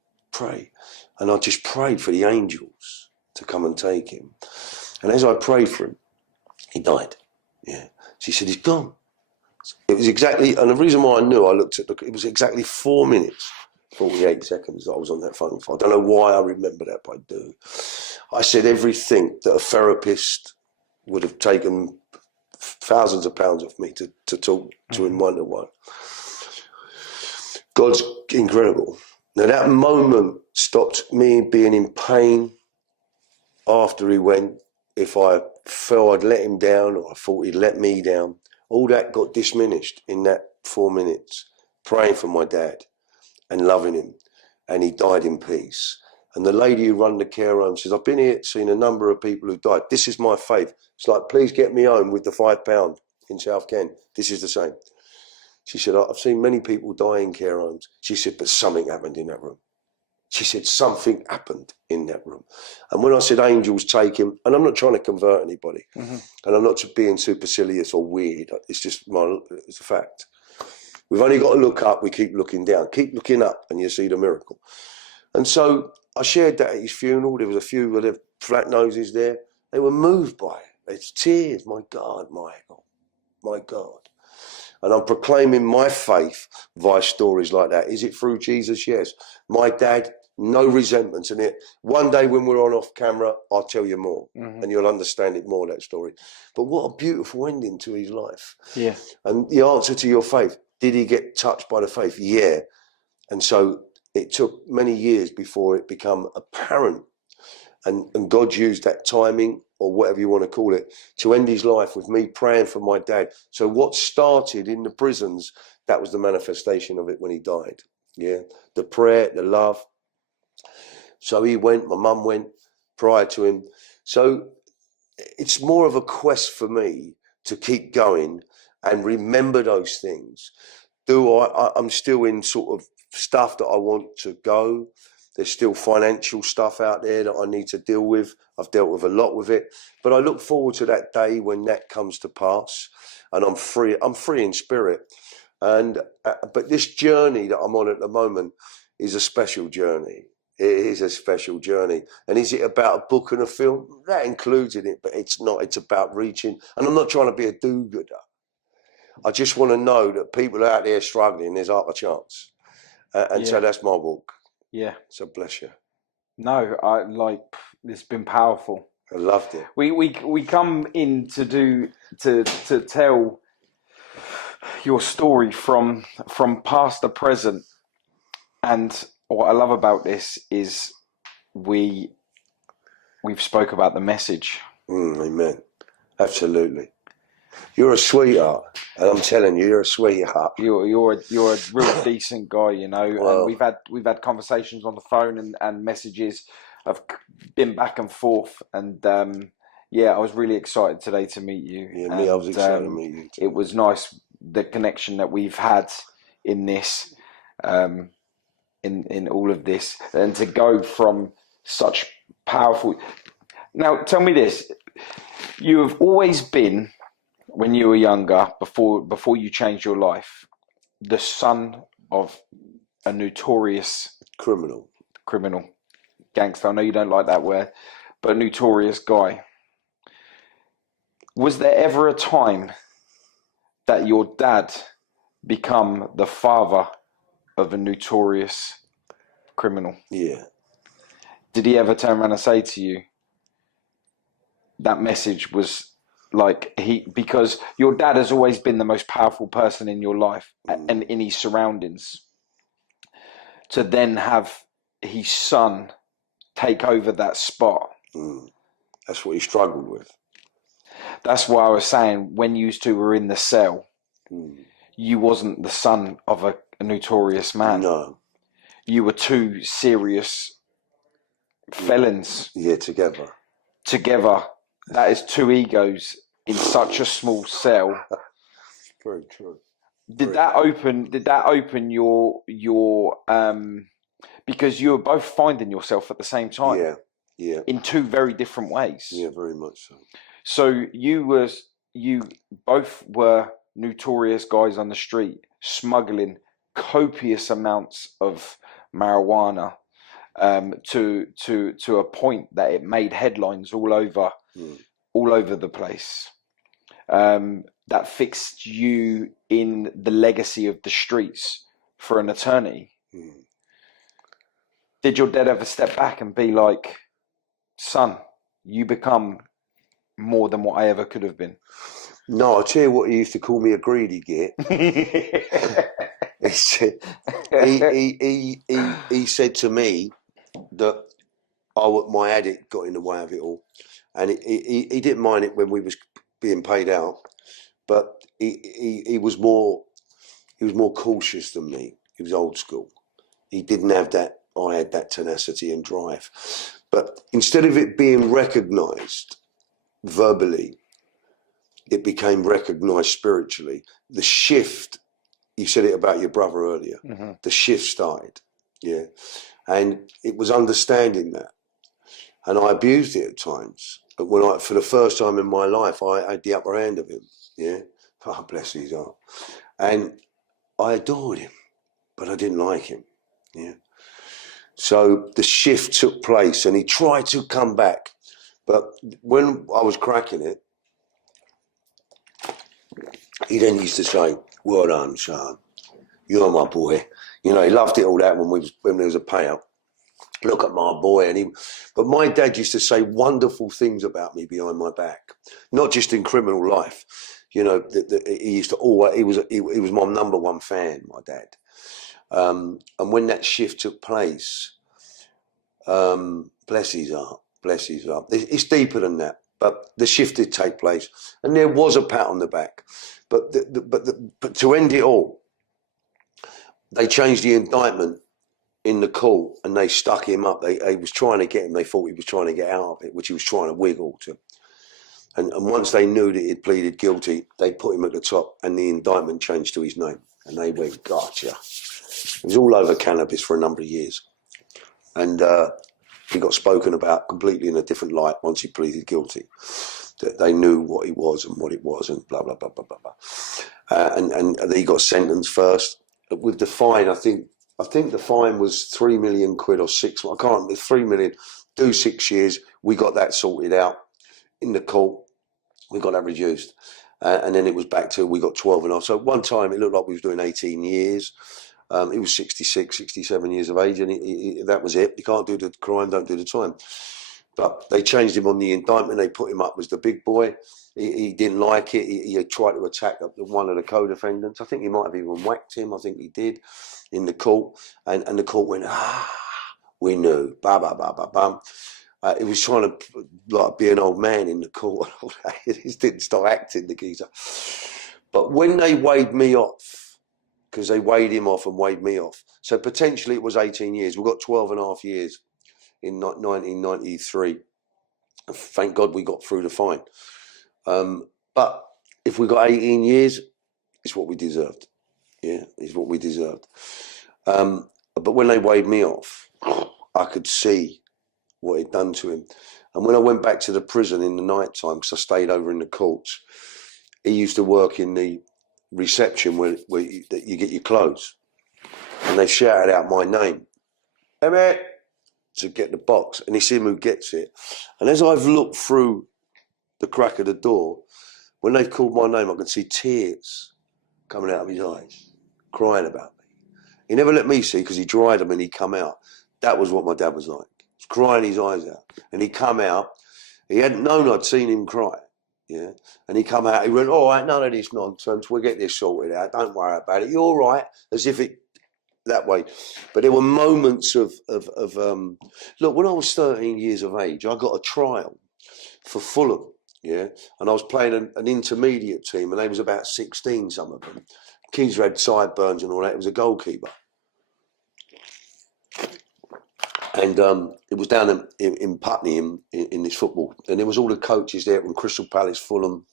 And I just prayed for the angels to come and take him. And as I prayed for him, he died. Yeah. She said, he's gone. It was exactly, and the reason why I knew, I looked at it was exactly 4 minutes, 48 seconds that I was on that phone for. I don't know why I remember that, but I do. I said everything that a therapist would have taken thousands of pounds off me to talk to him one-to-one. God's incredible. Now that moment stopped me being in pain after he went. If I felt I'd let him down or I thought he'd let me down, all that got diminished in that 4 minutes, praying for my dad and loving him. And he died in peace. And the lady who run the care home says, I've been here, seen a number of people who died. This is my faith. It's like, please get me home with the £5 in South Kent. This is the same. She said, I've seen many people die in care homes. She said, but something happened in that room. She said, something happened in that room. And when I said angels take him, and I'm not trying to convert anybody, and I'm not being supercilious or weird, it's just it's a fact. We've only got to look up, we keep looking down. Keep looking up and you see the miracle. And so I shared that at his funeral. There was a few of the flat noses there. They were moved by it. It's tears. My God, Michael, my God. And I'm proclaiming my faith via stories like that. Is it through Jesus? Yes. My dad, no resentment in it. One day when we're on off camera, I'll tell you more and you'll understand it more, that story. But what a beautiful ending to his life. Yeah. And the answer to your faith, did he get touched by the faith? Yeah. And so it took many years before it became apparent. And God used that timing, or whatever you want to call it, to end his life with me praying for my dad. So what started in the prisons, that was the manifestation of it when he died. Yeah, the prayer, the love. So he went, my mum went prior to him. So it's more of a quest for me to keep going and remember those things. I'm still in sort of stuff that I want to go. There's still financial stuff out there that I need to deal with. I've dealt with a lot with it, but I look forward to that day when that comes to pass, and I'm free. I'm free in spirit, and but this journey that I'm on at the moment is a special journey. It is a special journey. And is it about a book and a film? That includes in it, but it's not. It's about reaching. And I'm not trying to be a do-gooder. I just want to know that people out there struggling, there's half a chance. So that's my walk. Yeah. So bless you. No, it's been powerful. I loved it. We come in to tell your story from past to present, and what I love about this is we've spoke about the message. Amen. Absolutely. You're a sweetheart, and I'm telling you, you're a sweetheart. You're a real decent guy, you know. Well, and we've had conversations on the phone and messages have been back and forth, and I was really excited today to meet you. Yeah, I was excited to meet you too. It was nice, the connection that we've had in this, in all of this, and to go from such powerful. Now, tell me this: you have always been, when you were younger, before you changed your life, the son of a notorious criminal, gangster. I know you don't like that word, but a notorious guy. Was there ever a time that your dad become the father of a notorious criminal? Yeah. Did he ever turn around and say to you, that message was like, because your dad has always been the most powerful person in your life and in his surroundings, to then have his son take over that spot? That's what he struggled with. That's why I was saying, when you two were in the cell, you wasn't the son of a notorious man. No. You were two serious felons. Yeah, together. That is two egos in such a small cell. Very true. Did that open your because you were both finding yourself at the same time? Yeah. In two very different ways. Yeah, very much so. So you both were notorious guys on the street, smuggling copious amounts of marijuana, to a point that it made headlines all over the place. That fixed you in the legacy of the streets for an eternity. Did your dad ever step back and be like, son, you become more than what I ever could have been? No, I'll tell you what, he used to call me a greedy git. He said to me that my addict got in the way of it all. And he didn't mind it when we was being paid out, but he was more cautious than me. He was old school. He didn't have that. I had that tenacity and drive. But instead of it being recognised verbally, it became recognised spiritually. The shift you said it about your brother earlier. Mm-hmm. The shift started, yeah, and it was understanding that, and I abused it at times. But for the first time in my life, I had the upper hand of him, yeah. Oh, bless his heart, and I adored him, but I didn't like him, yeah. So the shift took place, and he tried to come back, but when I was cracking it, he then used to say, "Well done, son. You're my boy." You know, he loved it all that when there was a payout. Look at my boy, but my dad used to say wonderful things about me behind my back, not just in criminal life. You know, he used to always. He was my number one fan, my dad. And when that shift took place, bless his heart, bless his heart. It's deeper than that, but the shift did take place, and there was a pat on the back. But to end it all, they changed the indictment in the court, and they stuck him up. They was trying to get him. They thought he was trying to get out of it, which he was trying to wiggle to. And once they knew that he'd pleaded guilty, they put him at the top, and the indictment changed to his name. And they went, gotcha. It was all over cannabis for a number of years. And he got spoken about completely in a different light once he pleaded guilty. That they knew what he was and what it was, and blah, blah, blah, blah, blah, blah. And he got sentenced first. With the fine, I think the fine was £3 million or 6. I can't remember. 3 million. Do 6 years. We got that sorted out in the court. We got that reduced, and then it was back to we got 12 and a half. So one time it looked like we was doing 18 years. He was 66, 67 years of age, and that was it. You can't do the crime, don't do the time. But they changed him on the indictment. They put him up as the big boy. He didn't like it. He tried to attack one of the co-defendants. I think he might have even whacked him. I think he did in the court. And the court went, we knew. Bah, bah, bah, bah, bum. He was trying to be an old man in the court. He just didn't start acting, the geezer. But when they weighed me off, because they weighed him off and weighed me off, so potentially it was 18 years. We got 12 and a half years in 1993. Thank God we got through the fine. But if we got 18 years, it's what we deserved. Yeah, it's what we deserved. But when they weighed me off, I could see what it'd done to him. And when I went back to the prison in the night time, because I stayed over in the courts, he used to work in the reception where you get your clothes. And they shouted out my name, Emmett, to get the box. And it's him who gets it. And as I've looked through the crack of the door, when they've called my name, I could see tears coming out of his eyes, crying about me. He never let me see because he dried them and he'd come out. That was what my dad was like. He was crying his eyes out. And he'd come out. He hadn't known I'd seen him cry. Yeah. And he come out, he went, all right, none of this nonsense. We'll get this sorted out. Don't worry about it. You're all right. As if it, that way. But there were moments of look, when I was 13 years of age, I got a trial for Fulham. Yeah. And I was playing an intermediate team, and they was about 16, some of them. Kids had sideburns and all that. It was a goalkeeper. And it was down in Putney in this football. And there was all the coaches there from Crystal Palace, Fulham.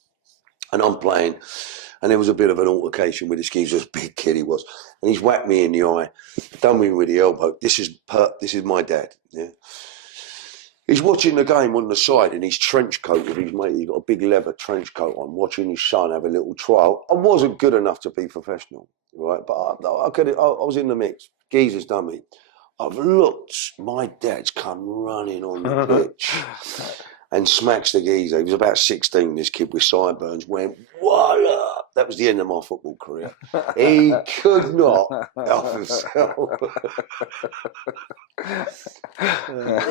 And I'm playing. And there was a bit of an altercation with this geezer, this big kid he was. And he's whacked me in the eye, done me with the elbow. This is my dad. Yeah. He's watching the game on the side in his trench coat with his mate. He's got a big leather trench coat on, watching his son have a little trial. I wasn't good enough to be professional, right? But I was in the mix. Geezer's done me. I've looked, my dad's come running on the pitch and smacks the geezer. He was about 16, this kid with sideburns, went, what up? That was the end of my football career. He could not help himself.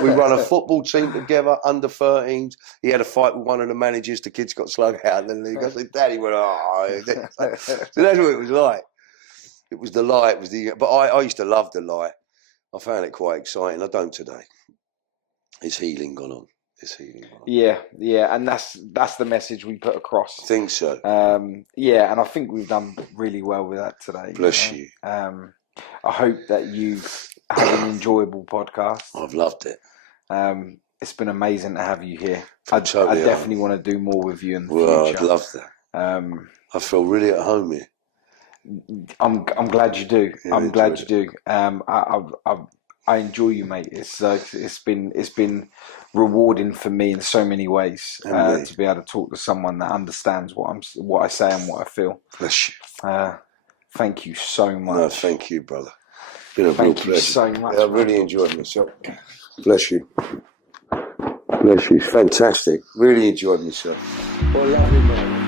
We run a football team together, under 13s. He had a fight with one of the managers. The kids got slung out. And then he goes, Daddy went, oh. So that's what it was like. It was the lie. But I used to love the lie. I found it quite exciting. I don't today. It's healing gone on. Yeah, and that's the message we put across. I think so. Yeah, and I think we've done really well with that today. Bless you. I hope that you've had an enjoyable podcast. I've loved it. It's been amazing to have you here. I Totally definitely want to do more with you in the future. I'd love that. I feel really at home here. I'm glad you do. Yeah, I I'm glad enjoyed you it. do. I enjoy you, mate. It's been rewarding for me in so many ways And me. to be able to talk to someone that understands what I say and what I feel. Bless you. Thank you so No, much. thank you, brother. Been a real Thank you pleasure. so much, Yeah, I man. really enjoyed myself. Bless you. Bless you. Fantastic. Really enjoyed myself. What a lovely man.